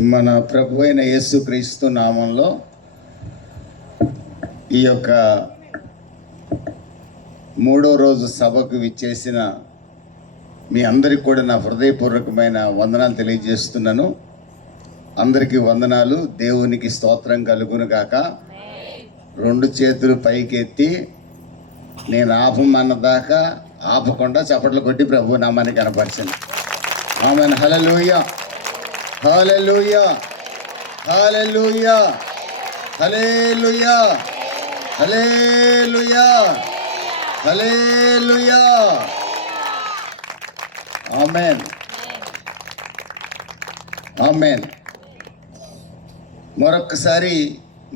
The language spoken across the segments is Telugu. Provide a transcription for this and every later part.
మన ప్రభు అయిన యేసుక్రీస్తు నామంలో ఈ యొక్క 3వ రోజు సభకు విచ్చేసిన మీ అందరికి కూడా నా హృదయపూర్వకమైన వందనాలు తెలియజేస్తున్నాను. అందరికీ వందనాలు. దేవునికి స్తోత్రం కలుగును గాక. 2 చేతులు పైకెత్తి నేను ఆపమన్నదాకా ఆపకుండా చప్పట్లు కొట్టి ప్రభు నామాన్ని కనపరిచింది. Amen. Hallelujah, hallelujah, hallelujah, hallelujah, hallelujah, hallelujah. Amen, amen. మరొక్కసారి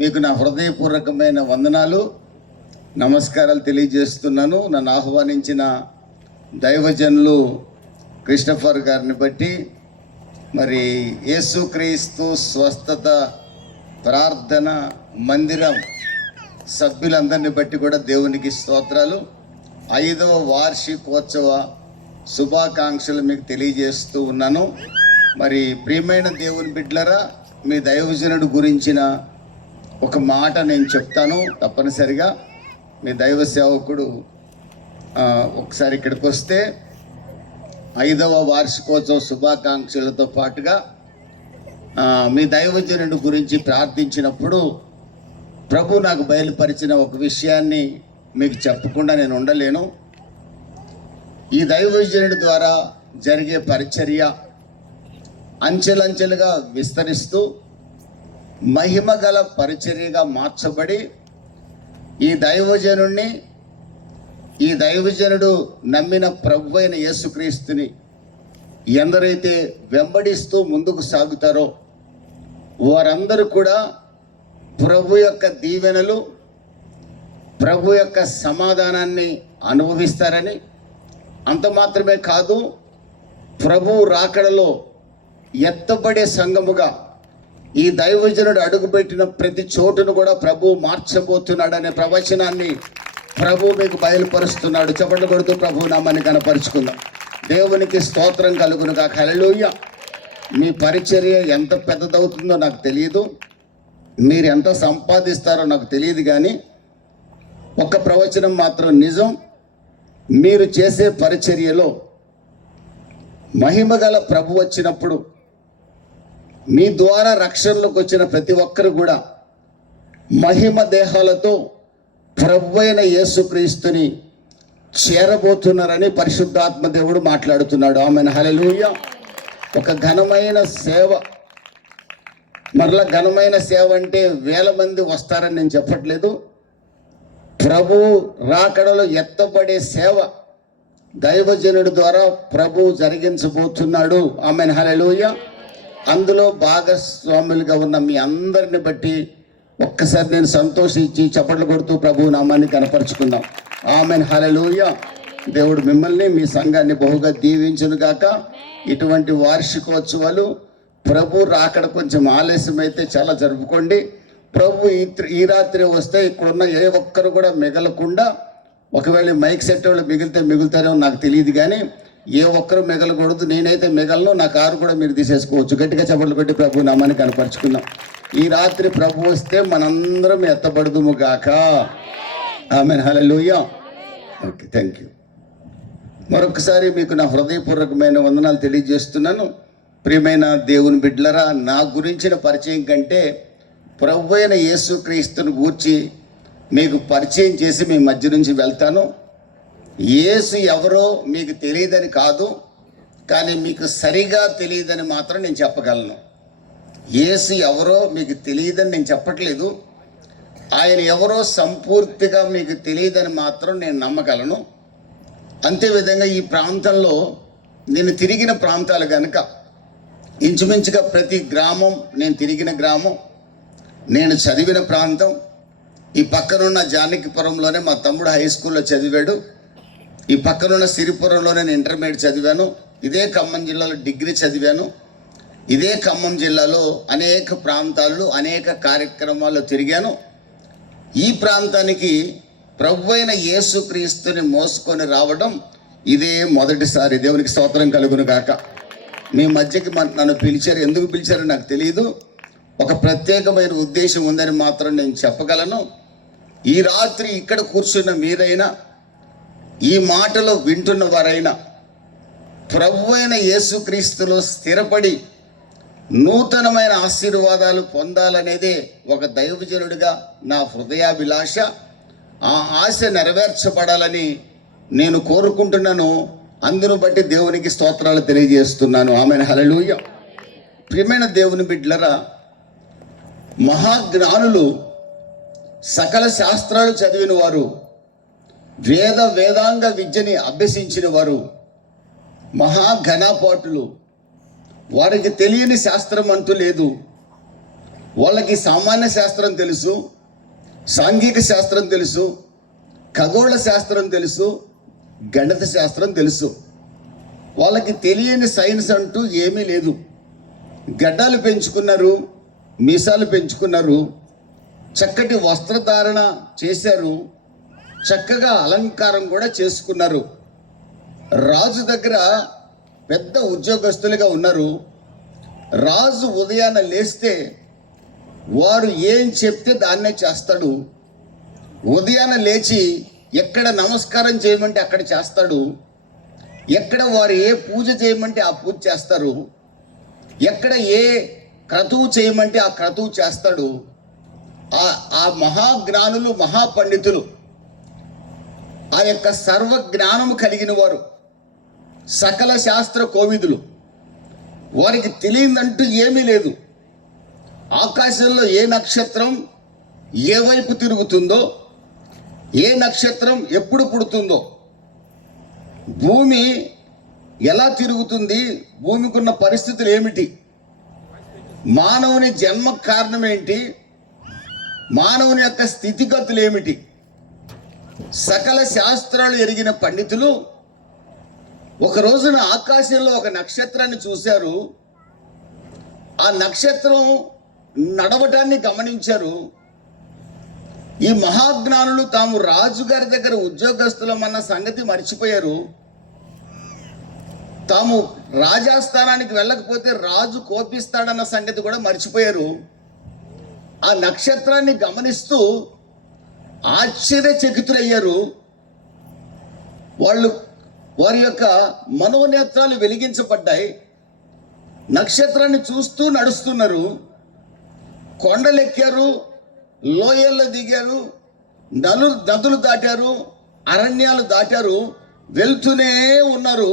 మీకు నా హృదయపూర్వకమైన వందనాలు, నమస్కారాలు తెలియజేస్తున్నాను. నన్ను ఆహ్వానించిన దైవజనులు క్రిస్టఫర్ గారిని బట్టి, మరి యేసుక్రీస్తు స్వస్థత ప్రార్థన మందిరం సభ్యులందరిని బట్టి కూడా దేవునికి స్తోత్రాలు. 5వ వార్షికోత్సవ శుభాకాంక్షలు మీకు తెలియజేస్తూ ఉన్నాను. మరి ప్రియమైన దేవుని బిడ్డలరా, మీ దైవజనుడు గురించిన ఒక మాట నేను చెప్తాను తప్పనిసరిగా. మీ దైవ సేవకుడు ఒకసారి ఇక్కడికి వస్తే 5వ వార్షికోత్సవ శుభాకాంక్షలతో పాటుగా మీ దైవజనుడి గురించి ప్రార్థించినప్పుడు ప్రభు నాకు బయలుపరిచిన ఒక విషయాన్ని మీకు చెప్పకుండా నేను ఉండలేను. ఈ దైవజనుడి ద్వారా జరిగే పరిచర్య అంచెలంచెలుగా విస్తరిస్తూ మహిమగల పరిచర్యగా మార్చబడి ఈ దైవజనుడు నమ్మిన ప్రభు అయిన యేసుక్రీస్తుని ఎందరైతే వెంబడిస్తూ ముందుకు సాగుతారో వారందరూ కూడా ప్రభు యొక్క దీవెనలు, ప్రభు యొక్క సమాధానాన్ని అనుభవిస్తారని, అంత మాత్రమే కాదు, ప్రభు రాకడలో ఎత్తబడే సంఘముగా ఈ దైవజనుడు అడుగుపెట్టిన ప్రతి చోటును కూడా ప్రభు మార్చబోతున్నాడనే ప్రవచనాన్ని ప్రభు మీకు బయలుపరుస్తున్నాడు. చప్పట్లు కొడుతూ ప్రభు నామాన్ని కనపరుచుకుందాం. దేవునికి స్తోత్రం కలుగును గాక. హల్లెలూయా. మీ పరిచర్య ఎంత పెద్దదవుతుందో నాకు తెలియదు, మీరు ఎంత సంపాదిస్తారో నాకు తెలియదు, కానీ ఒక్క ప్రవచనం మాత్రం నిజం. మీరు చేసే పరిచర్యలో మహిమగల ప్రభు వచ్చినప్పుడు మీ ద్వారా రక్షణలోకి వచ్చిన ప్రతి ఒక్కరు కూడా మహిమ దేహాలతో ప్రభు అయిన యేసుక్రీస్తుని చేరబోతున్నారని పరిశుద్ధాత్మ దేవుడు మాట్లాడుతున్నాడు. ఆమెన్. హల్లెలూయా. ఒక ఘనమైన సేవ, మరలా ఘనమైన సేవ అంటే 1000 మంది వస్తారని నేను చెప్పట్లేదు. ప్రభు రాకడలో ఎత్తబడే సేవ దైవజనుడి ద్వారా ప్రభు జరిగించబోతున్నాడు. ఆమెన్. హల్లెలూయా. అందులో భాగస్వాములుగా ఉన్న మీ అందరిని బట్టి ఒక్కసారి నేను సంతోషించి చప్పట్లు కొడుతూ ప్రభు నామాన్ని కనపరుచుకుందాం. ఆమెన్. హల్లెలూయా. దేవుడు మిమ్మల్ని, మీ సంఘాన్ని బహుగా దీవించును గాక. ఇటువంటి వార్షికోత్సవాలు ప్రభు రాకడ కొంచెం ఆలస్యమైతే చాలా జరుపుకోండి. ప్రభు ఈ రాత్రి వస్తే ఇక్కడున్న ఏ ఒక్కరు కూడా మిగలకుండా, ఒకవేళ మైక్ సెట్ వాళ్ళు మిగులుతారేమో నాకు తెలియదు, కానీ ఏ ఒక్కరు మిగలకూడదు. నేనైతే మిగలను, నా కారు కూడా మీరు తీసేసుకోవచ్చు. గట్టిగా చప్పట్లు పెట్టి ప్రభు నామాన్ని కనపరుచుకుందాం. ఈ రాత్రి ప్రభు వస్తే మనందరం ఎత్తబడుదుము గాక. Amen. Hallelujah. Okay, thank you. మరొకసారి మీకు నా హృదయపూర్వకమైన వందనాలు తెలియజేస్తున్నాను. ప్రియమైన దేవుని బిడ్డలరా, నా గురించిన పరిచయం కంటే ప్రభు అయిన యేసుక్రీస్తుని గూర్చి మీకు పరిచయం చేసి మీ మధ్య నుంచి వెళ్తాను. యేసు ఎవరో మీకు తెలియదని కాదు, కానీ మీకు సరిగా తెలియదని మాత్రం నేను చెప్పగలను. యేసు ఎవరో మీకు తెలియదని నేను చెప్పట్లేదు, ఆయన ఎవరో సంపూర్తిగా మీకు తెలియదని మాత్రం నేను నమ్మగలను. అంతేవిధంగా ఈ ప్రాంతంలో నేను తిరిగిన ప్రాంతాలు కనుక ఇంచుమించుగా ప్రతి గ్రామం, నేను తిరిగిన గ్రామం, నేను చదివిన ప్రాంతం, ఈ పక్కనున్న జానకిపురంలోనే మా తమ్ముడు హై స్కూల్లో చదివాడు, ఈ పక్కనున్న సిరిపురంలోనే నేను ఇంటర్మీడియట్ చదివాను, ఇదే ఖమ్మం జిల్లాలో డిగ్రీ చదివాను, ఇదే ఖమ్మం జిల్లాలో అనేక ప్రాంతాల్లో అనేక కార్యక్రమాల్లో తిరిగాను. ఈ ప్రాంతానికి ప్రభు అయిన యేసుక్రీస్తుని మోసుకొని రావడం ఇదే మొదటిసారి. దేవునికి స్తోత్రం కలుగును గాక. మీ మధ్యకి నన్ను పిలిచారు. ఎందుకు పిలిచారో నాకు తెలియదు. ఒక ప్రత్యేకమైన ఉద్దేశం ఉందని మాత్రం నేను చెప్పగలను. ఈ రాత్రి ఇక్కడ కూర్చున్న మీరైనా, ఈ మాటలో వింటున్న వారైనా ప్రభువైన అయిన యేసుక్రీస్తులో స్థిరపడి నూతనమైన ఆశీర్వాదాలు పొందాలనేదే ఒక దైవజనుడిగా నా హృదయాభిలాష. ఆ ఆశ నెరవేర్చబడాలని నేను కోరుకుంటున్నాను. అందును బట్టి దేవునికి స్తోత్రాలు తెలియజేస్తున్నాను. ఆమేన్, హల్లెలూయా. ప్రియమైన దేవుని బిడ్డలరా, మహాజ్ఞానులు, సకల శాస్త్రాలు చదివిన వారు, వేదాంగ విద్యని అభ్యసించిన వారు, మహాఘనపాటులు, వారికి తెలియని శాస్త్రం అంటూ లేదు. వాళ్ళకి సామాన్య శాస్త్రం తెలుసు, సాంఘిక శాస్త్రం తెలుసు, ఖగోళ శాస్త్రం తెలుసు, గణిత శాస్త్రం తెలుసు. వాళ్ళకి తెలియని సైన్స్ అంటూ ఏమీ లేదు. గడ్డాలు పెంచుకున్నారు, మీసాలు పెంచుకున్నారు, చక్కటి వస్త్రధారణ చేశారు, చక్కగా అలంకారం కూడా చేసుకున్నారు. రాజు దగ్గర పెద్ద ఉద్యోగస్తులుగా ఉన్నారు. రాజు ఉదయాన్న లేస్తే వారు ఏం చెప్తే దాన్నే చేస్తాడు. ఉదయాన్న లేచి ఎక్కడ నమస్కారం చేయమంటే అక్కడ చేస్తాడు. ఎక్కడ వారు ఏ పూజ చేయమంటే ఆ పూజ చేస్తారు. ఎక్కడ ఏ క్రతువు చేయమంటే ఆ క్రతువు చేస్తాడు. ఆ మహాజ్ఞానులు, మహాపండితులు, ఆ యొక్క సర్వజ్ఞానము కలిగిన వారు, సకల శాస్త్ర కోవిదులు, వారికి తెలియదంటూ ఏమీ లేదు. ఆకాశంలో ఏ నక్షత్రం ఏ వైపు తిరుగుతుందో, ఏ నక్షత్రం ఎప్పుడు పుడుతుందో, భూమి ఎలా తిరుగుతుంది, భూమికి ఉన్న పరిస్థితులు ఏమిటి, మానవుని జన్మ కారణం ఏంటి, మానవుని యొక్క స్థితిగతులు ఏమిటి, సకల శాస్త్రాలు ఎరిగిన పండితులు ఒక రోజున ఆకాశంలో ఒక నక్షత్రాన్ని చూశారు. ఆ నక్షత్రం నడవటాన్ని గమనించారు. ఈ మహాజ్ఞానులు తాము రాజుగారి దగ్గర ఉద్యోగస్తులమన్న సంగతి మర్చిపోయారు. తాము రాజాస్థానానికి వెళ్ళకపోతే రాజు కోపిస్తాడన్న సంగతి కూడా మర్చిపోయారు. ఆ నక్షత్రాన్ని గమనిస్తూ ఆశ్చర్యచకితులయ్యారు. వారి యొక్క మనోనేత్రాలు వెలిగించబడ్డాయి. నక్షత్రాన్ని చూస్తూ నడుస్తున్నారు. కొండలెక్కారు, లోయల్లో దిగారు, నదులు దాటారు, అరణ్యాలు దాటారు, వెళ్తూనే ఉన్నారు.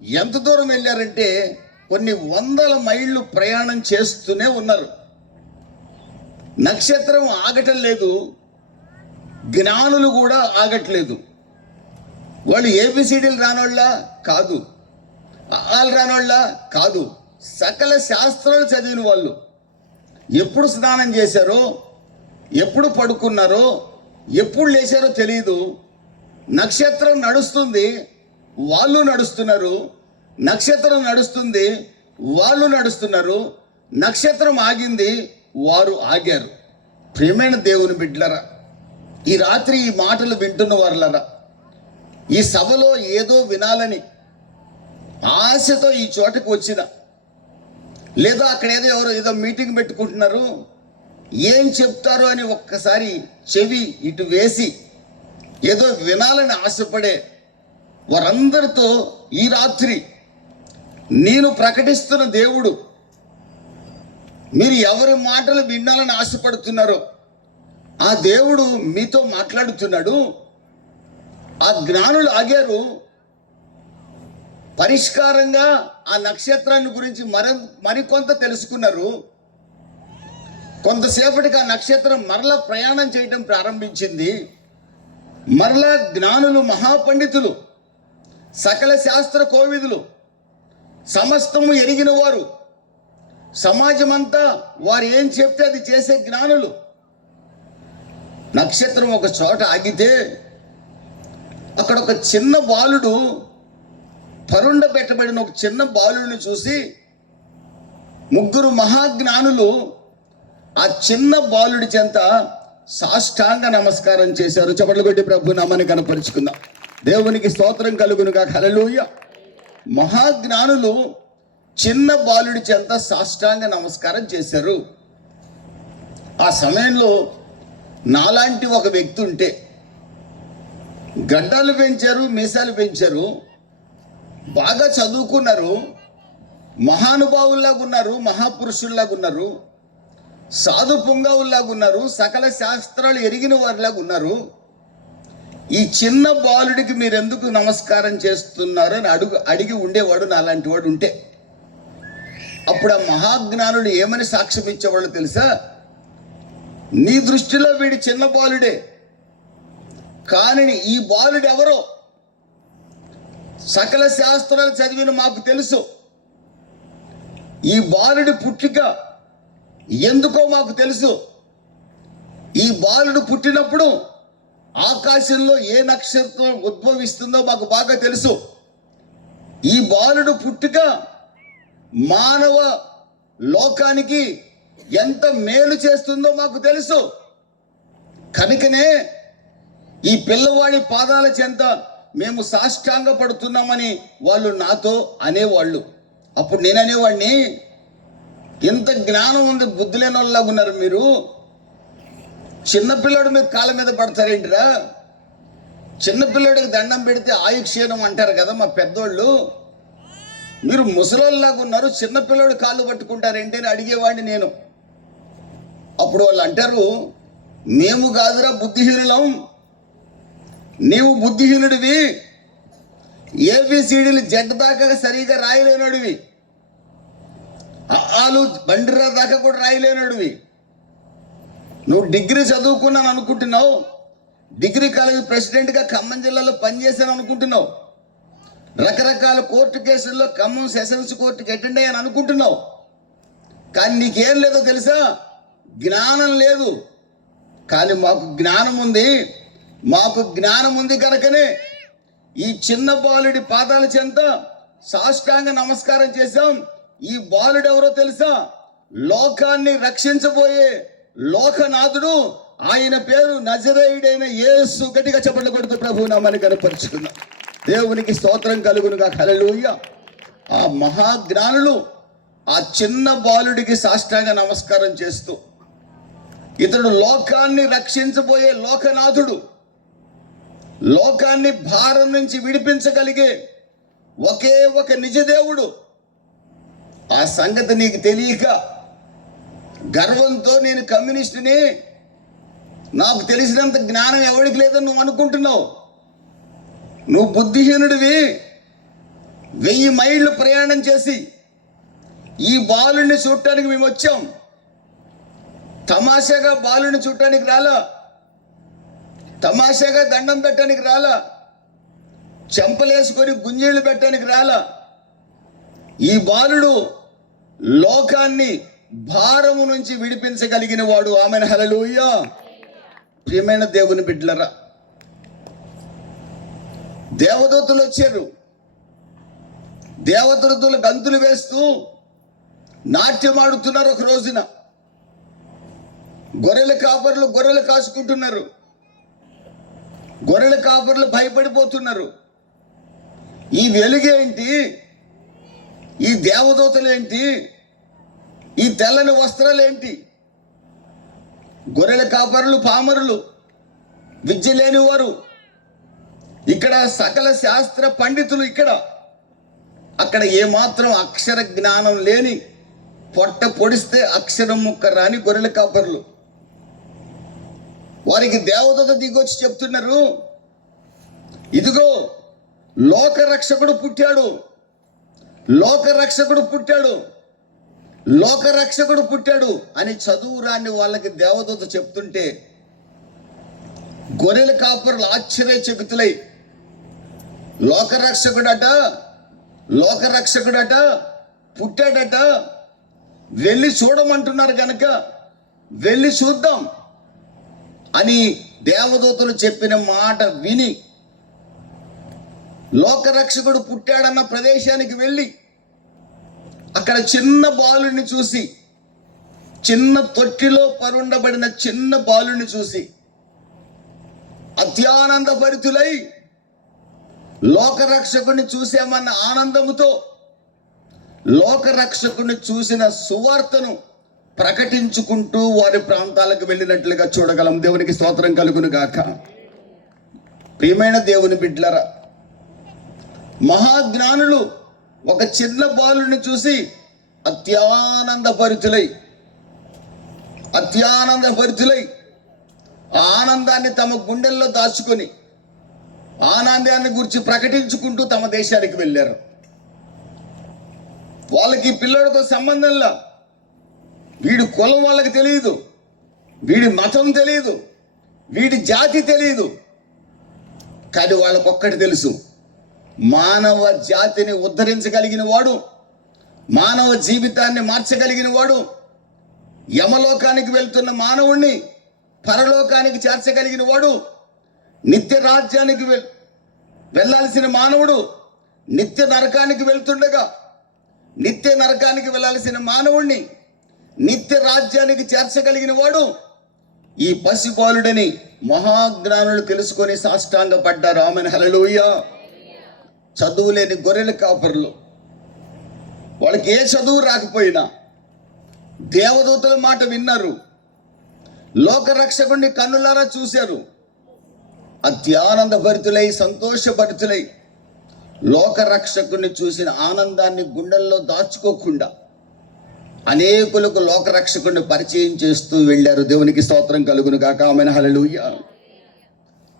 ఎంత దూరం వెళ్ళారంటే కొన్ని వందల మైళ్ళు ప్రయాణం చేస్తూనే ఉన్నారు. నక్షత్రం ఆగటం లేదు, జ్ఞానులు కూడా ఆగట్లేదు. వాళ్ళు ఏబిసిడీలు రానోళ్ళ కాదు, ఆలు రానోళ్ళ కాదు, సకల శాస్త్రాలు చదివిన వాళ్ళు. ఎప్పుడు స్నానం చేశారో, ఎప్పుడు పడుకున్నారో, ఎప్పుడు లేచారో తెలియదు. నక్షత్రం నడుస్తుంది, వాళ్ళు నడుస్తున్నారు. నక్షత్రం నడుస్తుంది, వాళ్ళు నడుస్తున్నారు. నక్షత్రం ఆగింది, వారు ఆగారు. ప్రియమైన దేవుని బిడ్డలరా, ఈ రాత్రి ఈ మాటలు వింటున్న వారులరా, ఈ సభలో ఏదో వినాలని ఆశతో ఈ చోటకు వచ్చిన, లేదా అక్కడ ఎవరో ఏదో మీటింగ్ పెట్టుకుంటున్నారు, ఏం చెప్తారో అని ఒక్కసారి చెవి ఇటు వేసి ఏదో వినాలని ఆశపడే వారందరితో ఈ రాత్రి నేను ప్రకటిస్తున్న దేవుడు, మీరు ఎవరి మాటలు వినాలని ఆశపడుతున్నారో ఆ దేవుడు మీతో మాట్లాడుతున్నాడు. ఆ జ్ఞానులు ఆగారు, పరిష్కారంగా ఆ నక్షత్రాన్ని గురించి మరికొంత తెలుసుకున్నారు. కొంతసేపటికి ఆ నక్షత్రం మరలా ప్రయాణం చేయడం ప్రారంభించింది. మరలా జ్ఞానులు, మహాపండితులు, సకల శాస్త్ర కోవిదులు, సమస్తము ఎరిగిన వారు, సమాజమంతా వారు ఏం చెప్తే అది చేసే జ్ఞానులు, నక్షత్రం ఒక చోట ఆగితే అక్కడ ఒక చిన్న బాలుడు, పరుండ పెట్టబడిన ఒక చిన్న బాలుడిని చూసి ముగ్గురు మహాజ్ఞానులు ఆ చిన్న బాలుడి చెంత సాష్టాంగ నమస్కారం చేశారు. చప్పట్లు కొట్టి ప్రభు నామాన్ని కనపరుచుకుందాం. దేవునికి స్తోత్రం కలుగునుగా. హల్లెలూయా. మహాజ్ఞానులు చిన్న బాలుడి చెంత సాష్టాంగ నమస్కారం చేశారు. ఆ సమయంలో నాలాంటి ఒక వ్యక్తి ఉంటే, గడ్డాలు పెంచారు, మీసాలు పెంచారు, బాగా చదువుకున్నారు, మహానుభావుల్లాగా ఉన్నారు, మహాపురుషుల్లాగా ఉన్నారు, సాధు పుంగవుల్లాగా ఉన్నారు, సకల శాస్త్రాలు ఎరిగిన వారిలాగా ఉన్నారు. ఈ చిన్న బాలుడికి మీరు ఎందుకు నమస్కారం చేస్తున్నారు అని అడిగి ఉండేవాడు నాలాంటి వాడు ఉంటే, అప్పుడు ఆ మహాజ్ఞానుడు ఏమని సాక్ష్యం ఇచ్చేవాళ్ళు తెలుసా? నీ దృష్టిలో వీడి చిన్న బాలుడే, కానీ ఈ బాలుడు ఎవరో సకల శాస్త్రాలు చదివిన మాకు తెలుసు. ఈ బాలుడి పుట్టిక ఎందుకో మాకు తెలుసు. ఈ బాలుడు పుట్టినప్పుడు ఆకాశంలో ఏ నక్షత్రం ఉద్భవిస్తుందో మాకు బాగా తెలుసు. ఈ బాలుడు పుట్టిక మానవ లోకానికి ఎంత మేలు చేస్తుందో మాకు తెలుసు. కనుకనే ఈ పిల్లవాడి పాదాల చెంత మేము సాష్టాంగ పడుతున్నామని వాళ్ళు నాతో అనేవాళ్ళు. అప్పుడు నేను అనేవాడిని, ఎంత జ్ఞానం ఉంది, బుద్ధి లేని వాళ్ళలాగా ఉన్నారు మీరు, చిన్నపిల్లడు మీరు కాళ్ళ మీద పడతారేంటిరా? చిన్నపిల్లడికి దండం పెడితే ఆయుక్షీణం అంటారు కదా మా పెద్దోళ్ళు, మీరు ముసలోళ్ళలాగా ఉన్నారు, చిన్నపిల్లడు కాళ్ళు పట్టుకుంటారేంటి అని అడిగేవాడిని నేను. అప్పుడు వాళ్ళు అంటారు, మేము కాదురా బుద్ధిహీనులం, నీవు బుద్ధిహీనుడివి, ఏబిసిడీలు జడ్ దాకా సరిగా రాయలేనోడివి, ఆలు బండిరా దాకా కూడా రాయలేనోడివి, నువ్వు డిగ్రీ చదువుకున్నాను అనుకుంటున్నావు, డిగ్రీ కాలేజ్ ప్రెసిడెంట్గా ఖమ్మం జిల్లాలో పనిచేశాను అనుకుంటున్నావు, రకరకాల కోర్టు కేసుల్లో ఖమ్మం సెషన్స్ కోర్టుకి అటెండ్ అయ్యాను అనుకుంటున్నావు, కానీ నీకేం లేదో తెలుసా? జ్ఞానం లేదు. కానీ మాకు జ్ఞానం ఉంది. మాకు జ్ఞానం ఉంది కనుకనే ఈ చిన్న బాలుడి పాదాల చెంత సాష్టాంగ నమస్కారం చేశాం. ఈ బాలుడు ఎవరో తెలుసా? లోకాన్ని రక్షించబోయే లోకనాథుడు, ఆయన పేరు నజరేయుడైన యేసు. గట్టిగా చప్పట్లు కొడుతూ ప్రభు నామాన్ని కనపరుచుకున్నాం. దేవునికి స్తోత్రం కలుగునుగా. హల్లెలూయా. ఆ మహాజ్ఞానులు ఆ చిన్న బాలుడికి సాష్టాంగ నమస్కారం చేస్తూ, ఇతడు లోకాన్ని రక్షించబోయే లోకనాథుడు, లోకాన్ని భారం నుంచి విడిపించగలిగే ఒకే ఒక నిజదేవుడు, ఆ సంగతి నీకు తెలియక గర్వంతో నేను కమ్యూనిస్టుని, నాకు తెలిసినంత జ్ఞానం ఎవరికి లేదని నువ్వు అనుకుంటున్నావు. నువ్వు బుద్ధిహీనుడివి. 1000 మైళ్ళు ప్రయాణం చేసి ఈ బాలుని చూడటానికి మేము వచ్చాం. తమాషాగా బాలుని చూడటానికి రాలా, తమాషాగా దండం పెట్టడానికి రాలా, చెంపలేసుకొని గుంజీళ్ళు పెట్టడానికి రాలా. ఈ బాలుడు లోకాన్ని భారము నుంచి విడిపించగలిగిన వాడు. ఆమెన్. హల్లెలూయా. ప్రియమైన దేవుని బిడ్డలరా, దేవదూతలు వచ్చారు. దేవదూతలు గంతులు వేస్తూ నాట్యం ఆడుతున్నారు. ఒక రోజున గొర్రెల కాపర్లు గొర్రెలు కాసుకుంటున్నారు. గొర్రెల కాపర్లు భయపడిపోతున్నారు. ఈ వెలుగేంటి, ఈ దేవదూతలేంటి, ఈ తెల్లని వస్త్రాలేంటి? గొర్రెల కాపరులు పామరులు, విద్య లేనివారు, ఇక్కడ సకల శాస్త్ర పండితులు, ఇక్కడ అక్కడ ఏమాత్రం అక్షర జ్ఞానం లేని, పొట్ట పొడిస్తే అక్షరం ముక్క రాని గొర్రెల కాపరులు. వారికి దేవదూత దిగొచ్చి చెప్తున్నారు, ఇదిగో లోకరక్షకుడు పుట్టాడు, లోకరక్షకుడు పుట్టాడు, లోకరక్షకుడు పుట్టాడు అని చదువు రాని వాళ్ళకి దేవదూత చెప్తుంటే గొర్రెల కాపరులు ఆశ్చర్యచకితులై, లోకరక్షకుడట, లోకరక్షకుడట పుట్టాడట, వెళ్ళి చూడమంటున్నారు కనుక వెళ్ళి చూద్దాం అని దేవదూతలు చెప్పిన మాట విని లోకరక్షకుడు పుట్టాడన్న ప్రదేశానికి వెళ్ళి అక్కడ చిన్న బాలుని చూసి, చిన్న తొట్టిలో పరుండబడిన చిన్న బాలుని చూసి లోకరక్షకుని చూసిన సువార్తను ప్రకటించుకుంటూ వారి ప్రాంతాలకు వెళ్ళినట్లుగా చూడగలం. దేవునికి స్తోత్రం కలుగును గాక. ప్రియమైన దేవుని బిడ్డలారా, మహాజ్ఞానులు ఒక చిన్న బాలుని చూసి అత్యానందభరితులై ఆనందాన్ని తమ గుండెల్లో దాచుకొని ఆనందాన్ని గురించి ప్రకటించుకుంటూ తమ దేశానికి వెళ్ళారు. వాళ్ళకి పిల్లడితో సంబంధంలా, వీడి కులం వాళ్ళకి తెలియదు, వీడి మతం తెలియదు, వీడి జాతి తెలియదు. కానీ వాళ్ళకొక్కటి తెలుసు, మానవ జాతిని ఉద్ధరించగలిగిన వాడు, మానవ జీవితాన్ని మార్చగలిగిన వాడు, యమలోకానికి వెళ్తున్న మానవుణ్ణి పరలోకానికి చేర్చగలిగిన వాడు, నిత్య రాజ్యానికి వెళ్ళాల్సిన మానవుడు నిత్య నరకానికి వెళ్తుండగా నిత్య నరకానికి వెళ్ళాల్సిన మానవుణ్ణి నిత్య రాజ్యానికి చేర్చగలిగిన వాడు ఈ పసిబాలుడని మహాజ్ఞానులు తెలుసుకొని సాష్టాంగపడ్డారు. ఆమెన్, హల్లెలూయా. చదువు లేని గొర్రెల కాపరులు, వాళ్ళకి ఏ చదువు రాకపోయినా దేవదూతల మాట విన్నారు, లోకరక్షకుడిని కన్నులారా చూశారు. అత్యానందభరితులై సంతోషభరితులై లోకరక్షకుడిని చూసిన ఆనందాన్ని గుండెల్లో దాచుకోకుండా అనేకులకు లోకరక్షకుడిని పరిచయం చేస్తూ వెళ్ళారు. దేవునికి స్తోత్రం కలుగును గాక. ఆమెన్, హల్లెలూయా.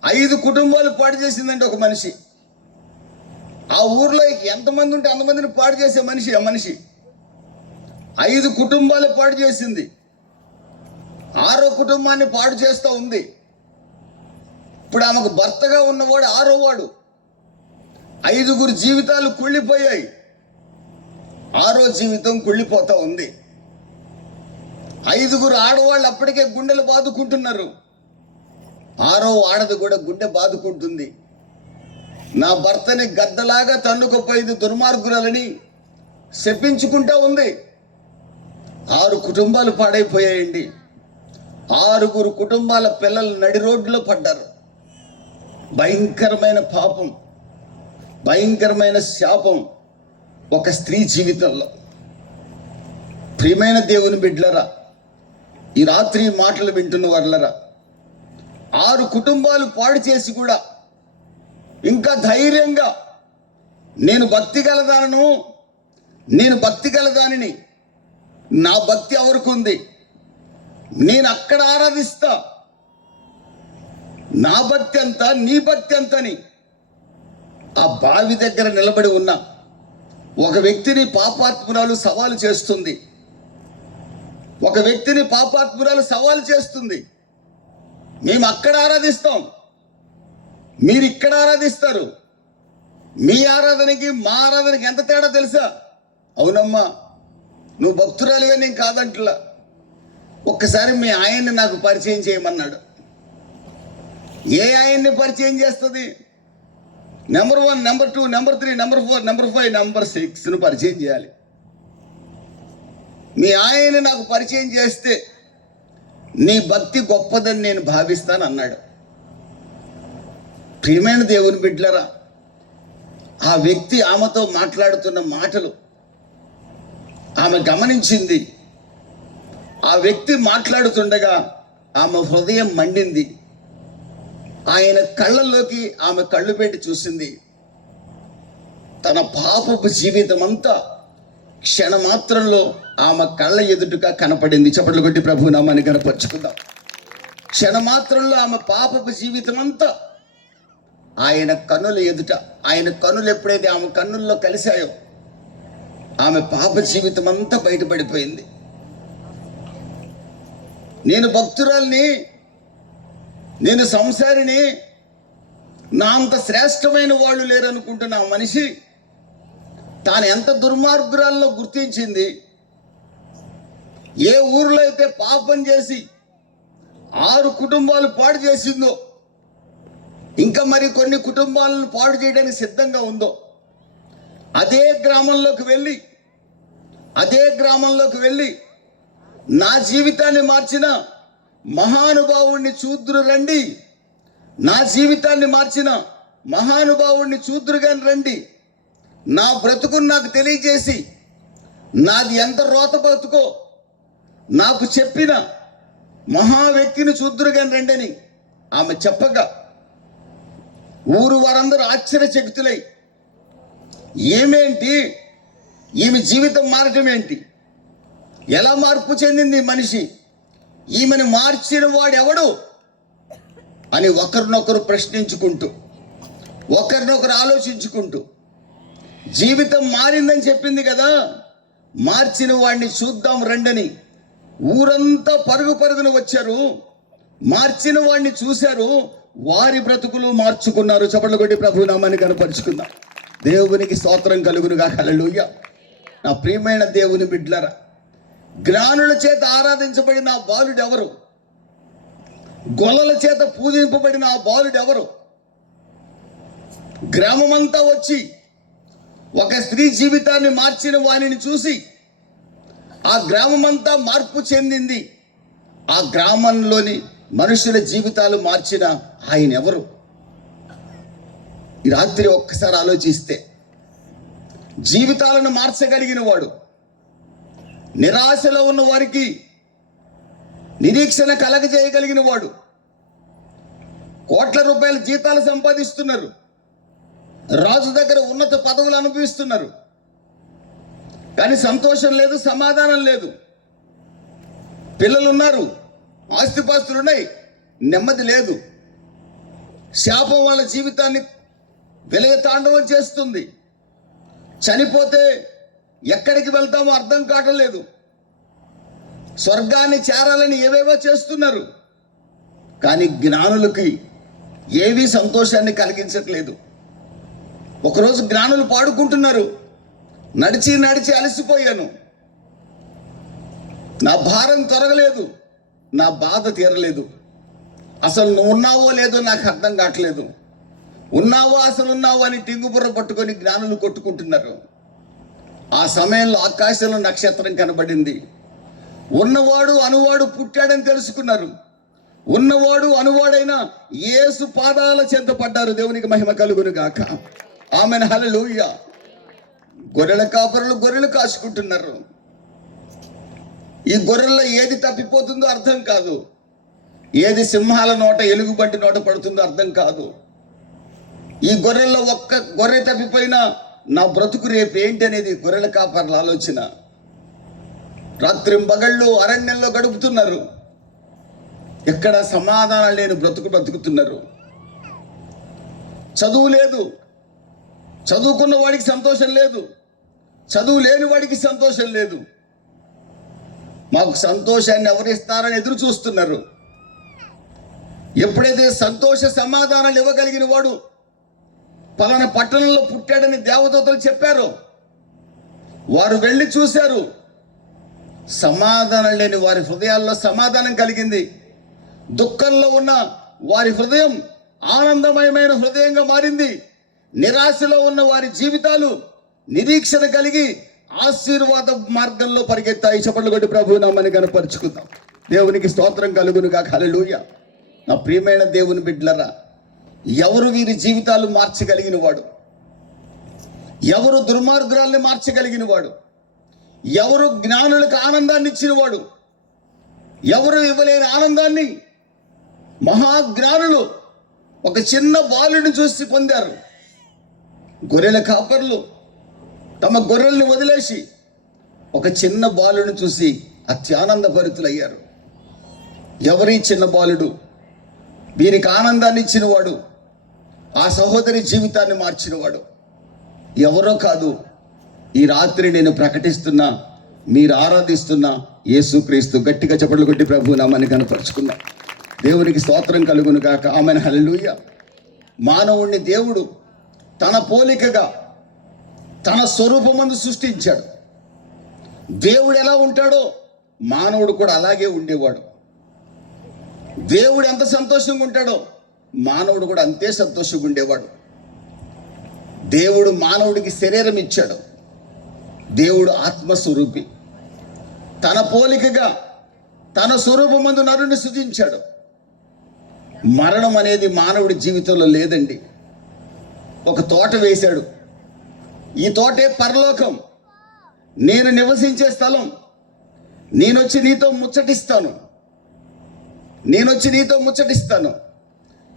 5 కుటుంబాలు పాడు చేసిందంటే ఒక మనిషి. ఆ ఊర్లో ఎంతమంది ఉంటే అంతమందిని పాడు చేసే మనిషి ఆ మనిషి. 5 కుటుంబాలు పాడు చేసింది. 6వ కుటుంబాన్ని పాడు చేస్తూ ఉంది. ఇప్పుడు ఆమెకు భర్తగా ఉన్నవాడు 6వ వాడు. 5గురు జీవితాలు కుళ్ళిపోయాయి. 6వ జీవితం కుళ్ళిపోతా ఉంది. 5గురు ఆడవాళ్ళు అప్పటికే గుండెలు బాదుకుంటున్నారు. 6వ ఆడది కూడా గుండె బాదుకుంటుంది. నా భర్తని గద్దలాగా తన్నుకుపోయింది దుర్మార్గురాలని శపించుకుంటా ఉంది. 6 కుటుంబాలు పాడైపోయాయండి. 6గురు కుటుంబాల పిల్లలు నడి రోడ్డులో పడ్డారు. భయంకరమైన పాపం, భయంకరమైన శాపం ఒక స్త్రీ జీవితంలో. ప్రియమైన దేవుని బిడ్డలరా, ఈ రాత్రి మాటలు వింటున్న వాళ్ళరా, 6 కుటుంబాలు పాడు చేసి కూడా ఇంకా ధైర్యంగా నేను భక్తి గలదానిని, నా భక్తి ఎవరికి ఉంది, నేను అక్కడ ఆరాధిస్తా, నా భక్తి అంత నీ భక్తి అంతని ఆ బావి దగ్గర నిలబడి ఉన్న ఒక వ్యక్తిని పాపాత్మురాలు సవాలు చేస్తుంది. మేము అక్కడ ఆరాధిస్తాం, మీరు ఇక్కడ ఆరాధిస్తారు, మీ ఆరాధనకి మా ఆరాధనకి ఎంత తేడా తెలుసా? అవునమ్మా, నువ్వు భక్తురాలివే, నేను కాదంటలా. ఒక్కసారి మీ ఆయన్ని నాకు పరిచయం చేయమన్నాడు. ఏ ఆయన్ని పరిచయం చేస్తుంది? Number 1, number 2, number 3, number 4, number 5, number 6ను పరిచయం చేయాలి. మీ ఆయన్ని నాకు పరిచయం చేస్తే నీ భక్తి గొప్పదని నేను భావిస్తాను అన్నాడు. ప్రియమైన దేవుని బిడ్డలరా, ఆ వ్యక్తి ఆమెతో మాట్లాడుతున్న మాటలు ఆమె గమనించింది. ఆ వ్యక్తి మాట్లాడుతుండగా ఆమె హృదయం మండింది. ఆయన కళ్ళల్లోకి ఆమె కళ్ళు పెట్టి చూసింది. తన పాపపు జీవితం అంతా క్షణమాత్రంలో ఆమె కళ్ళ ఎదుటగా కనపడింది. చప్పట్లు కొట్టి ప్రభు నామాన్ని కనపరుచుకుందాం. క్షణమాత్రంలో ఆమె పాపపు జీవితం అంతా ఆయన కన్నుల ఎదుట, ఆయన కన్నులు ఎప్పుడైతే ఆమె కన్నుల్లో కలిశాయో ఆమె పాప జీవితం అంతా బయటపడిపోయింది. నేను భక్తురాల్ని, నేను సంసారిని, నా అంత శ్రేష్టమైన వాళ్ళు లేరనుకుంటున్న ఆ మనిషి తాను ఎంత దుర్మార్గురాల్లో గుర్తించింది. ఏ ఊర్లో అయితే పాపం చేసి 6 కుటుంబాలు పాడు చేసిందో, ఇంకా మరి కొన్ని కుటుంబాలను పాడు చేయడానికి సిద్ధంగా ఉందో, అదే గ్రామంలోకి వెళ్ళి నా జీవితాన్ని మార్చిన మహానుభావుణ్ణి చూద్దురు రండి, నా జీవితాన్ని మార్చిన మహానుభావుణ్ణి చూద్దురుగాని రండి, నా బ్రతుకును నాకు తెలియజేసి నాది ఎంత రోత బతుకో నాకు చెప్పిన మహా వ్యక్తిని చూద్దురుగాని రండని ఆమె చెప్పగా ఊరు వారందరూ ఆశ్చర్యచకితులై ఏమేంటి ఈమె జీవితం మారటం ఏంటి, ఎలా మార్పు చెందింది మనిషి, ఈమెను మార్చిన వాడు ఎవడు అని ఒకరినొకరు ప్రశ్నించుకుంటూ ఒకరినొకరు ఆలోచించుకుంటూ జీవితం మారిందని చెప్పింది కదా, మార్చిన వాడిని చూద్దాం రండని ఊరంతా పరుగు పరుగున వచ్చారు. మార్చిన వాడిని చూశారు, వారి బ్రతుకులు మార్చుకున్నారు. చప్పట్లు కొట్టి ప్రభు నామాన్ని కనపరుచుకుందాం. దేవునికి స్తోత్రం కలుగునుగా. హల్లెలూయా. నా ప్రియమైన దేవుని బిడ్డలారా, జ్ఞానుల చేత ఆరాధించబడిన ఆ బాలుడు ఎవరు? గొల్లల చేత పూజింపబడిన ఆ బాలుడు ఎవరు? గ్రామమంతా వచ్చి ఒక స్త్రీ జీవితాన్ని మార్చిన వాణిని చూసి ఆ గ్రామమంతా మార్పు చెందింది. ఆ గ్రామంలోని మనుషుల జీవితాలు మార్చిన ఆయన ఎవరు? ఈ రాత్రి ఒక్కసారి ఆలోచిస్తే జీవితాలను మార్చగలిగిన వాడు, నిరాశలో ఉన్న వారికి నిరీక్షణ కలగజేయగలిగిన వాడు, కోట్ల రూపాయల జీతాలు సంపాదిస్తున్నారు, రాజు దగ్గర ఉన్నత పదవులు అనుభవిస్తున్నారు, కానీ సంతోషం లేదు, సమాధానం లేదు. పిల్లలు ఉన్నారు, ఆస్తిపాస్తులు ఉన్నాయి, నెమ్మది లేదు. శాపం వాళ్ళ జీవితాన్ని వెలుగ తాండవం చేస్తుంది. చనిపోతే ఎక్కడికి వెళ్తామో అర్థం కావటం లేదు. స్వర్గాన్ని చేరాలని ఏవేవో చేస్తున్నారు, కానీ జ్ఞానులకి ఏవీ సంతోషాన్ని కలిగించట్లేదు. ఒకరోజు జ్ఞానులు పాడుకుంటున్నారు, నడిచి నడిచి అలసిపోయాను, నా భారం తొరగలేదు, నా బాధ తీరలేదు, అసలు నువ్వు ఉన్నావో లేదో నాకు అర్థం కావట్లేదు, ఉన్నావో అసలు ఉన్నావో అని టింగుబుర్ర పట్టుకొని జ్ఞానులు కొట్టుకుంటున్నారు. ఆ సమయంలో ఆకాశంలో నక్షత్రం కనబడింది. ఉన్నవాడు అనువాడు పుట్టాడని తెలుసుకున్నారు. ఉన్నవాడు అనువాడైన యేసు పాదాల చెంత పడ్డారు. దేవునికి మహిమ కలుగును గాక. ఆమెన్. హల్లెలూయా. గొర్రెల కాపరులు గొర్రెలు కాచుకుంటున్నారు. ఈ గొర్రెల్లో ఏది తప్పిపోతుందో అర్థం కాదు, ఏది సింహాల నోట ఎలుగుబంటి నోట పడుతుందో అర్థం కాదు. ఈ గొర్రెల్లో ఒక్క గొర్రె తప్పిపోయినా నా బ్రతుకు రేపు ఏంటి అనేది గొర్రెల కాపర్ల ఆలోచన. రాత్రింబగళ్ళు అరణ్యంలో గడుపుతున్నారు, ఎక్కడ సమాధానం లేని బ్రతుకు బ్రతుకుతున్నారు. చదువు లేదు, చదువుకున్న వాడికి సంతోషం లేదు, చదువు లేని వాడికి సంతోషం లేదు. మాకు సంతోషాన్ని ఎవరిస్తారని ఎదురు చూస్తున్నారు. ఎప్పుడైతే సంతోష సమాధానాలు ఇవ్వగలిగిన వాడు పలానా పట్టణంలో పుట్టాడని దేవదూతలు చెప్పారు, వారు వెళ్ళి చూశారు, సమాధానం లేని వారి హృదయాల్లో సమాధానం కలిగింది. దుఃఖంలో ఉన్న వారి హృదయం ఆనందమయమైన హృదయంగా మారింది. నిరాశలో ఉన్న వారి జీవితాలు నిరీక్షణ కలిగి ఆశీర్వాద మార్గంలో పరిగెత్తాయి. చప్పట్లు కొట్టి ప్రభువు నామని కనపరుచుకుందాం. దేవునికి స్తోత్రం కలుగునుగా. హల్లెలూయా. నా ప్రియమైన దేవుని బిడ్డలరా, ఎవరు వీరి జీవితాలు మార్చగలిగిన వాడు? ఎవరు దుర్మార్గురాల్ని మార్చగలిగిన వాడు? ఎవరు జ్ఞానులకు ఆనందాన్ని ఇచ్చిన వాడు? ఎవరు ఇవ్వలేని ఆనందాన్ని మహాజ్ఞానులు ఒక చిన్న బాలుడిని చూసి పొందారు. గొర్రెల కాపర్లు తమ గొర్రెల్ని వదిలేసి ఒక చిన్న బాలుడిని చూసి అత్యానందభరితులయ్యారు. ఎవరి చిన్న బాలుడు? వీరికి ఆనందాన్ని ఇచ్చినవాడు, ఆ సహోదరి జీవితాన్ని మార్చినవాడు ఎవరో కాదు, ఈ రాత్రి నేను ప్రకటిస్తున్నా, మీరు ఆరాధిస్తున్న యేసుక్రీస్తు. గట్టిగా చప్పట్లు కొట్టి ప్రభు నామాన్ని కనపరుచుకుందాం. దేవునికి స్తోత్రం కలుగును గాక. ఆమెన్. హల్లెలూయా. మానవుణ్ణి దేవుడు తన పోలికగా తన స్వరూపమందు సృష్టించాడు. దేవుడు ఎలా ఉంటాడో మానవుడు కూడా అలాగే ఉండేవాడు. దేవుడు ఎంత సంతోషంగా ఉంటాడో మానవుడు కూడా అంతే సంతోషంగా ఉండేవాడు. దేవుడు మానవుడికి శరీరం ఇచ్చాడు. దేవుడు ఆత్మస్వరూపి. తన పోలికగా తన స్వరూపమందు నరుని సృజించాడు. మరణం అనేది మానవుడి జీవితంలో లేదండి. ఒక తోట వేశాడు, ఈ తోటే పరలోకం. నేను నివసించే స్థలం, నేనొచ్చి నీతో ముచ్చటిస్తాను.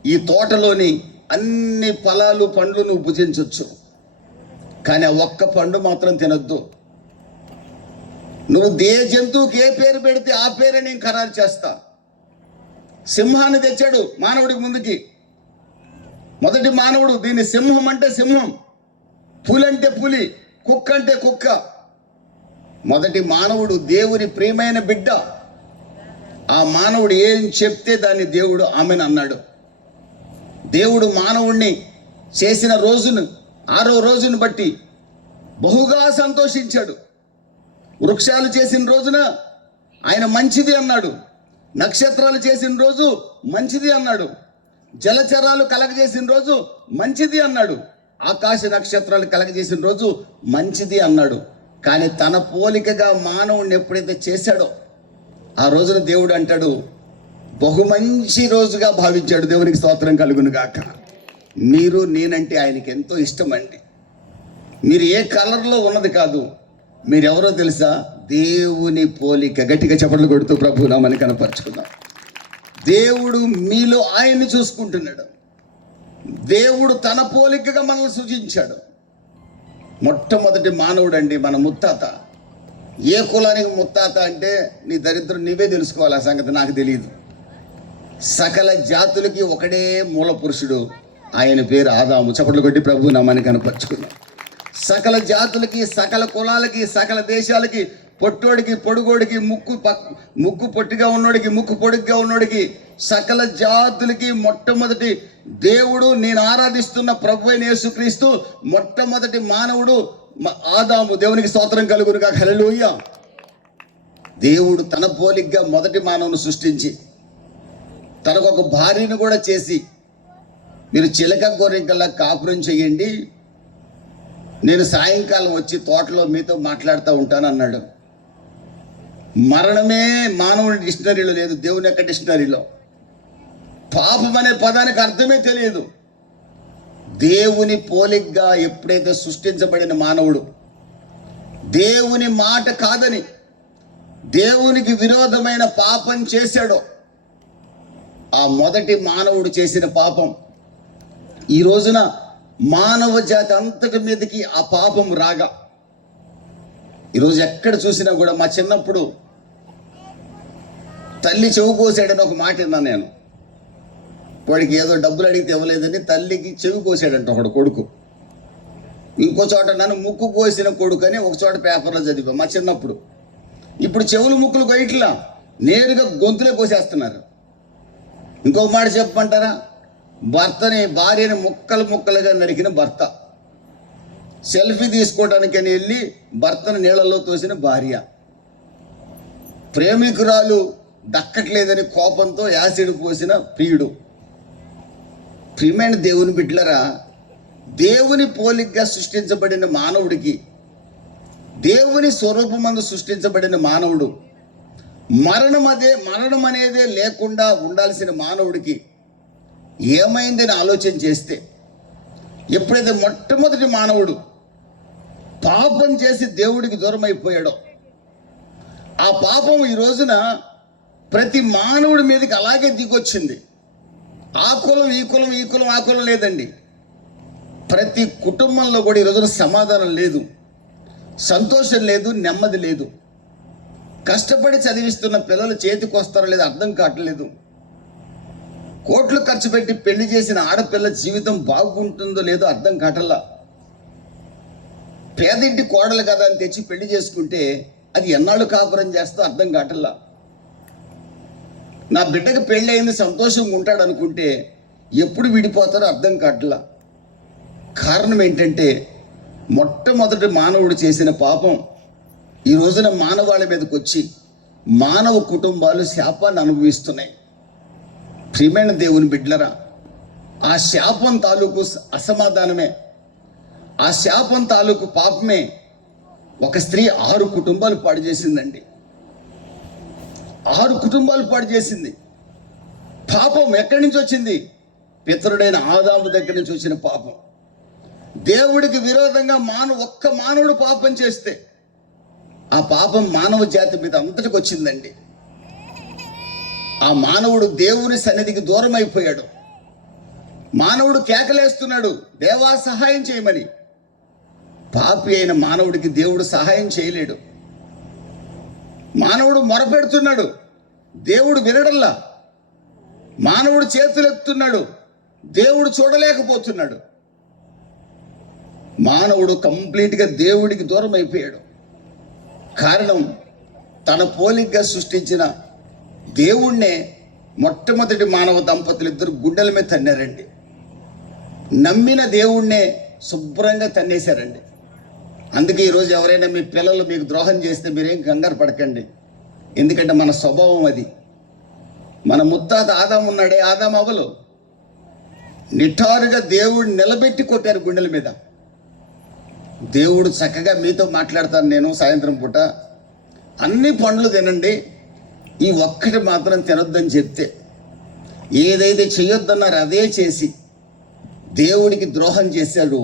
ఈ తోటలోని అన్ని ఫలాలు పండ్లు నువ్వు భుజించవచ్చు, కానీ ఆ ఒక్క పండు మాత్రం తినొద్దు. నువ్వు జంతువుకి ఏ పేరు పెడితే ఆ పేరే నేను ఖరారు చేస్తా. సింహాన్ని తెచ్చాడు మానవుడికి ముందుకి. మొదటి మానవుడు దీన్ని సింహం అంటే సింహం, పులి అంటే పులి, కుక్క అంటే కుక్క. మొదటి మానవుడు దేవుని ప్రియమైన బిడ్డ. ఆ మానవుడు ఏం చెప్తే దాన్ని దేవుడు ఆమెను అన్నాడు. దేవుడు మానవుణ్ణి చేసిన రోజును, 6వ రోజును బట్టి బహుగా సంతోషించాడు. వృక్షాలు చేసిన రోజున ఆయన మంచిది అన్నాడు. నక్షత్రాలు చేసిన రోజు మంచిది అన్నాడు. జలచరాలు కలగజేసిన రోజు మంచిది అన్నాడు. ఆకాశ నక్షత్రాలు కలగజేసిన రోజు మంచిది అన్నాడు. కానీ తన పోలికగా మానవుణ్ణి ఎప్పుడైతే చేశాడో ఆ రోజున దేవుడు అంటాడు, బహు మంచి రోజుగా భావించాడు. దేవునికి స్తోత్రం కలుగును గాక. మీరు నేనంటే ఆయనకి ఎంతో ఇష్టం అండి. మీరు ఏ కలర్లో ఉన్నది కాదు, మీరెవరో తెలుసా? దేవుని పోలిక. గట్టిగా చప్పట్లు కొడుతూ ప్రభు నామని కనపరుచుకుందాం. దేవుడు మీలో ఆయన్ని చూసుకుంటున్నాడు. దేవుడు తన పోలికగా మనల్ని సృజించాడు. మొట్టమొదటి మానవుడు అండి మన ముత్తాత. ఏ కులానికి ముత్తాత అంటే నీ దరిద్రం నీవే తెలుసుకోవాలి. ఆ సంగతి నాకు తెలియదు. సకల జాతులకి ఒకడే మూల పురుషుడు, ఆయన పేరు ఆదాము. చప్పట్లు కొట్టి ప్రభు నామాన్ని కనపరుచుకున్నాం. సకల జాతులకి, సకల కులాలకి, సకల దేశాలకి, పొట్టోడికి పొడుగోడికి, ముక్కు పొట్టిగా ఉన్నోడికి, ముక్కు పొడుగ్గా ఉన్నోడికి, సకల జాతులకి మొట్టమొదటి దేవుడు, నేను ఆరాధిస్తున్న ప్రభు అయిన యేసుక్రీస్తు, మొట్టమొదటి మానవుడు ఆదాము. దేవునికి స్తోత్రం కలుగునుగా. హల్లెలూయా. దేవుడు తన పోలికగా మొదటి మానవుని సృష్టించి తనకు ఒక భార్యను కూడా చేసి, మీరు చిలక గోరింకల్లా కాపురం చేయండి, నేను సాయంకాలం వచ్చి తోటలో మీతో మాట్లాడుతూ ఉంటాను అన్నాడు. మరణమే మానవుడి డిక్షనరీలో లేదు, దేవుని యొక్క డిక్షనరీలో. పాపం అనే పదానికి అర్థమే తెలియదు. దేవుని పోలికగా ఎప్పుడైతే సృష్టించబడిన మానవుడు దేవుని మాట కాదని దేవునికి విరోధమైన పాపం చేశాడో, ఆ మొదటి మానవుడు చేసిన పాపం ఈ రోజున మానవ జాతి అంతటి మీదకి ఆ పాపం రాగా, ఈరోజు ఎక్కడ చూసినా కూడా, మా చిన్నప్పుడు తల్లి చెవు కోసాడని ఒక మాట విన్నాను నేను. వాడికి ఏదో డబ్బులు అడిగితే ఇవ్వలేదని తల్లికి చెవి కోసాడంట ఒకడు కొడుకు. ఇంకో చోట నన్ను ముక్కు కోసిన కొడుకు అని ఒక చోట పేపర్లో చదివా మా చిన్నప్పుడు. ఇప్పుడు చెవులు ముక్కులు కొయ్యట్లా, నేరుగా గొంతులే కోసేస్తున్నారు. ఇంకో మాట చెప్పమంటారా? భార్యని ముక్కలుగా నరికిన భర్త, సెల్ఫీ తీసుకోవడానికని వెళ్ళి భర్తను నీళ్ళల్లో తోసిన భార్య, ప్రేమికురాలు దక్కట్లేదని కోపంతో యాసిడ్ పోసిన ప్రియుడు. ప్రియమైన దేవుని బిడ్డలరా, దేవుని పోలికగా సృష్టించబడిన మానవుడికి, దేవుని స్వరూపమందు సృష్టించబడిన మానవుడు, మరణం అనేదే లేకుండా ఉండాల్సిన మానవుడికి ఏమైందని ఆలోచన చేస్తే, ఎప్పుడైతే మొట్టమొదటి మానవుడు పాపం చేసి దేవుడికి దూరం అయిపోయాడో, ఆ పాపం ఈ రోజున ప్రతి మానవుడి మీదకి అలాగే దిగొచ్చింది. ఆ కులం ఈ కులం, ఈ కులం ఆ కులం లేదండి. ప్రతి కుటుంబంలో కూడా ఈ రోజున సమాధానం లేదు, సంతోషం లేదు, నెమ్మది లేదు. కష్టపడి చదివిస్తున్న పిల్లలు చేతికి వస్తారో లేదో అర్థం కావట్లేదు. కోట్లు ఖర్చు పెట్టి పెళ్లి చేసిన ఆడపిల్ల జీవితం బాగుంటుందో లేదో అర్థం కావట్లా. పేదింటి కోడలు కదా అని తెచ్చి పెళ్లి చేసుకుంటే అది ఎన్నాళ్ళు కాపురం చేస్తో అర్థం కావట్లా. నా బిడ్డకు పెళ్ళి అయింది, సంతోషంగా ఉంటాడు అనుకుంటే ఎప్పుడు విడిపోతారో అర్థం కావట్లా. కారణం ఏంటంటే, మొట్టమొదటి మానవుడు చేసిన పాపం ఈ రోజున మానవాళి మీదకి వచ్చి మానవ కుటుంబాలు శాపాన్ని అనుభవిస్తున్నాయి. ప్రియమైన దేవుని బిడ్డలరా, ఆ శాపం తాలూకు అసమాధానమే, ఆ శాపం తాలూకు పాపమే ఒక స్త్రీ 6 కుటుంబాలు పాడు చేసిందండి. 6 కుటుంబాలు పాడు చేసింది. పాపం ఎక్కడి నుంచి వచ్చింది? పితరుడైన ఆదాము దగ్గర నుంచి వచ్చిన పాపం. దేవుడికి విరోధంగా ఒక్క మానవుడు పాపం చేస్తే ఆ పాపం మానవ జాతి మీద అంతటికి వచ్చిందండి. ఆ మానవుడు దేవుని సన్నిధికి దూరం అయిపోయాడు. మానవుడు కేకలేస్తున్నాడు, దేవా సహాయం చేయమని. పాపి అయిన మానవుడికి దేవుడు సహాయం చేయలేడు. మానవుడు మొరపెడుతున్నాడు, దేవుడు వినడల్లా. మానవుడు చేతులెత్తున్నాడు, దేవుడు చూడలేకపోతున్నాడు. మానవుడు కంప్లీట్గా దేవుడికి దూరం అయిపోయాడు. కారణం, తన పోలికగా సృష్టించిన దేవుణ్ణే మొట్టమొదటి మానవ దంపతులు ఇద్దరు గుండెల మీద తన్నారండి. నమ్మిన దేవుణ్ణే శుభ్రంగా తన్నేశారండి. అందుకే ఈరోజు ఎవరైనా మీ పిల్లలు మీకు ద్రోహం చేస్తే మీరేం కంగారు పడకండి. ఎందుకంటే మన స్వభావం అది. మన ముత్తాత ఆదాం ఉన్నాడే, ఆదాం అవ్వలు నిఠారుగా దేవుడిని నిలబెట్టి కొట్టారు గుండెల మీద. దేవుడు చక్కగా మీతో మాట్లాడతాను నేను సాయంత్రం పూట, అన్ని పండ్లు తినండి, ఈ ఒక్కటి మాత్రం తినొద్దని చెప్తే ఏదైతే చేయొద్దన్నారో అదే చేసి దేవుడికి ద్రోహం చేశాడు.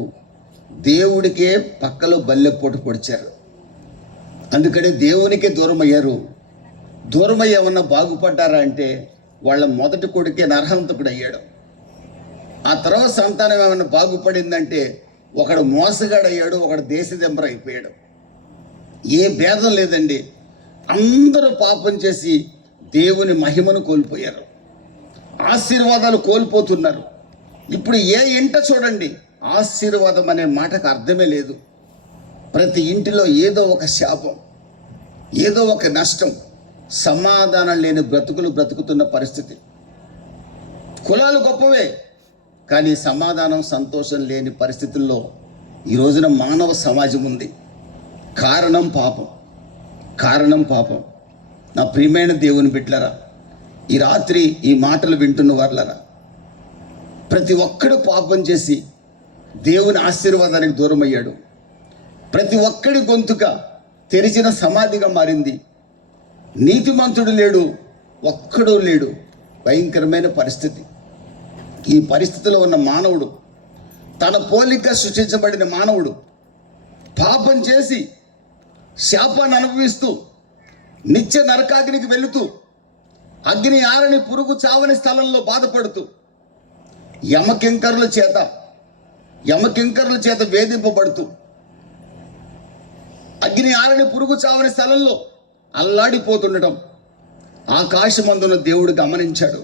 దేవుడికే పక్కలో బల్లెపోటు పొడిచారు. అందుకనే దేవునికే దూరం అయ్యారు. దూరమై ఏమన్నా బాగుపడ్డారా అంటే వాళ్ళ మొదటి కొడుకే నరహంతకుడు అయ్యాడు. ఆ తర్వాత సంతానం ఏమన్నా బాగుపడిందంటే ఒకడు మోసగాడయ్యాడు, ఒకడు దేశదెంబర అయిపోయాడు. ఏ భేదం లేదండి. అందరూ పాపం చేసి దేవుని మహిమను కోల్పోయారు, ఆశీర్వాదాలు కోల్పోతున్నారు. ఇప్పుడు ఏ ఇంట చూడండి ఆశీర్వాదం అనే మాటకు అర్థమే లేదు. ప్రతి ఇంటిలో ఏదో ఒక శాపం, ఏదో ఒక నష్టం, సమాధానం లేని బ్రతుకులు బ్రతుకుతున్న పరిస్థితి. కులాలు గొప్పవే, కానీ సమాధానం సంతోషం లేని పరిస్థితుల్లో ఈ రోజున మానవ సమాజం ఉంది. కారణం పాపం, కారణం పాపం. నా ప్రియమైన దేవుని బిడ్డలారా, ఈ రాత్రి ఈ మాటలు వింటున్న వాళ్ళరా, ప్రతి ఒక్కడు పాపం చేసి దేవుని ఆశీర్వాదానికి దూరం అయ్యాడు. ప్రతి ఒక్కడి గొంతుక తెరిచిన సమాధిగా మారింది. నీతిమంతుడు లేడు, ఒక్కడూ లేడు. భయంకరమైన పరిస్థితి. ఈ పరిస్థితిలో ఉన్న మానవుడు, తన పోలిక సృష్టించబడిన మానవుడు పాపం చేసి శాపాన్ని అనుభవిస్తూ నిత్య నరకాగ్నికి వెళుతూ అగ్ని ఆరని పురుగు చావని స్థలంలో బాధపడుతూ యమకింకరుల చేత వేధింపబడుతూ అగ్ని ఆరని పురుగు చావని స్థలంలో అల్లాడిపోతుండటం ఆకాశమందున దేవుడు గమనించాడు.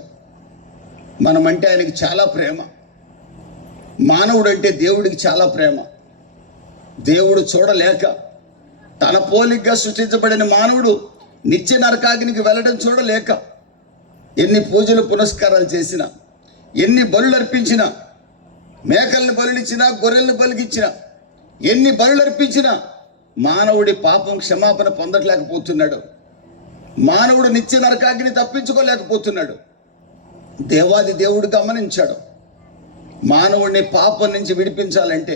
మనమంటే ఆయనకి చాలా ప్రేమ. మానవుడు అంటే దేవుడికి చాలా ప్రేమ. దేవుడు చూడలేక తన పోలికగా సృష్టించబడిన మానవుడు నిత్య నరకాగ్నికి వెళ్ళడం చూడలేక ఎన్ని పూజలు పునస్కారాలు చేసినా, ఎన్ని బలులు అర్పించినా, మేకల్ని బలులిచ్చినా, గొర్రెల్ని బలికిచ్చినా, ఎన్ని బలులు అర్పించినా మానవుడి పాపం క్షమాపణ పొందట్లేకపోతున్నాడు. మానవుడు నిత్య నరకాగ్ని తప్పించుకోలేకపోతున్నాడు. దేవాది దేవుడు గమనించాడు. మానవుడిని పాపం నుంచి విడిపించాలంటే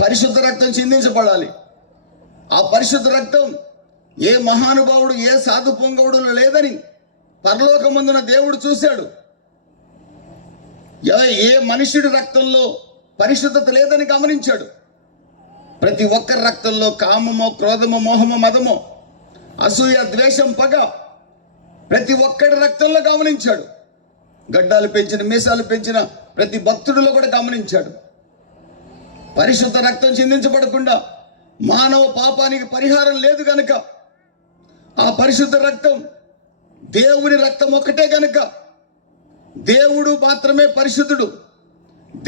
పరిశుద్ధ రక్తం చిందించబడాలి. ఆ పరిశుద్ధ రక్తం ఏ మహానుభావుడు, ఏ సాధు పొంగవుడు లేదని పరలోకమందున దేవుడు చూశాడు. ఏ మనుష్యుడి రక్తంలో పరిశుద్ధత లేదని గమనించాడు. ప్రతి ఒక్కరి రక్తంలో కామమో, క్రోధమో, మోహమో, మదమో, అసూయ, ద్వేషం, పగ ప్రతి ఒక్కడి రక్తంలో గమనించాడు. గడ్డాలు పెంచిన, మీసాలు పెంచిన ప్రతి భక్తుడిలో కూడా గమనించాడు. పరిశుద్ధ రక్తం చిందించబడకుండా మానవ పాపానికి పరిహారం లేదు గనుక, ఆ పరిశుద్ధ రక్తం దేవుని రక్తం ఒక్కటే గనుక దేవుడు మాత్రమే పరిశుద్ధుడు,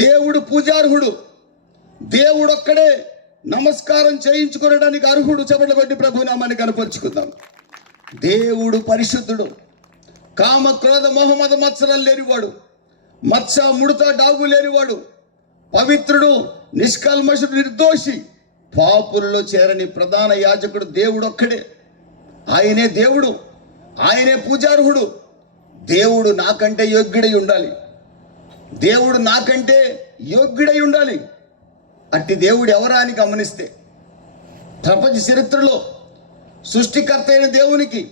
దేవుడు పూజార్హుడు, దేవుడొక్కడే నమస్కారం చేయించుకోవడానికి అర్హుడు. చెమటలు కొట్టి ప్రభు నామాన్ని కనపరుచుకుందాం. దేవుడు పరిశుద్ధుడు, కామ, క్రోధ, మోహమద మత్సరాలు లేనివాడు, మత్స, ముడత, డాగు లేనివాడు, పవిత్రుడు, నిష్కల్మషుడు, నిర్దోషి, పాపుల్లో చేరని ప్రధాన యాజకుడు దేవుడు ఒక్కడే. ఆయనే దేవుడు, ఆయనే పూజార్హుడు. దేవుడు నాకంటే యోగ్యుడై ఉండాలి, దేవుడు నాకంటే యోగ్యుడై ఉండాలి. అట్టి దేవుడు ఎవరా అని గమనిస్తే ప్రపంచ చరిత్రలో సృష్టికర్త అయిన దేవునికి,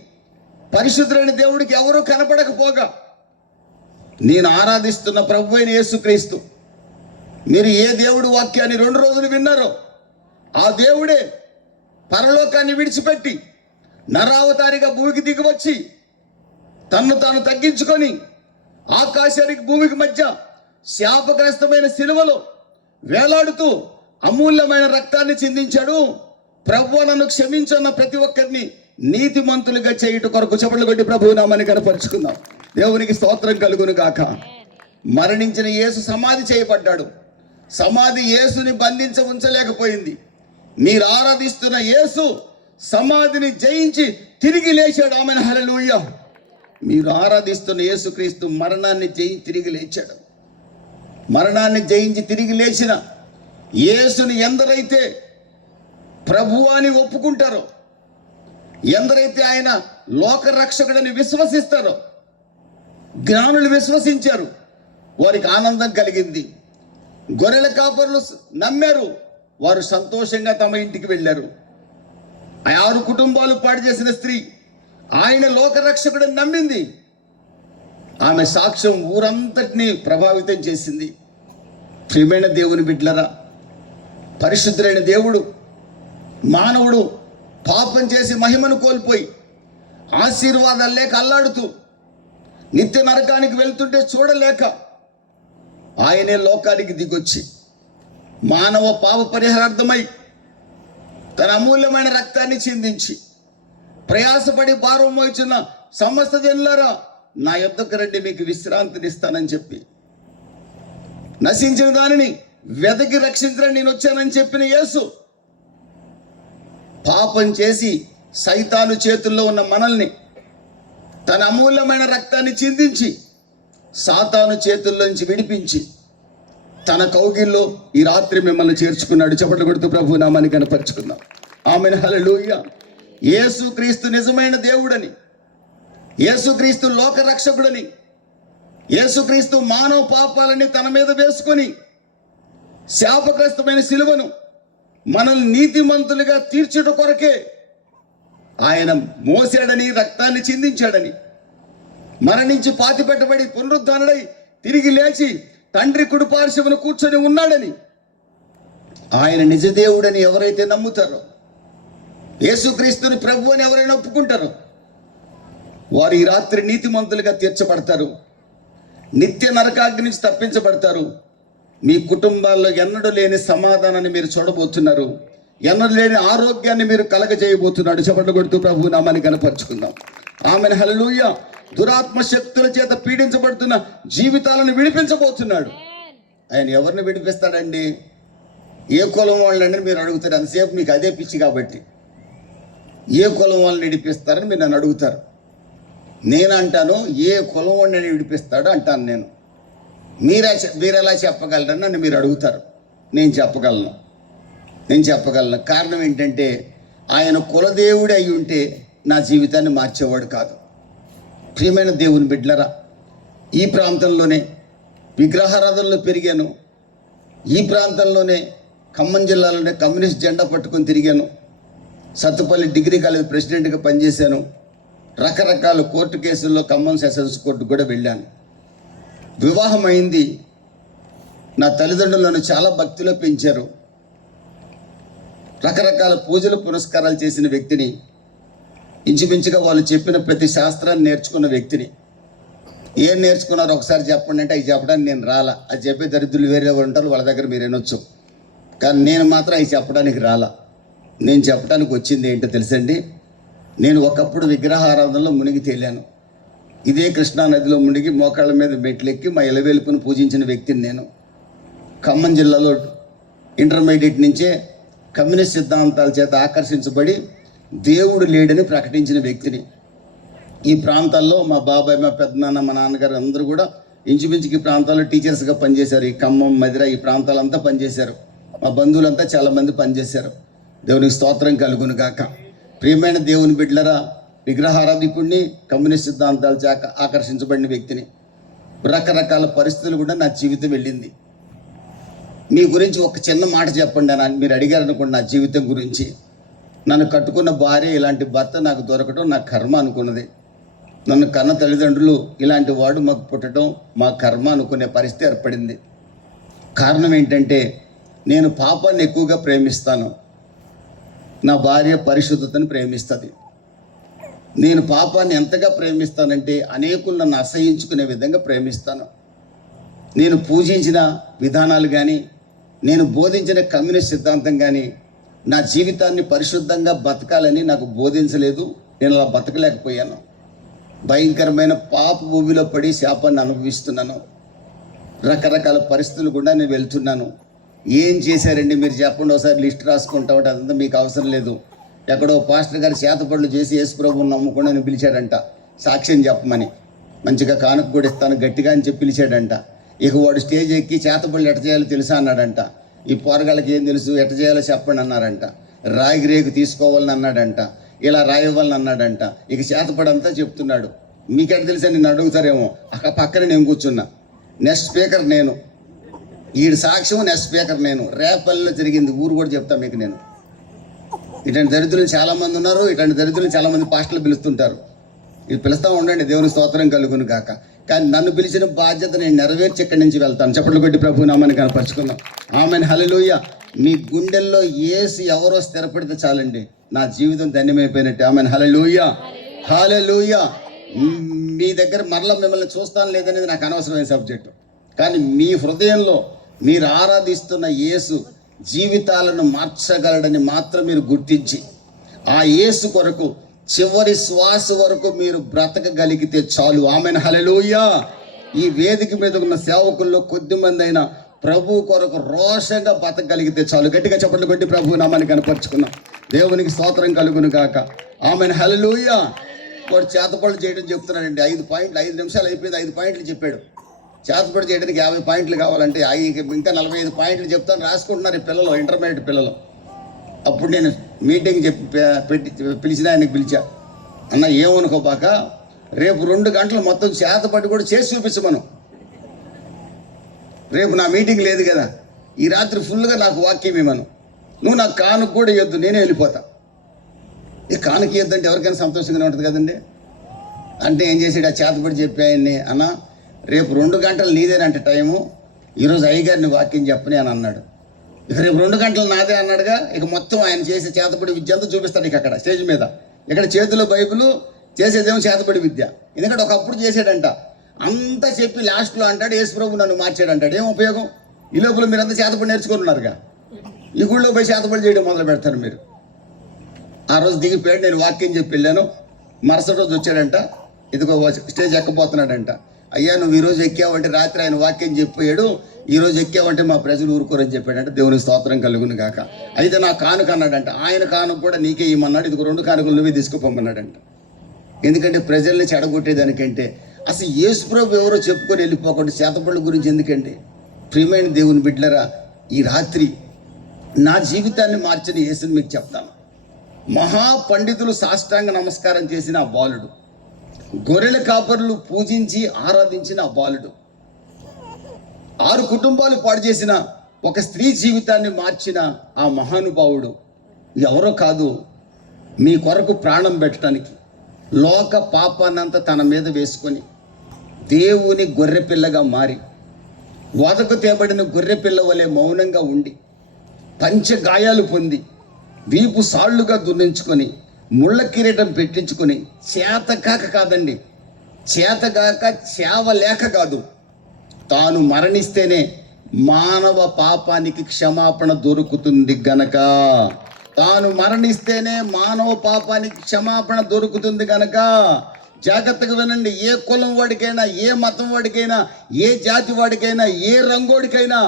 పరిశుద్ధులైన దేవుడికి ఎవరూ కనపడకపోగా నేను ఆరాధిస్తున్న ప్రభు అయిన యేసుక్రీస్తు, మీరు ఏ దేవుడు వాక్యాన్ని 2 రోజులు విన్నారో ఆ దేవుడే పరలోకాన్ని విడిచిపెట్టి నరావతారిగా భూమికి దిగివచ్చి తన్ను తాను తగ్గించుకొని ఆకాశానికి భూమికి మధ్య శాపగ్రస్తమైన శిలువలో వేలాడుతూ అమూల్యమైన రక్తాన్ని చిందించాడు. ప్రభువు నన్ను క్షమించన్న ప్రతి ఒక్కరిని నీతిమంతులుగా చేయుట కొరకు చప్పట్లు కొట్టి ప్రభువు నామని కనపరుచుకుందాం. దేవునికి స్తోత్రం కలుగును గాక. మరణించిన యేసు సమాధి చేయబడ్డాడు. సమాధి యేసుని బంధించ ఉంచలేకపోయింది. మీరు ఆరాధిస్తున్న యేసు సమాధిని జయించి తిరిగి లేచాడు. Amen hallelujah. మీరు ఆరాధిస్తున్న యేసుక్రీస్తు మరణాన్ని జయించి తిరిగి లేచాడు. మరణాన్ని జయించి తిరిగి లేచిన యేసుని ఎందరైతే ప్రభువు అని ఒప్పుకుంటారో, ఎందరైతే ఆయన లోకరక్షకుడని విశ్వసిస్తారో, జ్ఞానులు విశ్వసించారు, వారికి ఆనందం కలిగింది. గొర్రెల కాపరులు నమ్మారు, వారు సంతోషంగా తమ ఇంటికి వెళ్ళారు. 6 కుటుంబాలు పాడు చేసిన స్త్రీ ఆయన లోకరక్షకుడని నమ్మింది. ఆమె సాక్ష్యం ఊరంతటినీ ప్రభావితం చేసింది. ప్రియమైన దేవుని బిడ్డలరా, పరిశుద్ధులైన దేవుడు మానవుడు పాపం చేసి మహిమను కోల్పోయి ఆశీర్వాదాలు లేక అల్లాడుతూ నిత్య నరకానికి వెళ్తుంటే చూడలేక ఆయనే లోకానికి దిగొచ్చి మానవ పాప పరిహారార్థమై తన అమూల్యమైన రక్తాన్ని చిందించి ప్రయాసపడి భారం మోయుచున్న సమస్త జనులారా నా యొద్దకు రండి, మీకు విశ్రాంతినిస్తానని చెప్పి నశించిన దానిని వెదకి రక్షించడానికి నేను వచ్చానని చెప్పిన యేసు పాపం చేసి సైతాను చేతుల్లో ఉన్న మనల్ని తన అమూల్యమైన రక్తాన్ని చిందించి సాతాను చేతుల్లోంచి విడిపించి తన కౌగిల్లో ఈ రాత్రి మిమ్మల్ని చేర్చుకున్నాడు. చప్పట్లు కొడుతూ ప్రభు నామాన్ని కనపరుచుకుందాం. ఆమేన్ హల్లెలూయా. యేసుక్రీస్తు నిజమైన దేవుడని, యేసుక్రీస్తు లోకరక్షకుడని, యేసుక్రీస్తు మానవ పాపాలని తన మీద వేసుకొని శాపగ్రస్తమైన సిలువను మనల్ని నీతిమంతులుగా తీర్చుట కొరకే ఆయన మోసాడని, రక్తాన్ని చిందించాడని, మరణించి పాతిపెట్టబడి పునరుద్ధానుడై తిరిగి లేచి తండ్రి కుడిపార్శ్వమున కూర్చొని ఉన్నాడని, ఆయన నిజదేవుడని ఎవరైతే నమ్ముతారో, యేసుక్రీస్తుని ప్రభు అని ఎవరైనా ఒప్పుకుంటారో, వారు ఈ రాత్రి నీతిమంతులుగా తీర్చబడతారు. నిత్య నరకాగ్ని నుంచి తప్పించబడతారు. మీ కుటుంబాల్లో ఎన్నడూ లేని సమాధానాన్ని మీరు చూడబోతున్నారు. ఎన్నడూ లేని ఆరోగ్యాన్ని మీరు కలగజేయబోతున్నాడు. చప్పట్లు కొడుతూ ప్రభు నామాన్ని కనపరుచుకుందాం. ఆమేన్ హల్లెలూయా. దురాత్మ శక్తుల చేత పీడించబడుతున్న జీవితాలను విడిపించబోతున్నాడు. ఆయన ఎవరిని విడిపిస్తాడండి? ఏ కులం వాళ్ళని మీరు అడుగుతారు. అంతసేపు మీకు అదే పిచ్చి కాబట్టి ఏ కులం వాళ్ళని విడిపిస్తారని మీరు నన్ను అడుగుతారు. నేను అంటాను, ఏ కులం వాళ్ళని విడిపిస్తాడో అంటాను నేను. మీరు ఎలా చెప్పగలరని నన్ను మీరు అడుగుతారు. నేను చెప్పగలను. కారణం ఏంటంటే ఆయన కులదేవుడు అయి ఉంటే నా జీవితాన్ని మార్చేవాడు కాదు. ప్రియమైన దేవుని బిడ్డలరా, ఈ ప్రాంతంలోనే విగ్రహారాధనలో పెరిగాను. ఈ ప్రాంతంలోనే ఖమ్మం జిల్లాలోనే కమ్యూనిస్ట్ జెండా పట్టుకొని తిరిగాను. సత్తుపల్లి డిగ్రీ కాలేజ్ ప్రెసిడెంట్గా పనిచేశాను. రకరకాల కోర్టు కేసుల్లో ఖమ్మం సెషన్స్ కోర్టు కూడా వెళ్ళాను. వివాహం అయింది. నా తల్లిదండ్రులు నన్ను చాలా భక్తిలో పెంచారు. రకరకాల పూజలు పురస్కారాలు చేసిన వ్యక్తిని, ఇంచుమించుగా వాళ్ళు చెప్పిన ప్రతి శాస్త్రాన్ని నేర్చుకున్న వ్యక్తిని. ఏం నేర్చుకున్నారో ఒకసారి చెప్పండి అంటే అవి చెప్పడానికి నేను రాలా. అది చెప్పే దరిద్రులు వేరే ఉంటారు, వాళ్ళ దగ్గర మీరు వినొచ్చు. కానీ నేను మాత్రం అవి చెప్పడానికి రాలా. నేను చెప్పడానికి వచ్చింది ఏంటో తెలుసండి. నేను ఒకప్పుడు విగ్రహారాధనలో మునిగి తేలాను. ఇదే కృష్ణానదిలో మునిగి మోకాళ్ళ మీద మెట్లెక్కి మా ఇలవేలుపుని పూజించిన వ్యక్తిని నేను. ఖమ్మం జిల్లాలో ఇంటర్మీడియట్ నుంచే కమ్యూనిస్ట్ సిద్ధాంతాల చేత ఆకర్షించబడి దేవుడు లేడని ప్రకటించిన వ్యక్తిని. ఈ ప్రాంతాల్లో మా బాబాయ్, మా పెద్దనాన్న, మా నాన్నగారు అందరూ కూడా ఇంచుమించుకి ఈ ప్రాంతాల్లో టీచర్స్గా పనిచేశారు. ఈ ఖమ్మం, మధిర ఈ ప్రాంతాలంతా పనిచేశారు. మా బంధువులంతా చాలామంది పనిచేశారు. దేవునికి స్తోత్రం కలుగును గాక. ప్రియమైన దేవుని బిడ్డలరా, విగ్రహారాధికుడిని, కమ్యూనిస్ట్ సిద్ధాంతాలు ఆకర్షించబడిన వ్యక్తిని. రకరకాల పరిస్థితులు కూడా నా జీవితం వెళ్ళింది. మీ గురించి ఒక చిన్న మాట చెప్పండి అని మీరు అడిగారు అనుకోండి. నా జీవితం గురించి, నన్ను కట్టుకున్న భార్య ఇలాంటి భర్త నాకు దొరకటం నా కర్మ అనుకున్నది. నన్ను కన్న తల్లిదండ్రులు ఇలాంటి వాడు మాకు పుట్టడం మా కర్మ అనుకునే పరిస్థితి ఏర్పడింది. కారణం ఏంటంటే నేను పాపాన్ని ఎక్కువగా ప్రేమిస్తాను. నా భార్య పరిశుద్ధతను ప్రేమిస్తుంది. నేను పాపాన్ని ఎంతగా ప్రేమిస్తానంటే అనేకులు నన్ను అసహించుకునే విధంగా ప్రేమిస్తాను. నేను పూజించిన విధానాలు కానీ, నేను బోధించిన కమ్యూనిస్ట్ సిద్ధాంతం కానీ నా జీవితాన్ని పరిశుద్ధంగా బతకాలని నాకు బోధించలేదు. నేను అలా బతకలేకపోయాను. భయంకరమైన పాప భూమిలో పడి శాపాన్ని అనుభవిస్తున్నాను. రకరకాల పరిస్థితులు కూడా నేను వెళ్తున్నాను. ఏం చేశారండి మీరు చెప్పండి, ఒకసారి లిస్ట్ రాసుకుంటా ఉంటే అదంతా మీకు అవసరం లేదు. ఎక్కడో పాస్టర్ గారు చేతపడులు చేసి యేసు ప్రభువుని నమ్ముకుండా అని పిలిచాడంట, సాక్ష్యం చెప్పమని. మంచిగా కానుక కూడా ఇస్తాను గట్టిగా అని చెప్పి పిలిచాడంట. ఇక వాడు స్టేజ్ ఎక్కి చేతపడులు ఎట్ట చేయాలో తెలుసా అన్నాడంట. ఈ పోరగాళ్ళకి ఏం తెలుసు, ఎట్ట చేయాలో చెప్పండి అన్నారంట. రాగి రేకు తీసుకోవాలని అన్నాడంట, ఇలా రాయవ్వాలని అన్నాడంట. ఇక చేతపడంతా చెప్తున్నాడు. మీకెట తెలుసా నేను అడుగుతారేమో. పక్కన నేను కూర్చున్నా. నెక్స్ట్ స్పీకర్ నేను, ఈడు సాక్ష్యం నెక్స్ట్ స్పీకర్ నేను. రేపల్లిలో జరిగింది ఊరు కూడా చెప్తా మీకు నేను. ఇట్లాంటి దరిద్రులు చాలామంది ఉన్నారు. ఇట్లాంటి దరిద్రులు చాలామంది పాస్టర్లు పిలుస్తుంటారు. ఇది పిలుస్తూ ఉండండి, దేవుని స్తోత్రం కలుగును గాక. కానీ నన్ను పిలిచిన బాధ్యత నేను నెరవేర్చి ఇక్కడి నుంచి వెళ్తాను. చప్పట్లు కొట్టి ప్రభు నామాన్ని కనపరుచుకుందాం. ఆమెన్, హల్లెలూయా. మీ గుండెల్లో యేసు ఎవరో స్థిరపడితే చాలండి, నా జీవితం ధన్యమైపోయినట్టు. ఆమెన్, హల్లెలూయా, హల్లెలూయా. మీ దగ్గర మరలా మిమ్మల్ని చూస్తాను లేదనేది నాకు అనవసరమైన సబ్జెక్టు. కానీ మీ హృదయంలో మీరు ఆరాధిస్తున్న యేసు జీవితాలను మార్చగలడని మాత్రం మీరు గుర్తించి ఆ యేసు కొరకు చివరి శ్వాస వరకు మీరు బ్రతకగలిగితే చాలు. ఆమెన్, హల్లెలూయా. ఈ వేదిక మీద ఉన్న సేవకుల్లో కొద్దిమంది అయినా ప్రభు కొరకు రోషంగా బతకగలిగితే చాలు. గట్టిగా చప్పట్లు కొట్టి ప్రభు నామాన్ని కనపరుచుకున్నాం. దేవునికి స్తోత్రం కలుగును గాక. ఆమెన్, హల్లెలూయా. వాడు చేతపళ్ళు చేయడం చెప్తున్నాడండి. 5 పాయింట్లు, 5 నిమిషాలు అయిపోయింది, 5 పాయింట్లు చెప్పాడు. చేతపడి చేయడానికి 50 పాయింట్లు కావాలంటే ఇంకా 45 పాయింట్లు చెప్తాను. రాసుకుంటున్నారు ఈ పిల్లలు, ఇంటర్మీడియట్ పిల్లలు. అప్పుడు నేను మీటింగ్ పిలిచిన ఆయనకి పిలిచా. అన్న ఏమనుకోబాక, రేపు 2 గంటలు మొత్తం చేతపడి కూడా చేసి చూపించమను. రేపు నా మీటింగ్ లేదు కదా, ఈ రాత్రి ఫుల్గా నాకు వాక్యం ఇవ్వను. నువ్వు నాకు కానుక కూడా ఇవ్వద్దు, నేనే వెళ్ళిపోతా. ఈ కానుక ఇవ్వద్దంటే ఎవరికైనా సంతోషంగానే ఉంటుంది కదండి. అంటే ఏం చేసాడు, ఆ చేతపడి చెప్పి ఆయన్ని, అన్న రేపు 2 గంటలు నీదేనంటే టైము, ఈరోజు అయ్యగారిని వాక్యం చెప్పని అని అన్నాడు. ఇక రేపు 2 గంటలు నాదే అన్నాడుగా. ఇక మొత్తం ఆయన చేసే చేతపడి విద్య అంతా చూపిస్తాడు. ఇక అక్కడ స్టేజ్ మీద, ఇక్కడ చేతిలో బైబిల్, చేసేదేమో చేతపడి విద్య. ఎందుకంటే ఒకప్పుడు చేసాడంట. అంతా చెప్పి లాస్ట్లో అంటాడు యేసు ప్రభు నన్ను మార్చాడు అంటాడు. ఏం ఉపయోగం? ఈ లోపల మీరంతా చేతపడి నేర్చుకుంటున్నారుగా. ఈ గుళ్ళో పోయి చేతపడి చేయడం మొదలు పెడతారు మీరు. ఆ రోజు దిగిపోయాడు, నేను వాక్యం చెప్పి వెళ్ళాను. మరుసటి రోజు వచ్చాడంట, ఇదిగో స్టేజ్ ఎక్కబోతున్నాడంట. అయ్యా నువ్వు ఈరోజు ఎక్కావంటే, రాత్రి ఆయన వాక్యం చెప్పాడు, ఈరోజు ఎక్కావంటే మా ప్రజలు ఊరుకోరని చెప్పాడంట. దేవునికి స్తోత్రం కలుగును గాక. అయితే నా కానుక అన్నాడంట. ఆయన కానుక కూడా నీకే ఇమ్మన్నాడు. ఇదిగో 2 కానుకలు నువ్వే తీసుకుపోమన్నాడంట. ఎందుకంటే ప్రజల్ని చెడగొట్టేదానికంటే. అసలు యేసు ప్రభు ఎవరో చెప్పుకొని వెళ్ళిపోకుండా చేతపళ్ళ గురించి ఎందుకంటే. ప్రియమైన దేవుని బిడ్డలరా, ఈ రాత్రి నా జీవితాన్ని మార్చిన యేసుని మీకు చెప్తాను. మహాపండితులు సాష్టాంగ నమస్కారం చేసిన ఆ బాలుడు, గొర్రెల కాపరులు పూజించి ఆరాధించిన ఆ బాలుడు, 6 కుటుంబాలు పాడు చేసిన ఒక స్త్రీ జీవితాన్ని మార్చిన ఆ మహానుభావుడు ఎవరో కాదు, మీ కొరకు ప్రాణం పెట్టడానికి లోక పాపాన్నంతా తన మీద వేసుకొని దేవుని గొర్రెపిల్లగా మారి, వదకు తేబడిన గొర్రెపిల్ల వలె మౌనంగా ఉండి, పంచగాయాలు పొంది, వీపు సాళ్లుగా దున్నించుకొని, ముళ్ళ కిరీటం పెట్టించుకొని, చేతగాక కాదండి, చేతగాక చేవలేక కాదు, తాను మరణిస్తేనే మానవ పాపానికి క్షమాపణ దొరుకుతుంది గనక, తాను మరణిస్తేనే మానవ పాపానికి క్షమాపణ దొరుకుతుంది గనక. జాగ్రత్తగా వినండి. ఏ కులం వాడికైనా, ఏ మతం వాడికైనా, ఏ జాతి వాడికైనా, ఏ రంగోడికైనా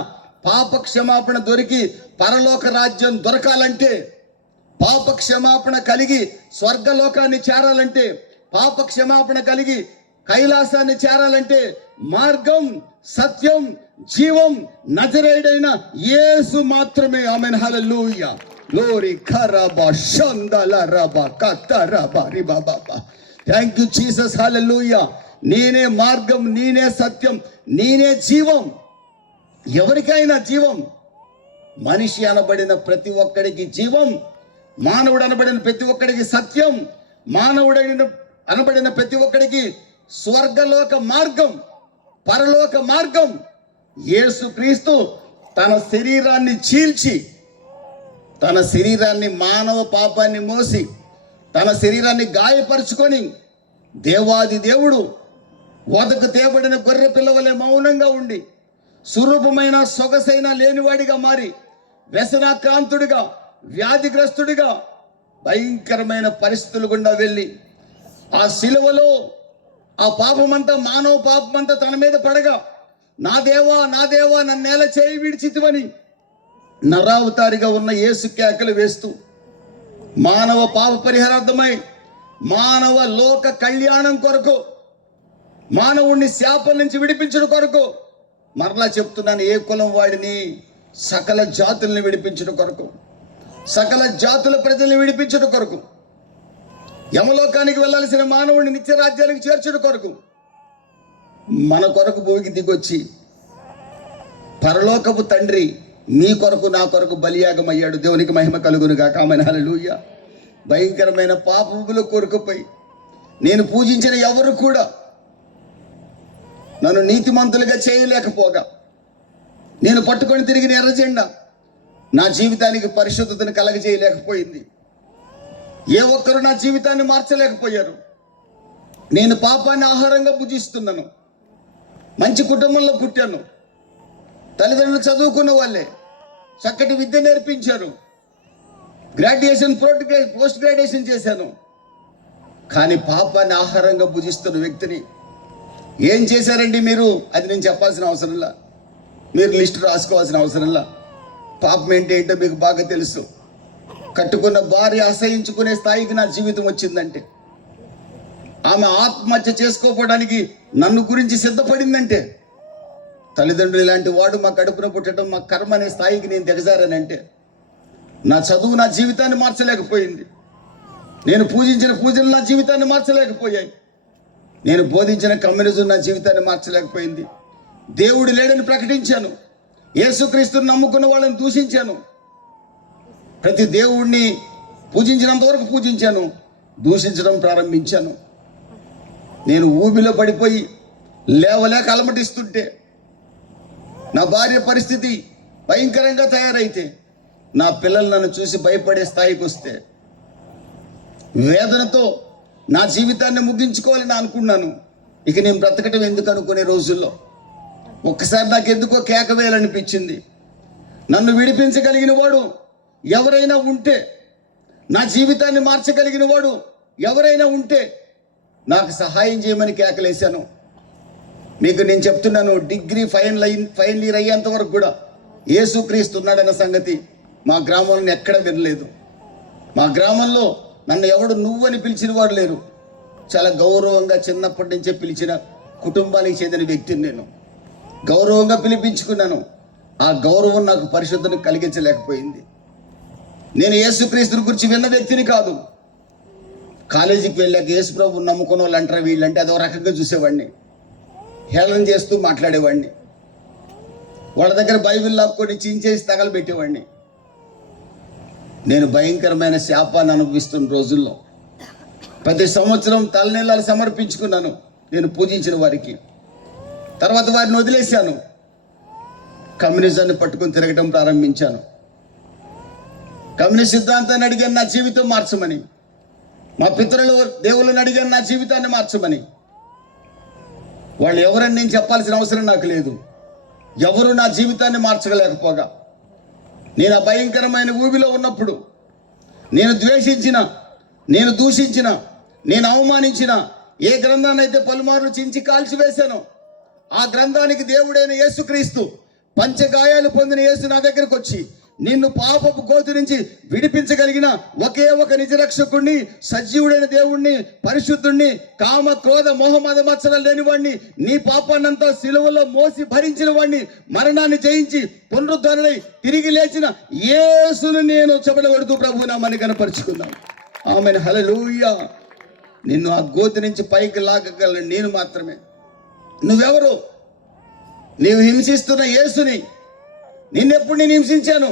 పాప క్షమాపణ దొరికి పరలోక రాజ్యం దొరకాలంటే, పాప క్షమాపణ కలిగి స్వర్గలోకాన్ని చేరాలంటే, పాప క్షమాపణ కలిగి కైలాసాన్ని చేరాలంటే మార్గం, సత్యం, జీవం నజరేయుడైన యేసు మాత్రమే. ఆమెన్, హల్లెలూయా. గ్లోరీ ఖరబా షందల రబా కతరబా రిబాబా. థ్యాంక్ యూ జీసస్, హల్లెలూయా. నేనే మార్గం, నేనే సత్యం, నేనే జీవం. ఎవరికైనా జీవం. మనిషి అనబడిన ప్రతి ఒక్కడికి జీవం, మానవుడు అనబడిన ప్రతి ఒక్కడికి సత్యం, మానవుడైన అనబడిన ప్రతి ఒక్కడికి స్వర్గలోక మార్గం, పరలోక మార్గం. యేసుక్రీస్తు తన శరీరాన్ని చీల్చి తన శరీరాన్ని, మానవ పాపాన్ని మోసి తన శరీరాన్ని గాయపరుచుకొని దేవాది దేవుడు వదకు తేబడిన గొర్రె పిల్లవలే మౌనంగా ఉండి స్వరూపమైన సొగసైన లేనివాడిగా మారి వ్యసనాక్రాంతుడిగా, వ్యాధిగ్రస్తుడిగా భయంకరమైన పరిస్థితులు గుండా వెళ్ళి ఆ శిలువలో ఆ పాపమంతా, మానవ పాపమంతా తన మీద పడగా, నా దేవా నా దేవా నన్నేల చేయి విడిచితివని నరావతారిగా ఉన్న యేసు కేకలు వేస్తూ మానవ పాప పరిహారార్థమై, మానవ లోక కళ్యాణం కొరకు, మానవుణ్ణి శాపం నుంచి విడిపించడం కొరకు, మరలా చెప్తున్నాను, ఏ కులం వాడిని, సకల జాతుల్ని విడిపించడం కొరకు, సకల జాతుల ప్రజల్ని విడిపించడం కొరకు, యమలోకానికి వెళ్ళాల్సిన మానవుడిని నిత్య రాజ్యానికి చేర్చడం కొరకు మన కొరకు భూమికి దిగొచ్చి పరలోకపు తండ్రి నీ కొరకు నా కొరకు బలియాగం అయ్యాడు. దేవునికి మహిమ కలుగును గాక. ఆమేన్, హల్లెలూయా. భయంకరమైన పాపములో కోరుకుపోయి నేను పూజించిన ఎవరు కూడా నన్ను నీతిమంతులుగా చేయలేకపోగా, నేను పట్టుకొని తిరిగిన ఎర్రజెండా నా జీవితానికి పరిశుద్ధతను కలగజేయలేకపోయింది. ఏ ఒక్కరు నా జీవితాన్ని మార్చలేకపోయారు. నేను పాపాన్ని ఆహారంగా భుజిస్తున్నాను. మంచి కుటుంబంలో పుట్టాను. తల్లిదండ్రులు చదువుకున్న వాళ్ళే, చక్కటి విద్య నేర్పించారు. గ్రాడ్యుయేషన్, పోస్ట్ గ్రాడ్యుయేషన్ చేశాను. కానీ పాపాన్ని ఆహారంగా భుజిస్తున్న వ్యక్తిని ఏం చేశారండి మీరు? అది నేను చెప్పాల్సిన అవసరంలా, మీరు లిస్టు రాసుకోవాల్సిన అవసరంలా. పాపం ఏంటో మీకు బాగా తెలుసు. కట్టుకున్న భార్య అసహించుకునే స్థాయికి నా జీవితం వచ్చిందంటే, ఆమె ఆత్మహత్య చేసుకోవడానికి నన్ను గురించి సిద్ధపడిందంటే, తల్లిదండ్రులు ఇలాంటి వాడు మా కడుపున పుట్టడం మా కర్మ అనే స్థాయికి నేను దిగజారానంటే, నా చదువు నా జీవితాన్ని మార్చలేకపోయింది. నేను పూజించిన పూజలు నా జీవితాన్ని మార్చలేకపోయాయి. నేను బోధించిన కమ్యూనిజం నా జీవితాన్ని మార్చలేకపోయింది. దేవుడు లేడని ప్రకటించాను. యేసుక్రీస్తుని నమ్ముకున్న వాళ్ళని దూషించాను. ప్రతి దేవుణ్ణి పూజించినంత వరకు పూజించాను, దూషించడం ప్రారంభించాను. నేను ఊబిలో పడిపోయి లేవలేక అలమటిస్తుంటే, నా భార్య పరిస్థితి భయంకరంగా తయారైతే, నా పిల్లలు నన్ను చూసి భయపడే స్థాయికి వస్తే, వేదనతో నా జీవితాన్ని ముగించుకోవాలని అనుకున్నాను. ఇక నేను బ్రతకటం ఎందుకు అనుకునే రోజుల్లో ఒక్కసారి నాకు ఎందుకో కేక వేయాలనిపించింది. నన్ను విడిపించగలిగిన వాడు ఎవరైనా ఉంటే, నా జీవితాన్ని మార్చగలిగిన వాడు ఎవరైనా ఉంటే నాకు సహాయం చేయమని కేకలేశాను. మీకు నేను చెప్తున్నాను, డిగ్రీ ఫైనల్ ఇయర్ అయ్యేంత వరకు కూడా యేసుక్రీస్తు ఉన్నాడన్న సంగతి మా గ్రామంలో ఎక్కడ వినలేదు. మా గ్రామంలో నన్ను ఎవడు నువ్వని పిలిచిన వాడు లేరు. చాలా గౌరవంగా చిన్నప్పటి నుంచే పిలిచిన కుటుంబానికి చెందిన వ్యక్తిని నేను. గౌరవంగా పిలిపించుకున్నాను. ఆ గౌరవం నాకు పరిశుద్ధను కలిగించలేకపోయింది. నేను యేసుక్రీస్తుని గురించి విన్న వ్యక్తిని కాదు. కాలేజీకి వెళ్ళాక యేసుప్రభుని నమ్ముకున్న వాళ్ళు అంటారు వీళ్ళంటే అదో రకంగా చూసేవాడిని, హేళన చేస్తూ మాట్లాడేవాడిని. వాళ్ళ దగ్గర బైబిల్ లాక్కొని చించేసి తగలబెట్టేవాడిని. నేను భయంకరమైన శాపాన్ని అనుభవిస్తున్న రోజుల్లో ప్రతి సంవత్సరం తలనీలాలు సమర్పించుకున్నాను నేను పూజించిన వారికి. తర్వాత వారిని వదిలేశాను. కమ్యూనిజాన్ని పట్టుకొని తిరగడం ప్రారంభించాను. కమ్యూనిస్ట్ సిద్ధాంతాన్ని అడిగాను నా జీవితం మార్చమని. మా పితరులు దేవుళ్ళని అడిగాను నా జీవితాన్ని మార్చమని. వాళ్ళు ఎవరని నేను చెప్పాల్సిన అవసరం నాకు లేదు. ఎవరు నా జీవితాన్ని మార్చలేకపోగా, నేను ఆ భయంకరమైన ఊబిలో ఉన్నప్పుడు, నేను ద్వేషించిన, నేను దూషించిన, నేను అవమానించిన ఏ గ్రంథాన్ని అయితే పలుమార్లు చించి కాల్చివేశానో, ఆ గ్రంథానికి దేవుడైన యేసుక్రీస్తు పంచగాయాలు పొందిన యేసు నా దగ్గరకు వచ్చి నిన్ను పాపపు గోతు నుంచి విడిపించగలిగిన ఒకే ఒక నిజరక్షకుణ్ణి, సజీవుడైన దేవుణ్ణి, పరిశుద్ధుణ్ణి, కామ క్రోధ మోహమద మత్సరాలు లేనివాడిని, నీ పాపాన్నంతా సిలువలో మోసి భరించిన వాడిని, మరణాన్ని జయించి పునరుద్ధరణై తిరిగి లేచిన యేసును నేను చెబడగొడుతూ ప్రభు నామని కనపరుచుకున్నాను. ఆమెన్, హల్లెలూయా. నిన్ను ఆ గోతు నుంచి పైకి లాగగలను నేను మాత్రమే. నువ్వెవరు? నీవు హింసిస్తున్న యేసుని. నిన్నెప్పుడు నేను హింసించాను?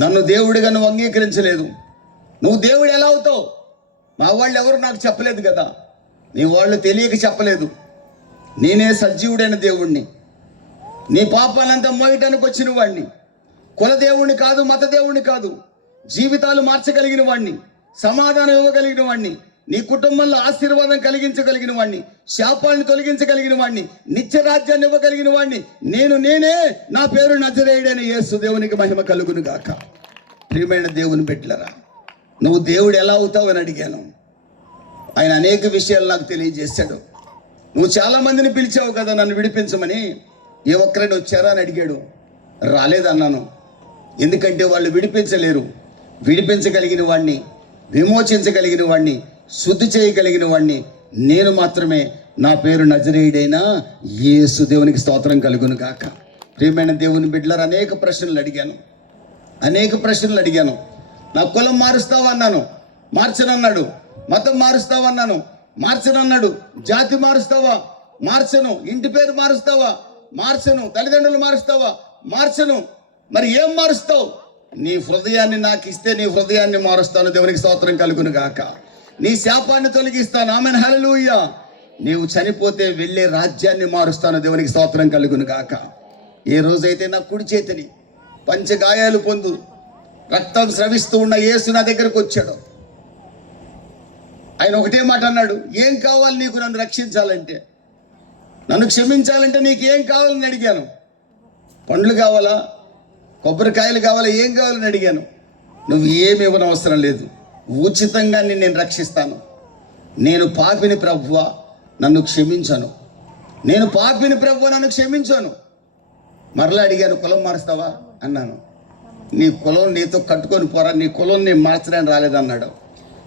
నన్ను దేవుడిగా నువ్వు అంగీకరించలేదు. నువ్వు దేవుడు ఎలా అవుతావు? మా వాళ్ళు ఎవరు నాకు చెప్పలేదు కదా. నీ వాళ్ళు తెలియక చెప్పలేదు. నేనే సజీవుడైన దేవుణ్ణి, నీ పాపాలంతా మోయటానికి వచ్చిన వాడిని, కుల దేవుణ్ణి కాదు, మత దేవుణ్ణి కాదు, జీవితాలు మార్చగలిగిన వాణ్ణి, సమాధానం ఇవ్వగలిగిన వాణ్ణి, నీ కుటుంబంలో ఆశీర్వాదం కలిగించగలిగిన వాణ్ణి, శాపాన్ని తొలగించగలిగిన వాణ్ణి, నిత్య రాజ్యాన్ని ఇవ్వగలిగిన వాణ్ణి నేనే, నా పేరు నజరేయుడైన యేసు. దేవునికి మహిమ కలుగును గాక. ప్రియమైన దేవుని బిడ్డలారా, నువ్వు దేవుడు ఎలా అవుతావు అని అడిగాను. ఆయన అనేక విషయాలు నాకు తెలియజేశాడు. నువ్వు చాలా మందిని పిలిచావు కదా నన్ను విడిపించమని, ఏ ఒక్కరైనా వచ్చారా అని అడిగాడు. రాలేదన్నాను. ఎందుకంటే వాళ్ళు విడిపించలేరు. విడిపించగలిగిన వాడిని, విమోచించగలిగిన వాడిని, శుద్ధి చేయగలిగిన వాడిని నేను మాత్రమే. నా పేరు నజరేయుడైన యేసు. దేవునికి స్తోత్రం కలుగును గాక. ప్రియమైన దేవుని బిడ్డలారా, అనేక ప్రశ్నలు అడిగాను. నా కులం మారుస్తావా అన్నాను, మార్చనన్నాడు. మతం మారుస్తావన్నాను, మార్చనన్నాడు. జాతి మారుస్తావా, మార్చను. ఇంటి పేరు మారుస్తావా, మార్చను. తల్లిదండ్రులు మారుస్తావా, మార్చను. మరి ఏం మారుస్తావు? నీ హృదయాన్ని నాకు ఇస్తే నీ హృదయాన్ని మారుస్తాను. దేవునికి స్తోత్రం కలుగును గాక. నీ శాపాన్ని తొలగిస్తాను. ఆమెన్, హల్లెలూయా. నీవు చనిపోతే వెళ్ళే రాజ్యాన్ని మారుస్తాను. దేవునికి స్తోత్రం కలుగును గాక. ఏ రోజైతే నా కుడి చేతిని పంచగాయాలు పొందు రక్తం స్రవిస్తూ ఉన్న యేసు నా దగ్గరకు వచ్చాడు. ఆయన ఒకటే మాట అన్నాడు, ఏం కావాలి నీకు నన్ను రక్షించాలంటే, నన్ను క్షమించాలంటే నీకు ఏం కావాలని అడిగాను. పండ్లు కావాలా, కొబ్బరికాయలు కావాలా, ఏం కావాలని అడిగాను. నువ్వు ఏమి ఇవ్వనవసరం లేదు, ఉచితంగా నేను రక్షిస్తాను. నేను పాపిని ప్రభువా, నన్ను క్షమించాను. నన్ను క్షమించాను. మరలా అడిగాను, కులం మారుస్తావా అన్నాను. నీ కులం నీతో కట్టుకొని పోరా, నీ కులం నేను మార్చడానికి రాలేదన్నాడు.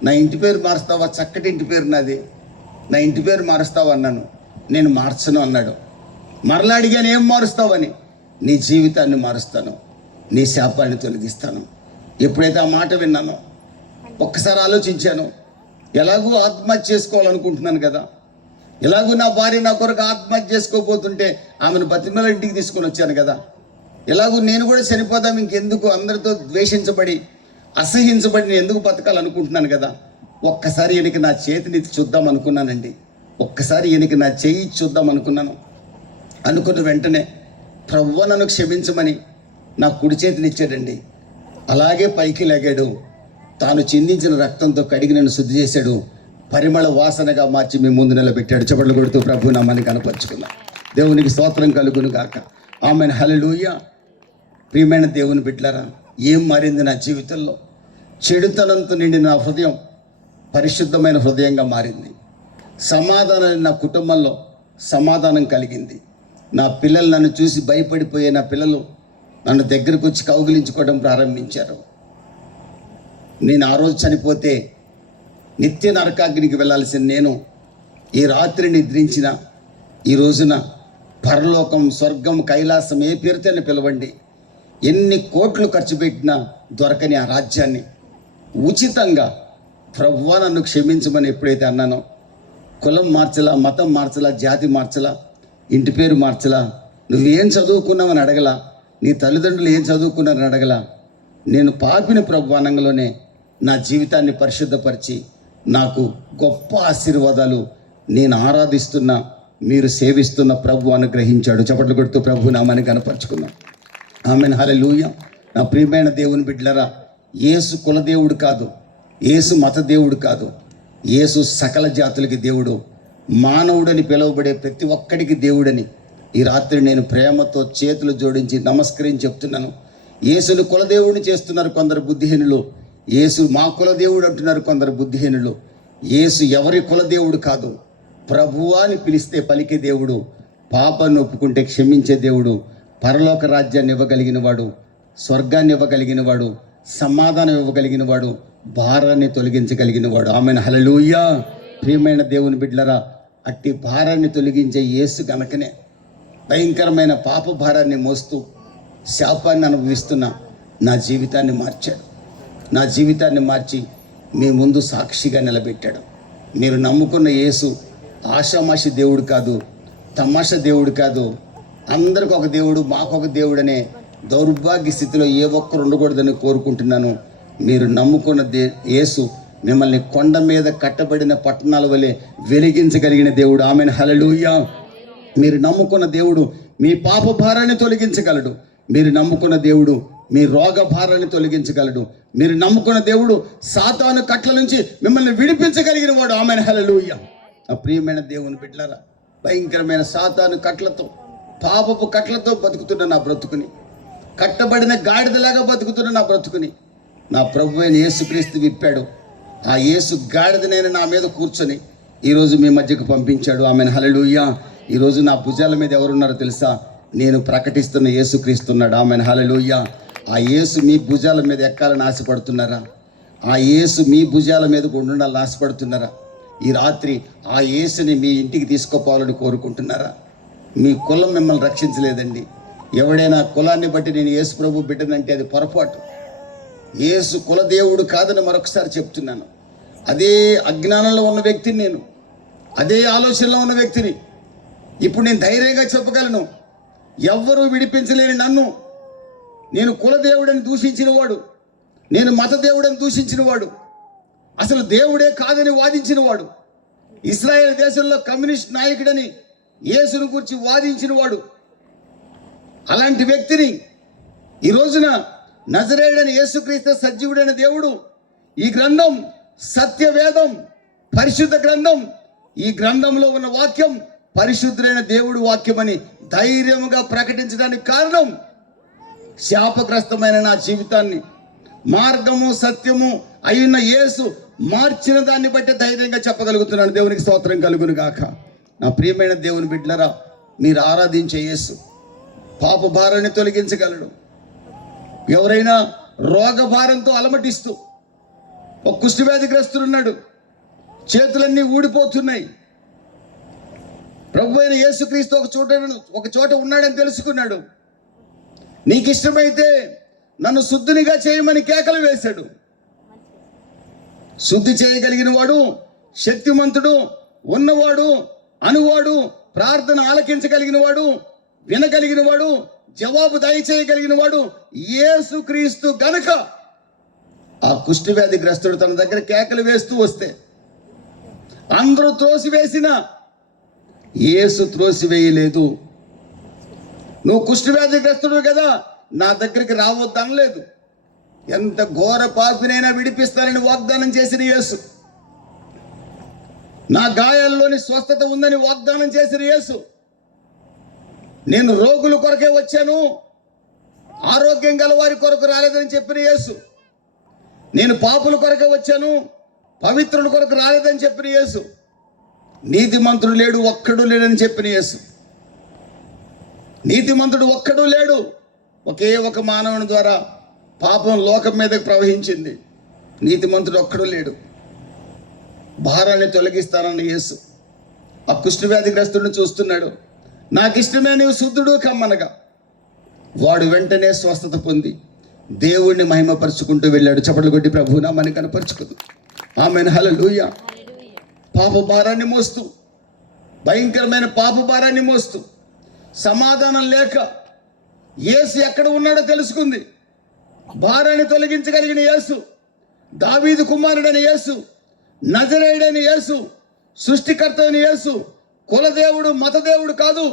నా ఇంటి పేరు మారుస్తావా, చక్కటి ఇంటి పేరు నాది, నా ఇంటి పేరు మారుస్తావా అన్నాను. నేను మార్చను అన్నాడు. మరలా అడిగాను, ఏం మారుస్తావని. నీ జీవితాన్ని మారుస్తాను, నీ శాపాన్ని తొలగిస్తాను. ఎప్పుడైతే ఆ మాట విన్నానో ఒక్కసారి ఆలోచించాను. ఎలాగూ ఆత్మహత్య చేసుకోవాలనుకుంటున్నాను కదా, ఎలాగూ నా భార్య నా కొరకు ఆత్మహత్య చేసుకోబోతుంటే ఆమెను బతిమల ఇంటికి తీసుకొని వచ్చాను కదా, ఎలాగూ నేను కూడా చనిపోదాం, ఇంకెందుకు అందరితో ద్వేషించబడి అసహించబడి నేను ఎందుకు బతకాలనుకుంటున్నాను కదా. ఒక్కసారి ఈయనకి నా చేతిని చూద్దాం అనుకున్నానండి. ఒక్కసారి ఈయనకి నా చెయ్యి చూద్దాం అనుకున్నాను. అనుకున్న వెంటనే ప్రభువా నన్ను క్షమించమని నా కుడి చేతిని ఇచ్చాడండి. అలాగే పైకి లేగాడు. తాను చిందించిన రక్తంతో కడిగి నన్ను శుద్ధి చేశాడు. పరిమళ వాసనగా మార్చి మీ ముందు నిలబెట్టాడు. చప్పట్లు కొడుతూ ప్రభు నామాన్ని కనపరుచుకున్నాం. దేవునికి స్తోత్రం కలుగును గాక. ఆమెన్, హల్లెలూయా. ప్రియమైన దేవుని బిడ్డలారా, ఏం మారింది నా జీవితంలో? చెడుతనంతో నిండిన నా హృదయం పరిశుద్ధమైన హృదయంగా మారింది. సమాధానం, నా కుటుంబంలో సమాధానం కలిగింది. నా పిల్లలు నన్ను చూసి భయపడిపోయే నా పిల్లలు నన్ను దగ్గరకు వచ్చి కౌగిలించుకోవడం ప్రారంభించారు. నేను ఆ రోజు చనిపోతే నిత్య నరకాగ్నికి వెళ్ళాల్సిన నేను ఈ రాత్రి నిద్రించిన ఈ రోజున పరలోకం, స్వర్గం, కైలాసం, ఏ పేరుతోనే పిలవండి, ఎన్ని కోట్లు ఖర్చు పెట్టినా దొరకని ఆ రాజ్యాన్ని ఉచితంగా ప్రభువా నన్ను క్షమించమని ఎప్పుడైతే అన్నానో, కులం మార్చలా, మతం మార్చలా, జాతి మార్చలా, ఇంటి పేరు మార్చలా, నువ్వేం చదువుకున్నావని అడగలా, నీ తల్లిదండ్రులు ఏం చదువుకున్నారని అడగలా. నేను పాపిని ప్రభు అనంగలోనే నా జీవితాన్ని పరిశుద్ధపరిచి నాకు గొప్ప ఆశీర్వాదాలు నేను ఆరాధిస్తున్న, మీరు సేవిస్తున్న ప్రభు అనుగ్రహించాడు. చప్పట్లు కొడుతూ ప్రభు నామాన్ని కనపరుచుకున్నాం. ఆమెన్, హల్లెలూయా. నా ప్రియమైన దేవుని బిడ్డలారా, యేసు కులదేవుడు కాదు, యేసు మత దేవుడు కాదు, యేసు సకల జాతులకి దేవుడు, మానవుడని పిలువబడే ప్రతి ఒక్కడికి దేవుడని ఈ రాత్రి నేను ప్రేమతో చేతులు జోడించి నమస్కరించి చెప్తున్నాను. యేసును కులదేవుడిని చేస్తున్నారు కొందరు బుద్ధిహీనులు, యేసు మా కులదేవుడు అంటున్నారు కొందరు బుద్ధిహీనులు. యేసు ఎవరి కులదేవుడు కాదు, ప్రభువా అని పిలిస్తే పలికే దేవుడు, పాపాన్ని ఒప్పుకుంటే క్షమించే దేవుడు, పరలోక రాజ్యాన్ని ఇవ్వగలిగిన వాడు, స్వర్గాన్ని ఇవ్వగలిగిన వాడు, సమాధానం ఇవ్వగలిగిన వాడు, భారాన్ని తొలగించగలిగిన వాడు. ఆమెన్, హల్లెలూయా. ప్రియమైన దేవుని బిడ్డలారా, అట్టి భారాన్ని తొలగించే యేసు గనకనే భయంకరమైన పాప భారాన్ని మోస్తూ శాపాన్ని అనుభవిస్తున్న నా జీవితాన్ని మార్చాడు. నా జీవితాన్ని మార్చి మీ ముందు సాక్షిగా నిలబెట్టాడు. మీరు నమ్ముకున్న యేసు ఆషామాషి దేవుడు కాదు, తమాషా దేవుడు కాదు. అందరికి ఒక దేవుడు, మాకొక దేవుడు అనే దౌర్భాగ్య స్థితిలో ఏ ఒక్కరు ఉండకూడదని కోరుకుంటున్నాను. మీరు నమ్ముకున్న యేసు మిమ్మల్ని కొండ మీద కట్టబడిన పట్టణాల వలె వెలిగించగలిగిన దేవుడు. ఆమెన్, హల్లెలూయా. మీరు నమ్ముకున్న దేవుడు మీ పాప భారాన్ని తొలగించగలడు. మీరు నమ్ముకున్న దేవుడు మీ రోగ భారాన్ని తొలగించగలడు. మీరు నమ్ముకున్న దేవుడు సాతాను కట్ల నుంచి మిమ్మల్ని విడిపించగలిగిన వాడు. ఆమేన్, హల్లెలూయా. ఆ ప్రియమైన దేవుని బిడ్డలారా, భయంకరమైన సాతాను కట్లతో, పాపపు కట్లతో బతుకుతున్న నా బ్రతుకుని, కట్టబడిన గాడిదలాగా బతుకుతున్న నా బ్రతుకుని నా ప్రభు అయిన యేసుక్రీస్తు విప్పాడు. ఆ యేసు గాడిదనైన నా మీద కూర్చొని ఈరోజు మీ మధ్యకు పంపించాడు. ఆమేన్, హల్లెలూయా. ఈరోజు నా భుజాల మీద ఎవరున్నారో తెలుసా? నేను ప్రకటిస్తున్న యేసుక్రీస్తున్నాడు. ఆమేన్, హల్లెలూయా. ఆ యేసు మీ భుజాల మీద ఎక్కాలని ఆశపడుతున్నారా? ఆ యేసు మీ భుజాల మీద ఉండాలని ఆశపడుతున్నారా? ఈ రాత్రి ఆ యేసుని మీ ఇంటికి తీసుకుపోవాలని కోరుకుంటున్నారా? మీ కులం మిమ్మల్ని రక్షించలేదండి. ఎవడైనా కులాన్ని బట్టి నేను యేసు ప్రభు బిడ్డనంటే అది పొరపాటు. యేసు కులదేవుడు కాదని మరొకసారి చెప్తున్నాను. అదే అజ్ఞానంలో ఉన్న వ్యక్తిని నేను, అదే ఆలోచనలో ఉన్న వ్యక్తిని. ఇప్పుడు నేను ధైర్యంగా చెప్పగలను, ఎవ్వరూ విడిపించలేని నన్ను, నేను కులదేవుడని దూషించిన వాడు, నేను మత దేవుడని దూషించిన వాడు, అసలు దేవుడే కాదని వాదించిన వాడు, ఇశ్రాయేల్ దేశంలో కమ్యూనిస్ట్ నాయకుడని యేసును గురించి వాదించిన వాడు, అలాంటి వ్యక్తిని ఈ రోజున నజరేయుడైన యేసుక్రీస్తు సజీవుడైన దేవుడు, ఈ గ్రంథం సత్యవేదం, పరిశుద్ధ గ్రంథం, ఈ గ్రంథంలో ఉన్న వాక్యం పరిశుద్ధుడైన దేవుడు వాక్యమని ధైర్యముగా ప్రకటించడానికి కారణం, శాపగ్రస్తమైన నా జీవితాన్ని మార్గము సత్యము అయిన యేసు మార్చిన దాన్ని బట్టి ధైర్యంగా చెప్పగలుగుతున్నాను. దేవునికి స్తోత్రం కలుగును గాక. నా ప్రియమైన దేవుని బిడ్డలారా, మీరు ఆరాధించే యేసు పాప భారాన్ని తొలగించగలడు. ఎవరైనా రోగ భారంతో అలమటిస్తూ, ఒక కుష్ఠవ్యాధిగ్రస్తుడున్నాడు, చేతులన్నీ ఊడిపోతున్నాయి, ప్రభు అయిన యేసుక్రీస్తు ఒక చోట ఉన్నాడని తెలుసుకున్నాడు. నీకు ఇష్టమైతే నన్ను శుద్ధినిగా చేయమని కేకలు వేశాడు. శుద్ధి చేయగలిగిన వాడు, శక్తిమంతుడు, ఉన్నవాడు, అనువాడు, ప్రార్థన ఆలకించగలిగిన వాడు, వినగలిగిన వాడు, జవాబు దయచేయగలిగిన వాడు యేసుక్రీస్తు గనుక ఆ కుష్ఠవ్యాధిగ్రస్తుడు తన దగ్గర కేకలు వేస్తూ వస్తే అందరూ త్రోసివేసిన యేసు త్రోసివేయలేదు. నువ్వు కుష్ఠవ్యాధిగ్రస్తుడు కదా, నా దగ్గరికి రావద్దు అనలేదు. ఎంత ఘోర పాపినైనా విడిపిస్తానని వాగ్దానం చేసిన యేసు, నా గాయాల్లోని స్వస్థత ఉందని వాగ్దానం చేసిన యేసు, నేను రోగుల కొరకే వచ్చాను, ఆరోగ్యం గల వారి కొరకు రాలేదని చెప్పిన యేసు, నేను పాపుల కొరకే వచ్చాను, పవిత్రుల కొరకు రాలేదని చెప్పిన యేసు, నీతిమంతుడు లేడు ఒక్కడు లేడని చెప్పిన యేసు, నీతిమంతుడు ఒక్కడు లేడు, ఒకే ఒక మానవుని ద్వారా పాపం లోకం మీదకి ప్రవహించింది, నీతిమంతుడు ఒక్కడు లేడు. భారాన్ని తొలగిస్తానన్న యేసు ఆ కుష్ఠవ్యాధిగ్రస్తుడిని చూస్తున్నాడు. నాకు ఇష్టమే నీవు శుద్ధుడు కమ్మనగా వాడు వెంటనే స్వస్థత పొంది దేవుణ్ణి మహిమపరుచుకుంటూ వెళ్ళాడు. చప్పట్లు కొట్టి ప్రభువునా మనకి కనపరుచుకుంది. ఆమేన్, హల్లెలూయా. పాప భారాన్ని మోస్తూ, భయంకరమైన పాప భారాన్ని మోస్తూ, సమాధానం లేక యేసు ఎక్కడ ఉన్నాడో తెలుసుకుంది. భారాన్ని తొలగించగలిగిన యేసు, దావీదు కుమారుడైన యేసు, నజరేయుడైన యేసు, సృష్టికర్త అయిన యేసు, కులదేవుడు మతదేవుడు కాదు,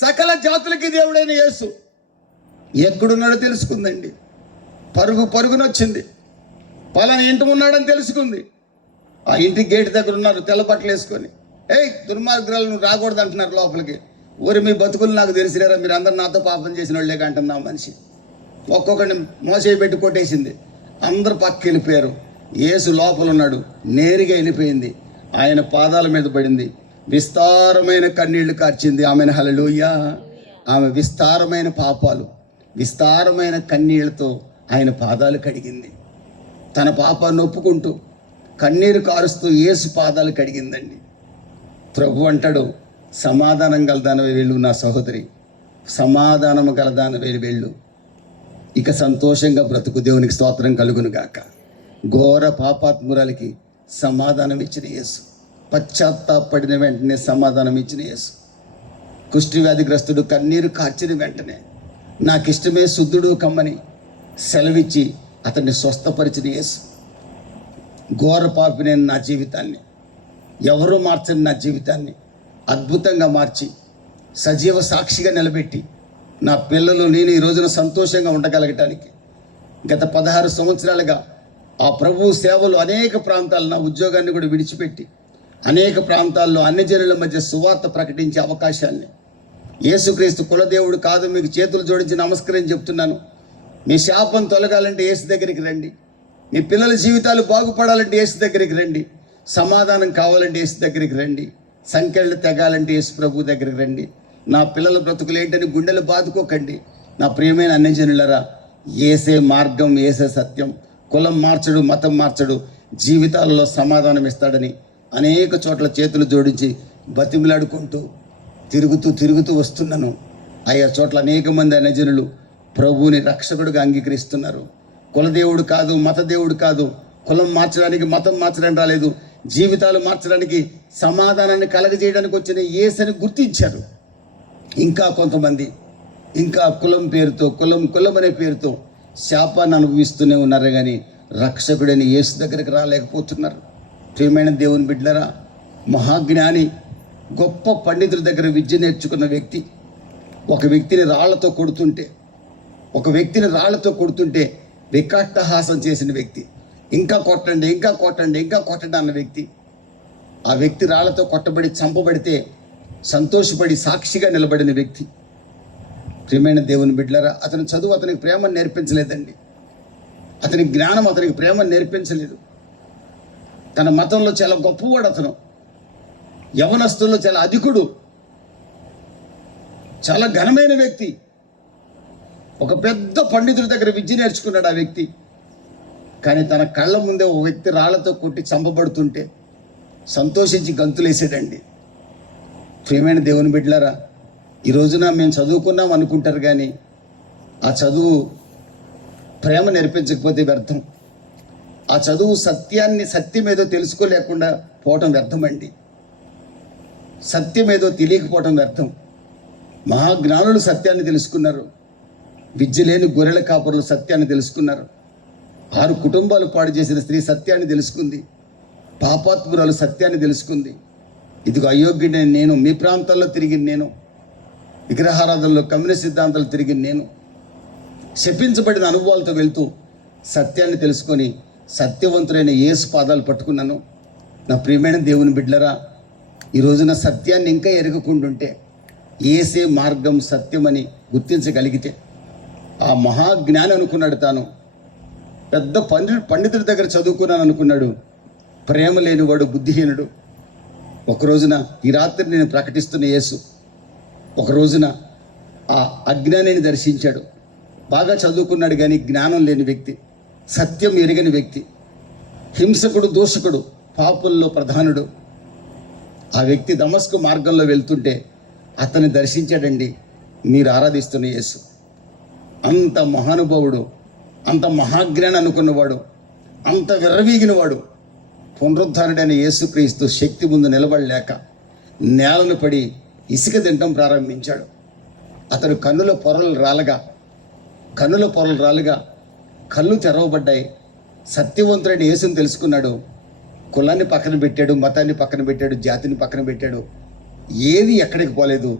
సకల జాతులకి దేవుడైన యేసు ఎక్కడున్నాడో తెలుసుకుందండి. పరుగునొచ్చింది, పలానా ఇంటి ఉన్నాడని తెలుసుకుంది. ఆ ఇంటి గేట్ దగ్గర ఉన్నారు తెల్ల బట్టలు వేసుకొని. దుర్మార్గురాలు నువ్వు రాకూడదు అంటున్నారు లోపలికి. ఊరి మీ బతుకులు నాకు తెలిసిలేరా, మీరు అందరు నాతో పాపం చేసిన వాళ్ళే అంటున్నా మనిషి. ఒక్కొక్కడిని మోసేయి పెట్టి కొట్టేసింది. అందరు పక్కకి వెళ్ళిపోయారు. యేసు లోపల ఉన్నాడు. నేరుగా వెళ్ళిపోయింది, ఆయన పాదాల మీద పడింది, విస్తారమైన కన్నీళ్లు కార్చింది. ఆమెను హల్లెలూయా. ఆమె విస్తారమైన పాపాలు, విస్తారమైన కన్నీళ్లతో ఆయన పాదాలు కడిగింది. తన పాపాన్ని ఒప్పుకుంటూ కన్నీరు కారుస్తూ యేసు పాదాలు కడిగిందండి. ప్రభు అంటాడు, సమాధానం గలదానవే వెళ్ళు నా సహోదరి, సమాధానము గలదానవే వెళ్ళు, ఇక సంతోషంగా బ్రతుకు. దేవునికి స్తోత్రం కలుగును గాక. ఘోర పాపాత్మురాలికి సమాధానం ఇచ్చిన యేసు, పశ్చాత్తాపడిన వెంటనే సమాధానం ఇచ్చిన యేసు, కుష్ఠవ్యాధిగ్రస్తుడు కన్నీరు కార్చిన వెంటనే నాకు ఇష్టమే శుద్ధుడు కమ్మని సెలవిచ్చి అతన్ని స్వస్థపరిచిన యేసు, ఘోర పాపినైన నా జీవితాన్ని, ఎవరూ మార్చని నా జీవితాన్ని అద్భుతంగా మార్చి సజీవ సాక్షిగా నిలబెట్టి నా పిల్లలు నేను ఈ రోజున సంతోషంగా ఉండగలగటానికి గత 16 సంవత్సరాలుగా ఆ ప్రభు సేవలు అనేక ప్రాంతాల్లో నా ఉద్యోగాన్ని కూడా విడిచిపెట్టి అనేక ప్రాంతాల్లో అన్ని జనుల మధ్య సువార్త ప్రకటించే అవకాశాన్ని, యేసుక్రీస్తు కులదేవుడు కాదు, మీకు చేతులు జోడించి నమస్కరించి చెప్తున్నాను, మీ శాపం తొలగాలంటే యేసు దగ్గరికి రండి, మీ పిల్లల జీవితాలు బాగుపడాలంటే యేసు దగ్గరికి రండి, సమాధానం కావాలంటే యేసు దగ్గరికి రండి, సంఖ్యలు తెగాలంటే యేసు ప్రభు దగ్గరికి రండి, నా పిల్లల బ్రతుకులు ఏంటని గుండెలు బాదుకోకండి. నా ప్రియమైన అన్యజనులరా, యేసే మార్గం, యేసే సత్యం, కులం మార్చడు, మతం మార్చడు, జీవితాలలో సమాధానం ఇస్తాడని అనేక చోట్ల చేతులు జోడించి బతిమిలాడుకుంటూ తిరుగుతూ వస్తున్నాను. ఆయా చోట్ల అనేక మంది అన్యజనులు ప్రభువుని రక్షకుడిగా అంగీకరిస్తున్నారు. కులదేవుడు కాదు, మత దేవుడు కాదు, కులం మార్చడానికి, మతం మార్చడానికి రాలేదు, జీవితాలు మార్చడానికి, సమాధానాన్ని కలగజేయడానికి వచ్చిన యేసుని గుర్తించారు. ఇంకా కొంతమంది ఇంకా కులం పేరుతో, కులం అనే పేరుతో శాపాన్ని అనుభవిస్తూనే ఉన్నారు, కానీ రక్షకుడైన యేసు దగ్గరికి రాలేకపోతున్నారు. ప్రియమైన దేవుని బిడ్డలారా, మహాజ్ఞాని, గొప్ప పండితుల దగ్గర విద్య నేర్చుకున్న వ్యక్తి ఒక వ్యక్తిని రాళ్లతో కొడుతుంటే వికట్టహాసం చేసిన వ్యక్తి, ఇంకా కొట్టండి అన్న వ్యక్తి, ఆ వ్యక్తి రాళ్లతో కొట్టబడి చంపబడితే సంతోషపడి సాక్షిగా నిలబడిన వ్యక్తి. ప్రియమైన దేవుని బిడ్డలారా, అతని చదువు అతనికి ప్రేమను నేర్పించలేదండి, అతని జ్ఞానం అతనికి ప్రేమను నేర్పించలేదు. తన మతంలో చాలా గొప్పవాడు అతను, యవనస్తుల్లో చాలా అధికుడు, చాలా ఘనమైన వ్యక్తి, ఒక పెద్ద పండితుడి దగ్గర విద్య నేర్చుకున్నాడు ఆ వ్యక్తి. కానీ తన కళ్ళ ముందే ఒక వ్యక్తి రాళ్లతో కొట్టి చంపబడుతుంటే సంతోషించి గంతులేసాడండి. ప్రియమైన దేవుని బిడ్డలారా, ఈ రోజున మేము చదువుకున్నాం అనుకుంటారు, కానీ ఆ చదువు ప్రేమ నేర్పించకపోతే వ్యర్థం. ఆ చదువు సత్యమేదో తెలుసుకోలేకుండా పోవటం వ్యర్థమండి. సత్యమేదో తెలియకపోవటం వ్యర్థం. మహాజ్ఞానులు సత్యాన్ని తెలుసుకున్నారు, విద్య లేని గొర్రెల కాపరులు సత్యాన్ని తెలుసుకున్నారు. 6 కుటుంబాలు పాడు చేసిన స్త్రీ సత్యాన్ని తెలుసుకుంది, పాపాత్మురాలు సత్యాన్ని తెలుసుకుంది. ఇదిగో అయోగ్యుడైన నేను, మీ ప్రాంతాల్లో తిరిగి నేను, విగ్రహారాధనలో కమ్యూనిస్ట్ సిద్ధాంతాలు తిరిగి నేను, శపించబడిన అనుభవాలతో వెళ్తూ సత్యాన్ని తెలుసుకొని సత్యవంతుడైన యేసు పాదాలు పట్టుకున్నాను. నా ప్రియమైన దేవుని బిడ్డలారా, ఈ రోజున సత్యాన్ని ఇంకా ఎరగకుంటుంటే, యేసే మార్గం సత్యమని గుర్తించగలిగితే, ఆ మహాజ్ఞాని అనుకున్నాడు, తాను పెద్ద పండితుడి దగ్గర చదువుకున్నాను అనుకున్నాడు, ప్రేమ లేనివాడు బుద్ధిహీనుడు. ఒక రోజున ఈ రాత్రి నేను ప్రకటిస్తున్న యేసు ఒక రోజున ఆ అజ్ఞానిని దర్శించాడు. బాగా చదువుకున్నాడు కానీ జ్ఞానం లేని వ్యక్తి, సత్యం ఎరగని వ్యక్తి, హింసకుడు, దూషకుడు, పాపుల్లో ప్రధానుడు. ఆ వ్యక్తి దమస్కు మార్గంలో వెళ్తుంటే అతన్ని దర్శించాడండి మీరు ఆరాధిస్తున్న యేసు. అంత మహానుభావుడు, అంత మహాజ్ఞాని అనుకున్నవాడు, అంత విర్రవీగినవాడు, పునరుద్ధారుడైన యేసుక్రీస్తు శక్తి ముందు నిలబడలేక నేలను పడి ఇసుక తినటం ప్రారంభించాడు. అతడు కన్నుల పొరలు రాలుగా కళ్ళు తెరవబడ్డాయి. సత్యవంతుడైన యేసుని తెలుసుకున్నాడు. కులాన్ని పక్కన పెట్టాడు, మతాన్ని పక్కన పెట్టాడు, జాతిని పక్కన పెట్టాడు, ఏది ఎక్కడికి పోలేదు.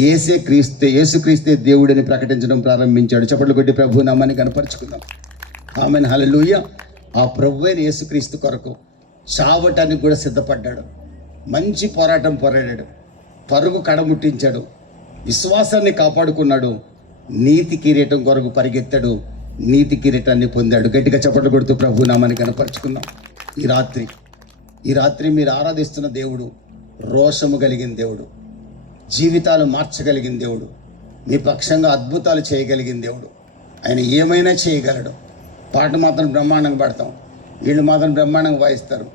యేసుక్రీస్తే దేవుడని ప్రకటించడం ప్రారంభించాడు. చప్పట్లు కొట్టి ప్రభు నామాన్ని కనపరుచుకుందాం. ఆమెన్, హల్లెలూయా. ఆ ప్రభు అయిన యేసుక్రీస్తు కొరకు చావటానికి కూడా సిద్ధపడ్డాడు. మంచి పోరాటం పోరాడాడు, పరుగు కడముట్టించాడు, విశ్వాసాన్ని కాపాడుకున్నాడు, నీతి కిరీటం కొరకు పరిగెత్తాడు, నీతి కిరీటాన్ని పొందాడు. గట్టిగా చప్పట్లు కొడుతూ ప్రభు నామాన్ని కనపరుచుకుందాం. ఈ రాత్రి మీరు ఆరాధిస్తున్న దేవుడు రోషము కలిగిన దేవుడు, జీవితాలు మార్చగలిగిన దేవుడు, మీ పక్షంగా అద్భుతాలు చేయగలిగిన దేవుడు. ఆయన ఏమైనా చేయగలడు. పాట మాత్రం బ్రహ్మాండంగా పాడతాం, వీళ్ళు మాత్రం బ్రహ్మాండంగా వాయిస్తారు.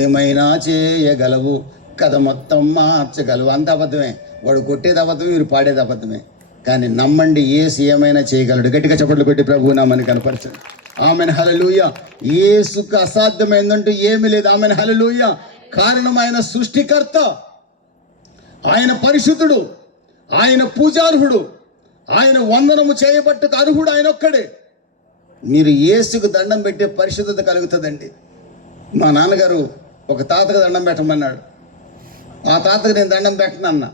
ఏమైనా చేయగలవు, కథ మొత్తం మార్చగలవు. అంత అబద్ధమే, వాడు కొట్టేది అబద్ధమే, వీరు పాడేది అబద్ధమే. కానీ నమ్మండి, యేసు ఏమైనా చేయగలడు. గట్టిగా చప్పట్లు కొట్టి ప్రభువు నామని కనపరచండి. ఆమెన్, హల్లెలూయా. యేసుకు అసాధ్యమైందంటూ ఏమీ లేదు. ఆమెన్, హల్లెలూయా. కారణం ఆయన సృష్టికర్త, ఆయన పరిశుద్ధుడు, ఆయన పూజార్హుడు, ఆయన వందనము చేయబట్టుకు అర్హుడు ఆయన ఒక్కడే. మీరు యేసుకు దండం పెట్టే పరిశుద్ధత కలుగుతుందండి. మా నాన్నగారు ఒక తాతకు దండం పెట్టమన్నాడు. ఆ తాతకు నేను దండం పెట్టనన్నా.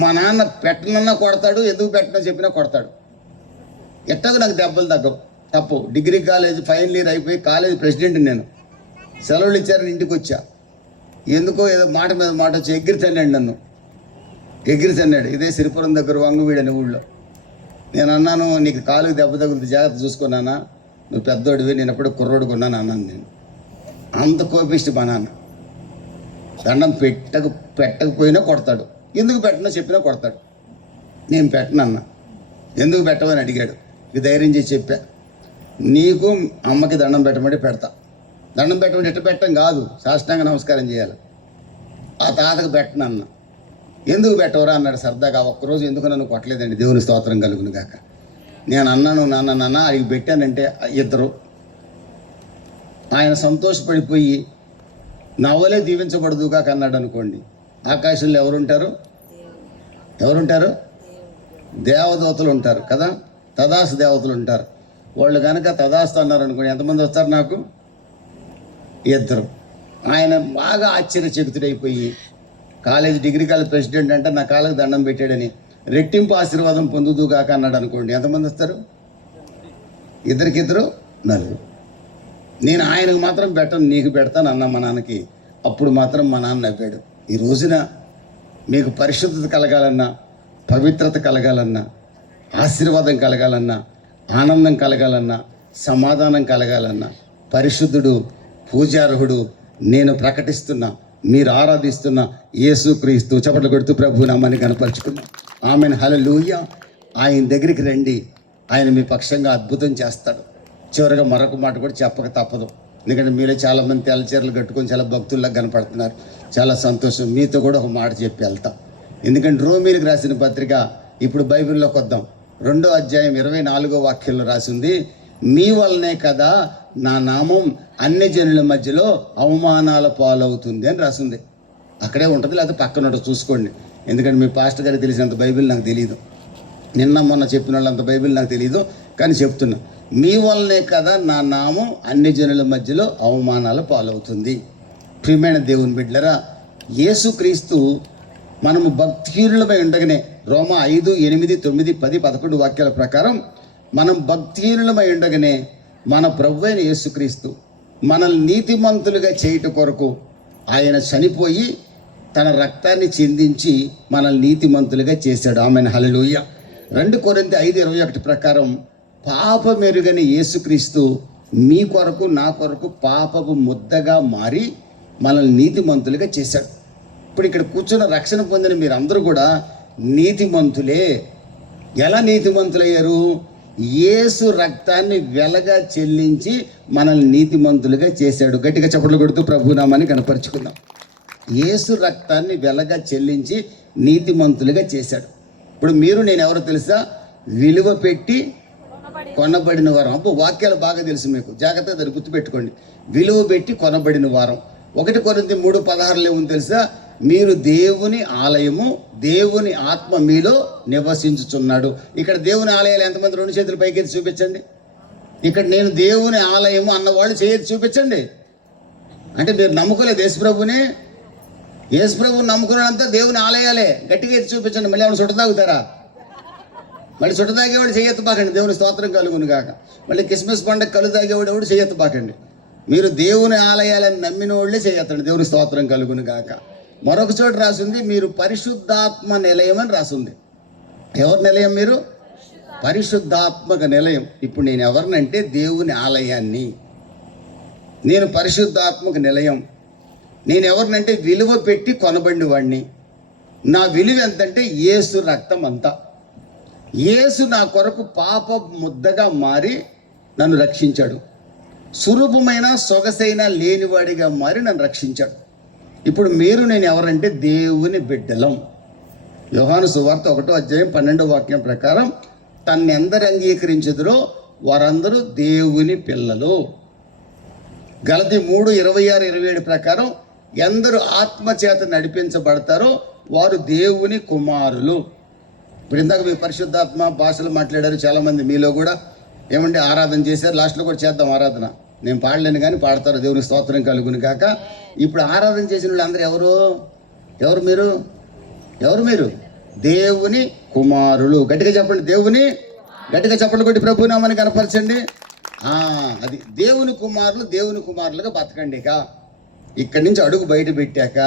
మా నాన్న పెట్టనన్నా కొడతాడు, ఎందుకు పెట్టనో చెప్పినా కొడతాడు. ఎట్టకు నాకు దెబ్బలు తగ్గవు. తప్పు. డిగ్రీ కాలేజ్ ఫైనల్ ఇయర్ అయిపోయి కాలేజ్ ప్రెసిడెంట్ నేను. సెలవులు ఇచ్చారని ఇంటికి వచ్చా. ఎందుకో ఏదో మాట మీద మాట వచ్చి ఎగిరి తన్నాడు నన్ను. ఎగిరి తన్నాడు. ఇదే సిరిపురం దగ్గర వంగువీడని ఊళ్ళో. నేను అన్నాను, నీకు కాలుకి దెబ్బ తగులుతుంది, జాగ్రత్త చూసుకున్నానా, నువ్వు పెద్దోడివి, నేను ఎప్పుడు కుర్రోడు కొన్నాను అన్నాను. నేను అంత కోపిష్టి మా నాన్న. దండం పెట్టకపోయినా కొడతాడు. ఎందుకు పెట్టినా చెప్పినా కొడతాడు. నేను పెట్టనన్నా. ఎందుకు పెట్టమని అడిగాడు. ఇది ధైర్యం చేసి చెప్పా, నీకు అమ్మకి దండం పెట్టమంటే పెడతా. దండం పెట్టమంటే ఎట్ట పెట్టడం కాదు, సాష్టాంగ నమస్కారం చేయాలి. ఆ తాతకు పెట్టనన్న. ఎందుకు పెట్టవరా అన్నాడు సరదాగా. ఒక్కరోజు ఎందుకు నన్ను కొట్టలేదండి, దేవుని స్తోత్రం కలుగును గాక. నేను అన్నాను, నాన్న అడిగి పెట్టానంటే ఇద్దరు. ఆయన సంతోషపడిపోయి నవ్వలే దీవించబడదు కాక అన్నాడు అనుకోండి. ఆకాశంలో ఎవరుంటారు? దేవదూతలు ఉంటారు కదా, తదాస్తు దేవతలు ఉంటారు. వాళ్ళు కనుక తదాస్తు అన్నారు అనుకోండి, ఎంతమంది వస్తారు? నాకు ఇద్దరు. ఆయన బాగా ఆశ్చర్యచకితుడైపోయి డిగ్రీ కాలేజ్ ప్రెసిడెంట్ అంటే నా కాళ్ళకి దండం పెట్టాడని రెట్టింపు ఆశీర్వాదం పొందుదు కాక అన్నాడు అనుకోండి, ఎంతమంది వస్తారు? ఇద్దరికిద్దరు నలుగురు. నేను ఆయనకు మాత్రం పెట్టను, నీకు పెడతాను అన్న మా నాన్నకి. అప్పుడు మాత్రం మా నాన్న నవ్వాడు. ఈ రోజున మీకు పరిశుద్ధత కలగాలన్నా, పవిత్రత కలగాలన్నా, ఆశీర్వాదం కలగాలన్నా, ఆనందం కలగాలన్నా, సమాధానం కలగాలన్నా, పరిశుద్ధుడు, పూజార్హుడు, నేను ప్రకటిస్తున్నా, మీరు ఆరాధిస్తున్న యేసుక్రీస్తు, చప్పట్లు కొడుతూ ప్రభు నామాన్ని కనపరుచుకున్నాం. ఆమెన్, హల్లెలూయా. ఆయన దగ్గరికి రండి, ఆయన మీ పక్షంగా అద్భుతం చేస్తాడు. చివరిగా మరొక మాట కూడా చెప్పక తప్పదు. ఎందుకంటే మీలో చాలామంది తెల్ల చీరలు కట్టుకొని చాలా భక్తుల్లా కనపడుతున్నారు. చాలా సంతోషం. మీతో కూడా ఒక మాట చెప్పి వెళ్తాం. ఎందుకంటే రోమీలకు రాసిన పత్రిక ఇప్పుడు బైబిల్లోకి వద్దాం. 2వ అధ్యాయం 24వ వాక్యంలో రాసింది, మీ వల్లనే కదా నా నామం అన్ని జనుల మధ్యలో అవమానాల పాలవుతుంది అని రాసింది. అక్కడే ఉంటుంది, లేకపోతే పక్కన ఉంటుంది, చూసుకోండి. ఎందుకంటే మీ పాస్టర్ గారికి తెలిసినంత బైబిల్ నాకు తెలియదు. నిన్న మొన్న చెప్పిన వాళ్ళంత బైబిల్ నాకు తెలియదు, కానీ చెప్తున్నా, మీ వల్లనే కదా నా నామం అన్ని జనుల మధ్యలో అవమానాల పాలవుతుంది. ప్రియమైన దేవుని బిడ్డలరా, యేసుక్రీస్తు మనము భక్తిహీనులమై ఉండగానే రోమా 5, 8, 9, 10, 11 వాక్యాల ప్రకారం మనం భక్తిహీనులమై ఉండగానే మన ప్రభువైన అయిన యేసుక్రీస్తు మనల్ని నీతిమంతులుగా చేయుట కొరకు ఆయన చనిపోయి తన రక్తాన్ని చిందించి మనల్ని నీతిమంతులుగా చేశాడు. ఆమెన్, హల్లెలూయా. 2 కొరింథీ 5:21 ప్రకారం పాపమెరుగని యేసుక్రీస్తు మీ కొరకు నా కొరకు పాపపు ముద్దగా మారి మనల్ని నీతిమంతులుగా చేశాడు. ఇప్పుడు ఇక్కడ కూర్చున్న రక్షణ పొందిన మీరందరూ కూడా నీతిమంతులే. ఎలా నీతిమంతులయ్యారు? యేసు రక్తాన్ని వెలగా చెల్లించి మనల్ని నీతిమంతులుగా చేశాడు. గట్టిగా చప్పట్లు కొడుతూ ప్రభునామాన్ని కనపరుచుకుందాం. యేసు రక్తాన్ని వెలగా చెల్లించి నీతిమంతులుగా చేశాడు. ఇప్పుడు మీరు నేను ఎవరో తెలుసా? విలువ పెట్టి కొనబడిన వారం. అప్పుడు వాక్యాలు బాగా తెలుసు మీకు, జాగ్రత్తగా దాన్ని గుర్తుపెట్టుకోండి. విలువ పెట్టి కొనబడిన వారం. 1 కొరింథీ 3:16 ఏముంది తెలుసా? మీరు దేవుని ఆలయము, దేవుని ఆత్మ మీలో నివసించుచున్నాడు. ఇక్కడ దేవుని ఆలయాలు ఎంతమంది? 2 చేతులు పైకెత్తి చూపించండి. ఇక్కడ నేను దేవుని ఆలయము అన్నవాళ్ళు చేయెత్తి చూపించండి. అంటే మీరు నమ్ముకోలేదు యేసుప్రభుని. యేసుప్రభుని నమ్ముకున్నంతా దేవుని ఆలయాలే. గట్టిగా ఎత్తి చూపించండి. మళ్ళీ ఎవరు చుట్ట తాగుతారా? మళ్ళీ చుట్ట తాగేవాడు చేయెత్తబాకండి, దేవుని స్తోత్రం కలుగును గాక. మళ్ళీ క్రిస్మస్ పండుగ కలు తాగేవాడు ఎవడు చేయెత్తబాకండి. మీరు దేవుని ఆలయాలని నమ్మిన వాళ్ళే చేయెత్తండి, దేవుని స్తోత్రం కలుగును గాక. మరొక చోట రాసింది, మీరు పరిశుద్ధాత్మ నిలయం అని రాసింది. ఎవరి నిలయం? మీరు పరిశుద్ధాత్మక నిలయం. ఇప్పుడు నేను ఎవరినంటే దేవుని ఆలయాన్ని. నేను పరిశుద్ధాత్మక నిలయం. నేను ఎవరినంటే విలువ పెట్టి కొనబడిన వాడిని. నా విలువ ఎంతంటే యేసు రక్తం అంతా. యేసు నా కొరకు పాప ముద్దగా మారి నన్ను రక్షించాడు. సురూపమైన సొగసైన లేనివాడిగా మారి నన్ను రక్షించాడు. ఇప్పుడు మీరు నేను ఎవరంటే దేవుని బిడ్డలం. యోహాను సువార్త 1వ అధ్యాయం 12వ వాక్యం ప్రకారం తన్నెందరు అంగీకరించుదురో వారందరూ దేవుని పిల్లలు. గలతీ 3:26-27 ప్రకారం ఎందరు ఆత్మచేత నడిపించబడతారో వారు దేవుని కుమారులు. ఇప్పుడు ఇందాక మీ పరిశుద్ధాత్మ భాషలు మాట్లాడారు చాలామంది. మీలో కూడా ఏమంటే ఆరాధన చేశారు. లాస్ట్లో కూడా చేద్దాం ఆరాధన. నేను పాడలేను కానీ పాడతారు, దేవుని స్తోత్రం కలుగును కాక. ఇప్పుడు ఆరాధన చేసిన వాళ్ళు అందరూ ఎవరు మీరు? దేవుని కుమారులు. గట్టిగా చెప్పండి, దేవుని. గట్టిగా చెప్పండి కొట్టి ప్రభునామాన్ని కనపరచండి. అది దేవుని కుమారులుగా బతకండి. ఇక్కడి నుంచి అడుగు బయట పెట్టాక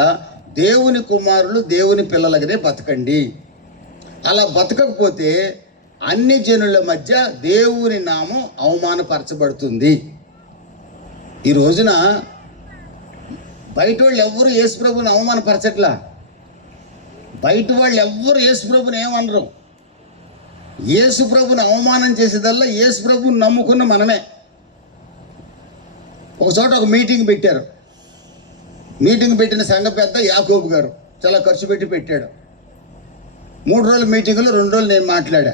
దేవుని కుమారులు దేవుని పిల్లలగానే బతకండి. అలా బతకకపోతే అన్ని జనుల మధ్య దేవుని నామం అవమానపరచబడుతుంది. ఈ రోజున బయట వాళ్ళు ఎవ్వరు యేసుప్రభుని అవమానపరచట్లా. బయట వాళ్ళు ఎవ్వరు యేసుప్రభుని ఏమనరు. యేసుప్రభుని అవమానం చేసేదల్లా యేసుప్రభుని నమ్ముకున్న మనమే. ఒక చోట ఒక మీటింగ్ పెట్టారు. మీటింగ్ పెట్టిన సంఘ పెద్ద యాకోబు గారు చాలా ఖర్చు పెట్టి పెట్టాడు. 3 రోజుల మీటింగ్లో 2 రోజులు నేను మాట్లాడా.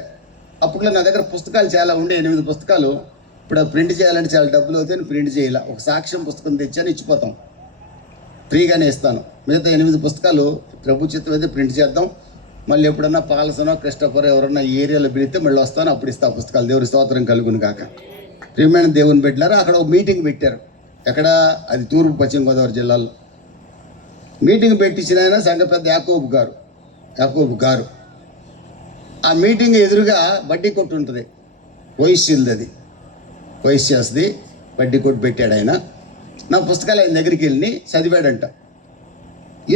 అప్పట్లో నా దగ్గర పుస్తకాలు చాలా ఉండే, 8 పుస్తకాలు. ఇప్పుడు ప్రింట్ చేయాలంటే చాలా డబ్బులు అవుతాయి, ప్రింట్ చేయాల. ఒక సాక్ష్యం పుస్తకం తెచ్చాను, ఇచ్చిపోతాం, ఫ్రీగానే ఇస్తాను. మిగతా 8 పుస్తకాలు ప్రభు చిత్తం అయితే ప్రింట్ చేద్దాం. మళ్ళీ ఎప్పుడన్నా పాలసనో క్రిస్టఫర్ ఎవరన్నా ఈ ఏరియాలో పిలిస్తే మళ్ళీ వస్తాను, అప్పుడు ఇస్తా పుస్తకాలు. దేవుడి స్తోత్రం కలుగును కాక. ప్రియమైన దేవుని పెట్టారు. అక్కడ ఒక మీటింగ్ పెట్టారు. ఎక్కడ? అది తూర్పు పశ్చిమ గోదావరి జిల్లాలో. మీటింగ్ పెట్టించిన ఆయన సంఘ పెద్ద యాకోబు గారు. ఆ మీటింగ్ ఎదురుగా బడ్డీ కొట్టు ఉంటుంది, వైశ్యులది, వైశ్యాస్ది బడ్డీ కొట్టు పెట్టాడు ఆయన. నా పుస్తకాలు ఆయన దగ్గరికి వెళ్ళి చదివాడంట.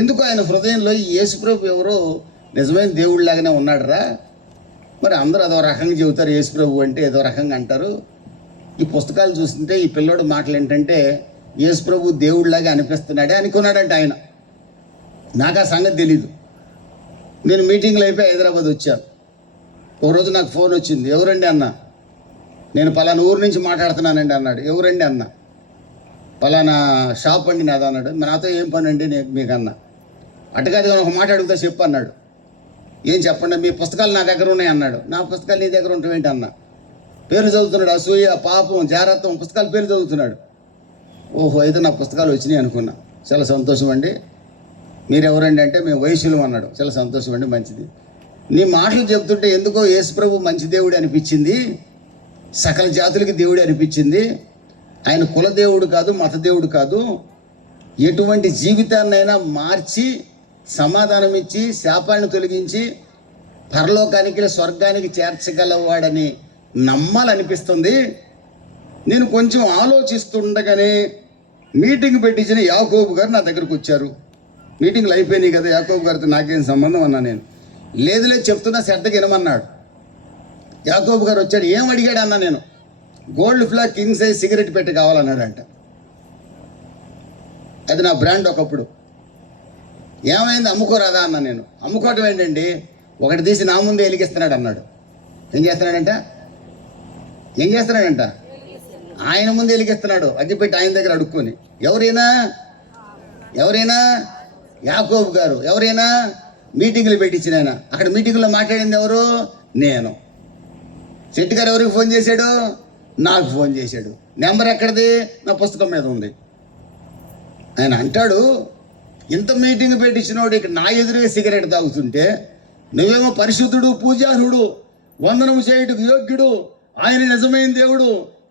ఎందుకు ఆయన హృదయంలో ఈ యేసుప్రభు ఎవరో నిజమైన దేవుడిలాగానే ఉన్నాడురా. మరి అందరూ అదో రకంగా చెబుతారు, యేసుప్రభు అంటే ఏదో రకంగా అంటారు. ఈ పుస్తకాలు చూస్తుంటే ఈ పిల్లోడు మాటలు ఏంటంటే యేసుప్రభు దేవుడిలాగా అనిపిస్తున్నాడే అనుకున్నాడంట ఆయన. నాకు ఆ సంగతి తెలీదు. నేను మీటింగ్లో అయిపోయి హైదరాబాద్ వచ్చాను. ఒకరోజు నాకు ఫోన్ వచ్చింది. ఎవరండి అన్న? నేను పలానా ఊరు నుంచి మాట్లాడుతున్నానండి అన్నాడు. ఎవరండి అన్న? పలానా షాప్ అండి నాది అన్నాడు. నాతో ఏం పని అండి మీకు అన్న? అటుకాదు కానీ ఒక మాట అడుగుతా చెప్పు అన్నాడు. ఏం చెప్పండి? మీ పుస్తకాలు నా దగ్గర ఉన్నాయి అన్నాడు. నా పుస్తకాలు నీ దగ్గర ఉంటావేంటి అన్న? పేర్లు చదువుతున్నాడు. అసూయ, పాపం, జాగ్రత్త పుస్తకాలు పేర్లు చదువుతున్నాడు. ఓహో, అయితే నా పుస్తకాలు వచ్చినాయి అనుకున్నా. చాలా సంతోషం అండి. మీరెవరండి అంటే మేము వైశ్యులం అన్నాడు. చాలా సంతోషం అండి, మంచిది. నీ మాటలు చెప్తుంటే ఎందుకో యేసుప్రభు మంచి దేవుడు అనిపించింది, సకల జాతులకి దేవుడు అనిపించింది. ఆయన కుల దేవుడు కాదు, మత దేవుడు కాదు. ఎటువంటి జీవితాన్నైనా మార్చి సమాధానం ఇచ్చి శాపాన్ని తొలగించి పరలోకానికి స్వర్గానికి చేర్చగలవాడని నమ్మాలనిపిస్తుంది. నేను కొంచెం ఆలోచిస్తుండగానే మీటింగ్ పెట్టించిన యాకోబు గారు నా దగ్గరకు వచ్చారు. మీటింగ్లు అయిపోయినాయి కదా, యాకోబు గారితో నాకేం సంబంధం అన్నా. నేను లేదు చెప్తున్నా, శ్రద్ధగా వినమన్నాడు. యాకోబు గారు వచ్చాడు. ఏం అడిగాడు అన్నా? నేను gold flag king size cigarette పెట్టి కావాలన్నాడంట. అది నా బ్రాండ్ ఒకప్పుడు. ఏమైంది, అమ్ముకోరాదా అన్నా. నేను అమ్ముకోవటం ఏంటండి, ఒకటి తీసి నా ముందే వెలిగిస్తున్నాడు అన్నాడు. ఏం చేస్తున్నాడంట? ఆయన ముందు వెలిగిస్తున్నాడు, అగ్గిపెట్టి ఆయన దగ్గర అడుక్కొని. ఎవరైనా యాకోబు గారు. ఎవరైనా మీటింగ్లు పెట్టించిన ఆయన. అక్కడ మీటింగ్లో మాట్లాడింది ఎవరు? నేను. శెట్టి గారు ఎవరికి ఫోన్ చేశాడు? నాకు ఫోన్ చేశాడు. నెంబర్ ఎక్కడిది? నా పుస్తకం మీద ఉంది. ఆయన అంటాడు, ఇంత మీటింగ్ పెట్టించినోడు ఇక్కడ నా ఎదురుగా సిగరెట్ తాగుతుంటే నువ్వేమో పరిశుద్ధుడు, పూజారుడు, వందనము చేయుటకు యోగ్యుడు, ఆయన నిజమైన దేవుడు,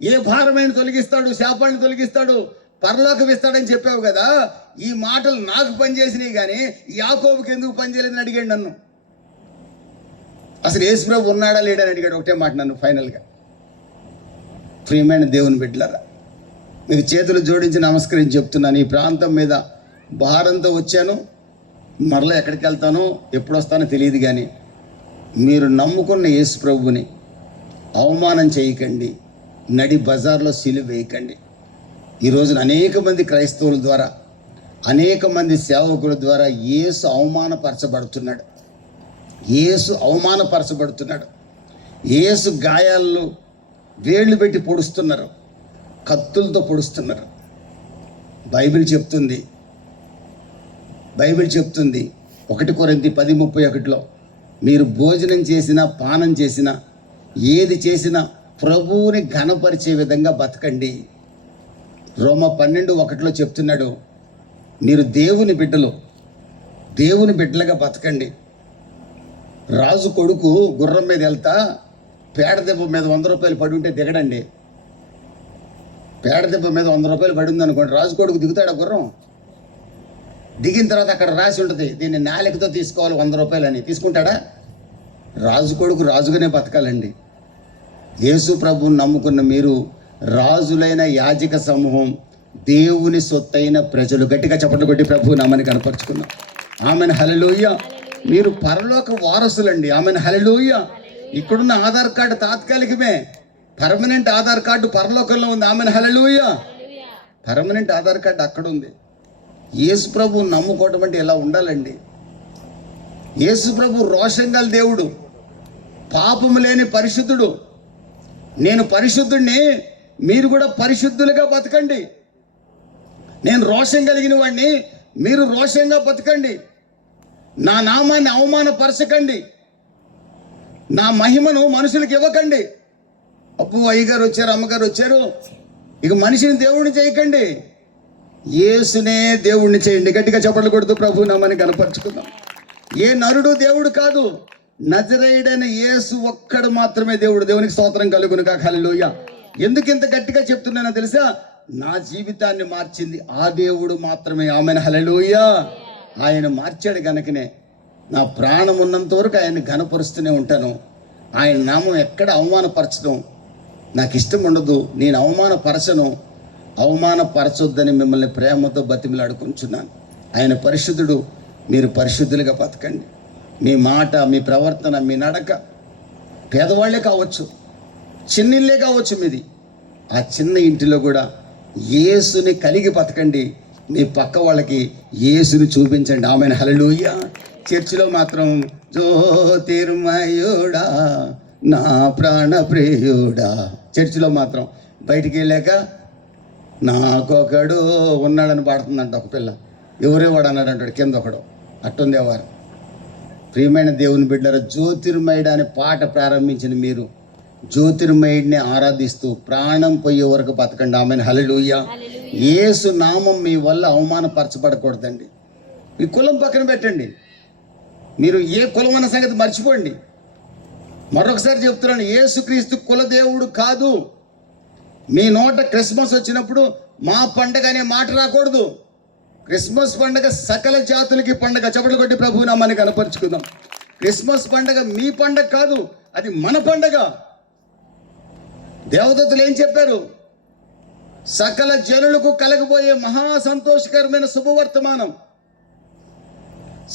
ఏ భారమైన తొలగిస్తాడు, శాపాన్ని తొలగిస్తాడు, పరలోకం ఇస్తాడని చెప్పావు కదా. ఈ మాటలు నాకు పనిచేసినాయి కానీ యాకోబుకి ఎందుకు పనిచేయలేదని అడిగాడు నన్ను. అసలు యేసుప్రభు ఉన్నాడా లేడని అడిగాడు. ఒకటే మాట నన్ను ఫైనల్గా. ప్రియమైన దేవుని బిడ్డలారా, మీకు చేతులు జోడించి నమస్కరించి చెప్తున్నాను. ఈ ప్రాంతం మీద భారంతో వచ్చాను. మరలా ఎక్కడికి వెళ్తానో ఎప్పుడు వస్తానో తెలియదు, కానీ మీరు నమ్ముకున్న యేసుప్రభుని అవమానం చేయకండి, నడి బజార్లో సిలువ వేయకండి. ఈ రోజున అనేక మంది క్రైస్తవుల ద్వారా, అనేక మంది సేవకుల ద్వారా యేసు అవమానపరచబడుతున్నాడు. యేసు గాయాల్లో వేళ్ళు పెట్టి పొడుస్తున్నారు, కత్తులతో పొడుస్తున్నారు. బైబిల్ చెప్తుంది 1 కొరింథీ 10:31 మీరు భోజనం చేసినా పానం చేసినా ఏది చేసినా ప్రభువుని ఘనపరిచే విధంగా బతకండి. రోమ 12:1 చెప్తున్నాడు, మీరు దేవుని బిడ్డలుగా బతకండి. రాజు కొడుకు గుర్రం మీద వెళ్తా పేడ దెబ్బ మీద 100 రూపాయలు పడి ఉంటే దిగడండి. పేడ దెబ్బ మీద 100 రూపాయలు పడి ఉంది అనుకోండి, రాజు కొడుకు దిగుతాడు. గుర్రం దిగిన తర్వాత అక్కడ రాసి ఉంటుంది, దీన్ని నాలుకతో తీసుకోవాలి 100 రూపాయలు అని. తీసుకుంటాడా? రాజు కొడుకు రాజుగానే బతకాలండి. యేసు ప్రభువుని నమ్ముకున్న మీరు రాజులైన యాజక సమూహం, దేవుని సొత్తైన ప్రజలు. గట్టిగా చప్పట్లు కొట్టి ప్రభు నామని కనపరుచుకున్నాం. ఆమెను హల్లెలూయా. మీరు పరలోక వారసులండి. ఆమెను హల్లెలూయా. ఇక్కడున్న ఆధార్ కార్డు తాత్కాలికమే, పర్మనెంట్ ఆధార్ కార్డు పరలోకంలో ఉంది. ఆమెను హల్లెలూయా. పర్మనెంట్ ఆధార్ కార్డు అక్కడ ఉంది. యేసు ప్రభు నమ్ముకోవడం అంటే ఎలా ఉండాలండి? యేసు ప్రభు రోషం గల దేవుడు, పాపము లేని పరిశుద్ధుడు. నేను పరిశుద్ధుడిని, మీరు కూడా పరిశుద్ధులుగా బతకండి. నేను రోషం కలిగిన వాడిని, మీరు రోషంగా బతకండి. నా నామాన్ని అవమానపరచకండి, నా మహిమను మనుషులకు ఇవ్వకండి. అప్పు అయ్యగారు వచ్చారు, అమ్మగారు వచ్చారు, ఇక మనిషిని దేవుడిని చేయకండి, యేసునే దేవుడిని చేయండి. గట్టిగా చప్పట్లు కొడుతూ ప్రభు నామాన్ని కనపరుచుకుందాం. ఏ నరుడు దేవుడు కాదు, నజరేయుడైన యేసు ఒక్కడు మాత్రమే దేవుడు. దేవునికి స్తోత్రం కలుగును గాక. హల్లెలూయా. ఎందుకు ఇంత గట్టిగా చెప్తున్నానో తెలుసా? నా జీవితాన్ని మార్చింది ఆ దేవుడు మాత్రమే. ఆమెను హల్లెలూయా. ఆయన మార్చాడు కనుకనే నా ప్రాణం ఉన్నంత వరకు ఆయన్ని ఘనపరుస్తూనే ఉంటాను. ఆయన నామం ఎక్కడ అవమానపరచడం నాకు ఇష్టం ఉండదు. నేను అవమానపరచను. అవమానపరచొద్దని మిమ్మల్ని ప్రేమతో బతిమిలాడుకుంటున్నాను. ఆయన పరిశుద్ధుడు, మీరు పరిశుద్ధులుగా బతకండి. మీ మాట, మీ ప్రవర్తన, మీ నడక, పేదవాళ్లే కావచ్చు, చిన్నిళ్ళే కావచ్చు మీది, ఆ చిన్న ఇంటిలో కూడా యేసుని కలిగి బతకండి. మీ పక్క వాళ్ళకి యేసుని చూపించండి. ఆమెను హల్లెలూయా. చర్చిలో మాత్రం జ్యోతిర్మయుడా నా ప్రాణ ప్రియుడా, చర్చిలో మాత్రం. బయటికి వెళ్ళాక నాకొకడు ఉన్నాడని పాడుతుందంట ఒక పిల్ల. ఎవరేవాడు అన్నాడు అంటాడు కింద ఒకడు. అట్టుందేవారు. ప్రియమైన దేవుని బిడ్డలారా, జ్యోతిర్మయుడు అనే పాట ప్రారంభించిన మీరు జ్యోతిర్మయుడిని ఆరాధిస్తూ ప్రాణం పోయే వరకు బతకండి. ఆమెను హల్లెలూయా. యేసు నామం మీ వల్ల అవమానపరచబడకూడదండి. మీ కులం పక్కన పెట్టండి, మీరు ఏ కులం అన్న సంగతి మర్చిపోండి. మరొకసారి చెప్తున్నాను, యేసుక్రీస్తు కులదేవుడు కాదు. మీ నోట క్రిస్మస్ వచ్చినప్పుడు మా పండగ అనే మాట రాకూడదు. క్రిస్మస్ పండగ సకల జాతులకి పండగ. చప్పట్లు కొట్టి ప్రభు నామాన్ని కనపరుచుకుందాం. క్రిస్మస్ పండగ మీ పండగ కాదు, అది మన పండగ. దేవదూతలు ఏం చెప్పారు? సకల జనులకు కలగబోయే మహా సంతోషకరమైన శుభవర్తమానం,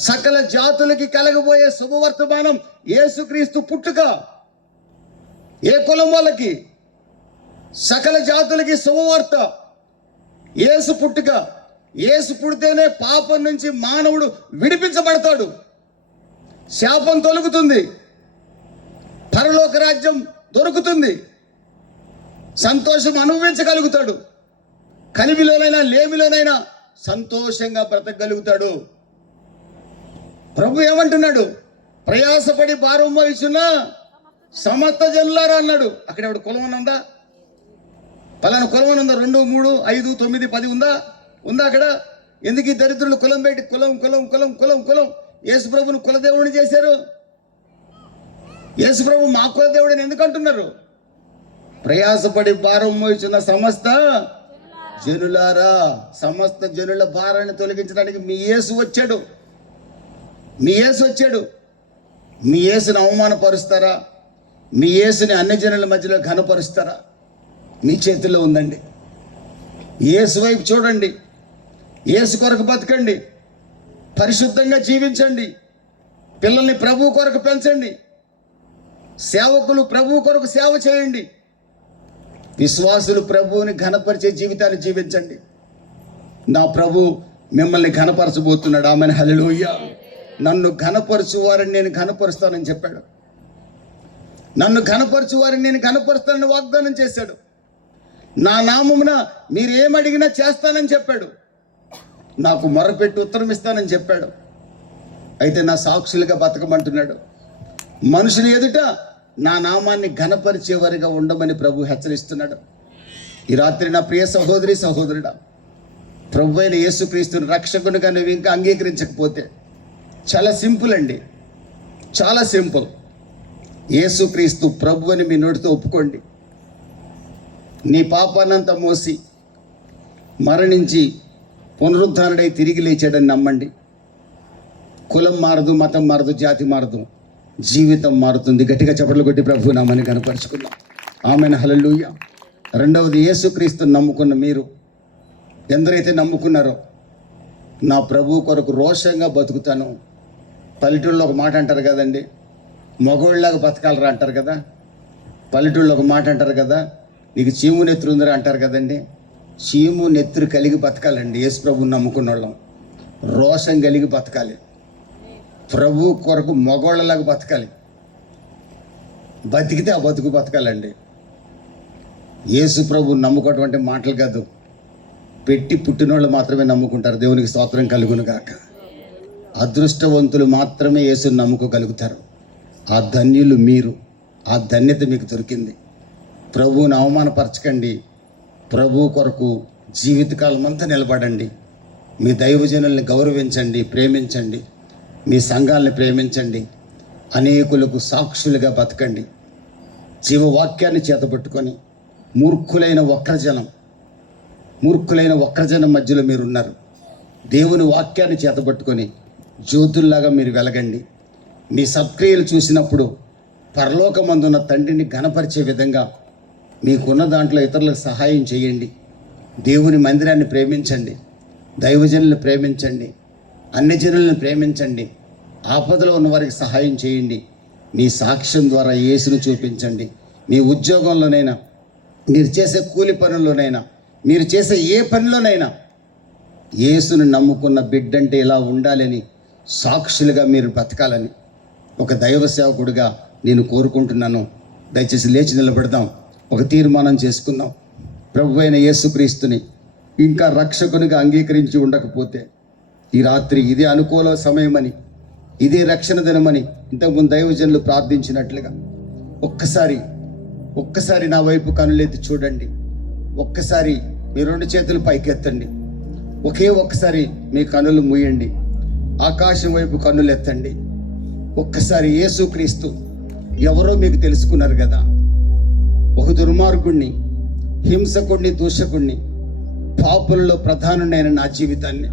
సకల జాతులకి కలగబోయే శుభవర్తమానం యేసుక్రీస్తు పుట్టుక. ఏ కులం వాళ్ళకి? సకల జాతులకి శుభవార్త యేసు పుట్టుక. యేసు పుడితేనే పాపం నుంచి మానవుడు విడిపించబడతాడు, శాపం తొలగుతుంది, పరలోక రాజ్యం దొరుకుతుంది, సంతోషం అనుభవించగలుగుతాడు, కలిమిలోనైనా లేమిలోనైనా సంతోషంగా బ్రతకగలుగుతాడు. ప్రభు ఏమంటున్నాడు? ప్రయాసపడి భారం మోయిచున్న సమస్త జనులారా అన్నాడు. అక్కడ ఎవడు కులం ఉందా? పలానా కులం ఉందా? 2, 3, 5, 9, 10 ఉందా? అక్కడ? ఎందుకు ఈ దరిద్రులు కులం పెట్టి కులం కులం కులం కులం కులం యేసు ప్రభుని కులదేవుడిని చేశారు? యేసు ప్రభు మా కులదేవుడిని ఎందుకు అంటున్నారు? ప్రయాసపడి భారం మోయిచున్న సమస్త జనులారా, సమస్త జనుల భారాన్ని తొలగించడానికి మీ యేసు వచ్చాడు. మీ యేసు వచ్చాడు. మీ యేసుని అవమానపరుస్తారా? మీ యేసుని అన్ని జనుల మధ్యలో ఘనపరుస్తారా? మీ చేతిలో ఉందండి. యేసు వైపు చూడండి, యేసు కొరకు బతకండి, పరిశుద్ధంగా జీవించండి, పిల్లల్ని ప్రభు కొరకు పెంచండి, సేవకులు ప్రభు కొరకు సేవ చేయండి, విశ్వాసులు ప్రభువుని ఘనపరిచే జీవితాన్ని జీవించండి. నా ప్రభు మిమ్మల్ని ఘనపరచబోతున్నాడు. ఆమెను హల్లెలూయా. నన్ను ఘనపరచు వారిని నేను ఘనపరుస్తానని చెప్పాడు. నన్ను ఘనపరచు వారిని నేను ఘనపరుస్తానని వాగ్దానం చేశాడు. నా నామమున మీరు ఏమడిగినా చేస్తానని చెప్పాడు. నాకు మొరపెట్టి ఉత్తరం ఇస్తానని చెప్పాడు. అయితే నా సాక్షులుగా బతకమంటున్నాడు. మనుషుని ఎదుట నా నామాన్ని ఘనపరిచేవారిగా ఉండమని ప్రభు హెచ్చరిస్తున్నాడు. ఈ రాత్రి నా ప్రియ సహోదరి సహోదరుడా, ప్రభు అయిన యేసుక్రీస్తుని రక్షకునిగా నువ్వు ఇంకా అంగీకరించకపోతే చాలా సింపుల్ అండి, చాలా సింపుల్. యేసుక్రీస్తు ప్రభు అని మీ నోటితో ఒప్పుకోండి. నీ పాపానంతా మోసి మరణించి పునరుద్ధారుడై తిరిగి లేచాడని నమ్మండి. కులం మారదు, మతం మారదు, జాతి మారదు, జీవితం మారుతుంది. గట్టిగా చప్పట్లు కొట్టి ప్రభు నామాన్ని కనపరుచుకుందాం. ఆమెను హల్లెలూయా. రెండవది, యేసుక్రీస్తుని నమ్ముకున్న మీరు ఎందరైతే నమ్ముకున్నారో, నా ప్రభు కొరకు రోషంగా బతుకుతాను. పల్లెటూళ్ళలో ఒక మాట అంటారు కదండి, మగోళ్ళలాగా బతకాలరా అంటారు కదా. పల్లెటూళ్ళలో ఒక మాట అంటారు కదా, నీకు చీము నెత్తురు ఉందిరా అంటారు కదండి. చీము నెత్తురు కలిగి బతకాలండి. యేసు ప్రభుని నమ్ముకున్న వాళ్ళం రోషం కలిగి బతకాలి. ప్రభు కొరకు మగోళ్ళలాగా బతకాలి. బతికితే ఆ బతుకు బతకాలండి. యేసు ప్రభు నమ్ముకోవటం అంటే మాటలు కాదు, పెట్టి పుట్టినోళ్ళు మాత్రమే నమ్ముకుంటారు. దేవునికి స్తోత్రం కలుగును గాక. అదృష్టవంతులు మాత్రమే యేసుని నమ్ముకోగలుగుతారు. ఆ ధన్యులు మీరు. ఆ ధన్యత మీకు దొరికింది. ప్రభువుని అవమానపరచకండి. ప్రభు కొరకు జీవితకాలం అంతా నిలబడండి. మీ దైవజనుల్ని గౌరవించండి, ప్రేమించండి. మీ సంఘాలని ప్రేమించండి. అనేకులకు సాక్షులుగా బతకండి. జీవవాక్యాన్ని చేతపట్టుకొని మూర్ఖులైన వక్రజనం మధ్యలో మీరున్నారు. దేవుని వాక్యాన్ని చేతపట్టుకొని జ్యోతుల్లాగా మీరు వెలగండి. మీ సత్క్రియలు చూసినప్పుడు పరలోకమందున్న తండ్రిని ఘనపరిచే విధంగా మీకున్న దాంట్లో ఇతరులకు సహాయం చేయండి. దేవుని మందిరాన్ని ప్రేమించండి. దైవజనులను ప్రేమించండి. అన్యజనులను ప్రేమించండి. ఆపదలో ఉన్న వారికి సహాయం చేయండి. మీ సాక్ష్యం ద్వారా యేసును చూపించండి. మీ ఉద్యోగంలోనైనా, మీరు చేసే కూలి పనుల్లోనైనా, మీరు చేసే ఏ పనిలోనైనా యేసును నమ్ముకున్న బిడ్డంటే ఇలా ఉండాలని సాక్షులుగా మీరు బ్రతకాలని ఒక దైవ సేవకుడిగా నేను కోరుకుంటున్నాను. దయచేసి లేచి నిలబడదాం. ఒక తీర్మానం చేసుకుందాం. ప్రభు అయిన యేసుక్రీస్తుని ఇంకా రక్షకునిగా అంగీకరించి ఉండకపోతే ఈ రాత్రి ఇదే అనుకూల సమయమని, ఇదే రక్షణ దినమని ఇంతకుముందు దైవజనులు ప్రార్థించినట్లుగా ఒక్కసారి నా వైపు కనులెత్తి చూడండి. ఒక్కసారి మీ 2 చేతులు పైకెత్తండి. ఒక్కసారి మీ కనులు మూయండి. ఆకాశం వైపు కన్నులు ఎత్తండి. ఒక్కసారి యేసుక్రీస్తు ఎవరో మీకు తెలుసుకున్నారు కదా. ఒక దుర్మార్గుణ్ణి, హింసకుణ్ణి, దూషకుణ్ణి, పాపులలో ప్రధానుడైన నా జీవితాన్ని,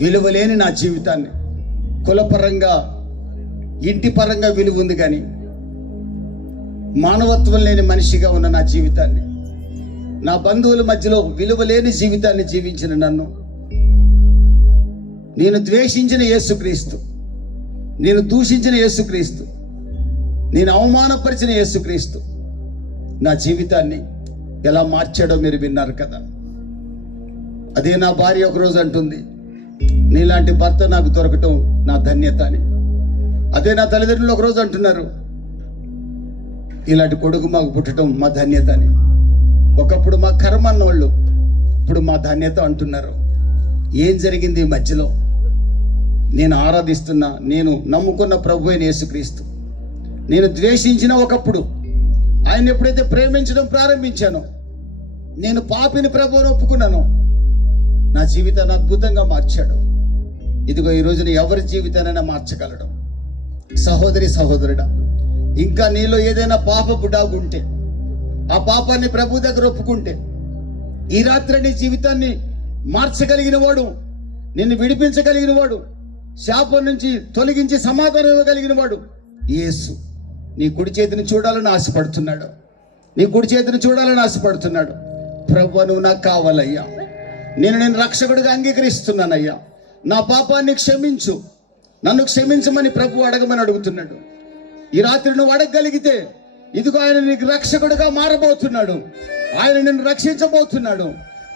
విలువలేని నా జీవితాన్ని, కులపరంగా ఇంటి పరంగా విలువ ఉంది కానీ మానవత్వం లేని మనిషిగా ఉన్న నా జీవితాన్ని, నా బంధువుల మధ్యలో విలువలేని జీవితాన్ని జీవించిన నన్ను, నేను ద్వేషించిన యేసుక్రీస్తు, నేను దూషించిన యేసుక్రీస్తు, నేను అవమానపరిచిన యేసుక్రీస్తు నా జీవితాన్ని ఎలా మార్చాడో మీరు విన్నారు కదా. అదే నా భార్య ఒకరోజు అంటుంది, నీలాంటి భర్త నాకు దొరకటం నా ధన్యత అని. అదే నా తల్లిదండ్రులు ఒకరోజు అంటున్నారు, ఇలాంటి కొడుకు మాకు పుట్టడం మా ధన్యత అని. ఒకప్పుడు మా కర్మ అన్నోళ్ళు ఇప్పుడు మా ధన్యత అంటున్నారు. ఏం జరిగింది ఈ మధ్యలో? నేను ఆరాధిస్తున్నా, నేను నమ్ముకున్న ప్రభు అయిన యేసుక్రీస్తు, నేను ద్వేషించిన ఒకప్పుడు ఆయన ఎప్పుడైతే ప్రేమించడం ప్రారంభించానో, నేను పాపిని ప్రభువుని ఒప్పుకున్నాను, నా జీవితాన్ని అద్భుతంగా మార్చాడు. ఇదిగో ఈ రోజున ఎవరి జీవితానైనా మార్చగలడు. సహోదరి సహోదరుడా, ఇంకా నీలో ఏదైనా పాపపు డాగు ఉంటే, ఆ పాపాన్ని ప్రభు దగ్గర ఒప్పుకుంటే, ఈ రాత్రి నీ జీవితాన్ని మార్చగలిగిన వాడు, నిన్ను విడిపించగలిగిన వాడు, శాపం నుంచి తొలగించి సమాధానం ఇవ్వగలిగిన వాడు యేసు. నీ కుడి చేతిని చూడాలని ఆశపడుతున్నాడు. నీ కుడి చేతిని చూడాలని ఆశపడుతున్నాడు. ప్రభు, నువ్వు నాకు కావాలయ్యా, నేను రక్షకుడిగా అంగీకరిస్తున్నానయ్యా, నా పాపాన్ని క్షమించు, నన్ను క్షమించమని ప్రభు అడగమని అడుగుతున్నాడు. ఈ రాత్రి నువ్వు అడగగలిగితే ఇదిగో ఆయన నీకు రక్షకుడిగా మారబోతున్నాడు. ఆయన నిన్ను రక్షించబోతున్నాడు.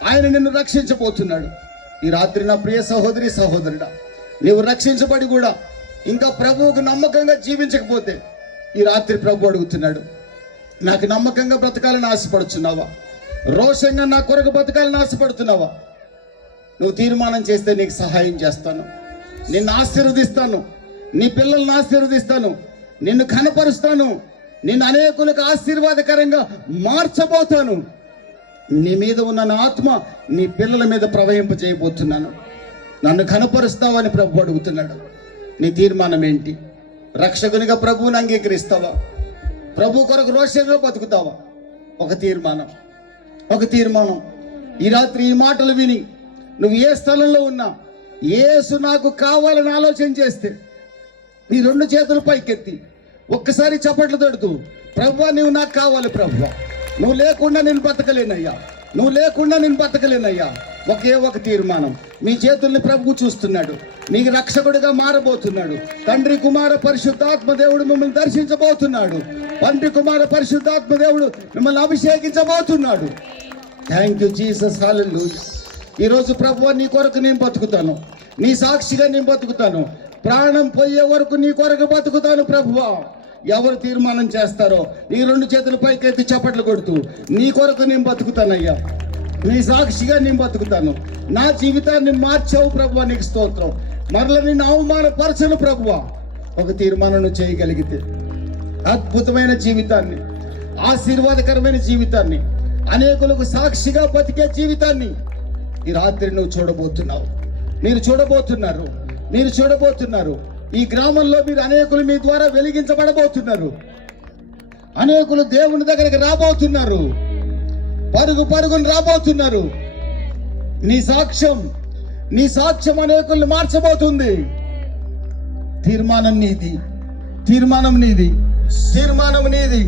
ఆయన నిన్ను రక్షించబోతున్నాడు. ఈ రాత్రి నా ప్రియ సహోదరి సహోదరుడా, నీవు రక్షించబడి కూడా ఇంకా ప్రభువుకు నమ్మకంగా జీవించకపోతే ఈ రాత్రి ప్రభు అడుగుతున్నాడు, నాకు నమ్మకంగా బ్రతకాలని ఆశపడుతున్నావా? రోషంగా నా కొరకు బ్రతకాలని ఆశపడుతున్నావా? నువ్వు తీర్మానం చేస్తే నీకు సహాయం చేస్తాను, నిన్ను ఆశీర్వదిస్తాను, నీ పిల్లల్ని ఆశీర్వదిస్తాను, నిన్ను కనపరుస్తాను, నిన్ను అనేకులకు ఆశీర్వాదకరంగా మార్చబోతాను. నీ మీద ఉన్న నా ఆత్మ నీ పిల్లల మీద ప్రవహింప చేయబోతున్నాను. నన్ను కనపరుస్తావని ప్రభు అడుగుతున్నాడు. నీ తీర్మానం ఏంటి? రక్షకునిగా ప్రభువుని అంగీకరిస్తావా? ప్రభు కొరకు రోషంగా బతుకుతావా? ఒక తీర్మానం. ఈ రాత్రి ఈ మాటలు విని నువ్వు ఏ స్థలంలో ఉన్నా, యేసు నాకు కావాలని ఆలోచన చేస్తే నీ 2 చేతులు పైకెత్తి ఒక్కసారి చప్పట్లు తడుతూ, ప్రభువా నువ్వు నాకు కావాలి ప్రభువా, నువ్వు లేకుండా నేను బతకలేనయ్యా, నువ్వు లేకుండా నేను బతకలేనయ్యా. ఒకే ఒక తీర్మానం, మీ చేతుల్ని ప్రభువు చూస్తున్నాడు, నీకు రక్షకుడిగా మారబోతున్నాడు. తండ్రి కుమార పరిశుద్ధాత్మ దేవుడు మిమ్మల్ని దర్శించబోతున్నాడు. తండ్రి కుమార పరిశుద్ధాత్మ దేవుడు మిమ్మల్ని అభిషేకించబోతున్నాడు. థ్యాంక్ యూ జీసస్, హల్లెలూయా. ఈరోజు ప్రభువా నీ కొరకు నేను బతుకుతాను, నీ సాక్షిగా నేను బతుకుతాను, ప్రాణం పోయే వరకు నీ కొరకు బతుకుతాను ప్రభువా. ఎవరు తీర్మానం చేస్తారో నీ రెండు చేతుల పైకెత్తి చప్పట్లు కొడుతూ నీ కొరకు నేను బతుకుతానయ్యా, నీ సాక్షిగా నేను బతుకుతాను. నా జీవితాన్ని మార్చావు ప్రభువా, నీకు స్తోత్రం. మరల నేను అవమానపరచను ప్రభువా. ఒక తీర్మానం చేయగలిగితే అద్భుతమైన జీవితాన్ని, ఆశీర్వాదకరమైన జీవితాన్ని, అనేకులకు సాక్షిగా బతికే జీవితాన్ని ఈ రాత్రి నువ్వు చూడబోతున్నావు. మీరు చూడబోతున్నారు, మీరు చూడబోతున్నారు. ఈ గ్రామంలో మీరు అనేకులు మీ ద్వారా వెలిగించబడబోతున్నారు. అనేకులు దేవుని దగ్గరికి రాబోతున్నారు, పరుగు పరుగుని రాబోతున్నారు. నీ సాక్ష్యం అనేకుల్ని మార్చబోతుంది. తీర్మానం నీది, తీర్మానం నీది, తీర్మానం నీది.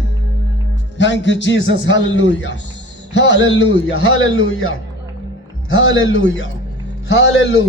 Thank you Jesus, hallelujah, hallelujah, hallelujah, hallelujah, hallelujah.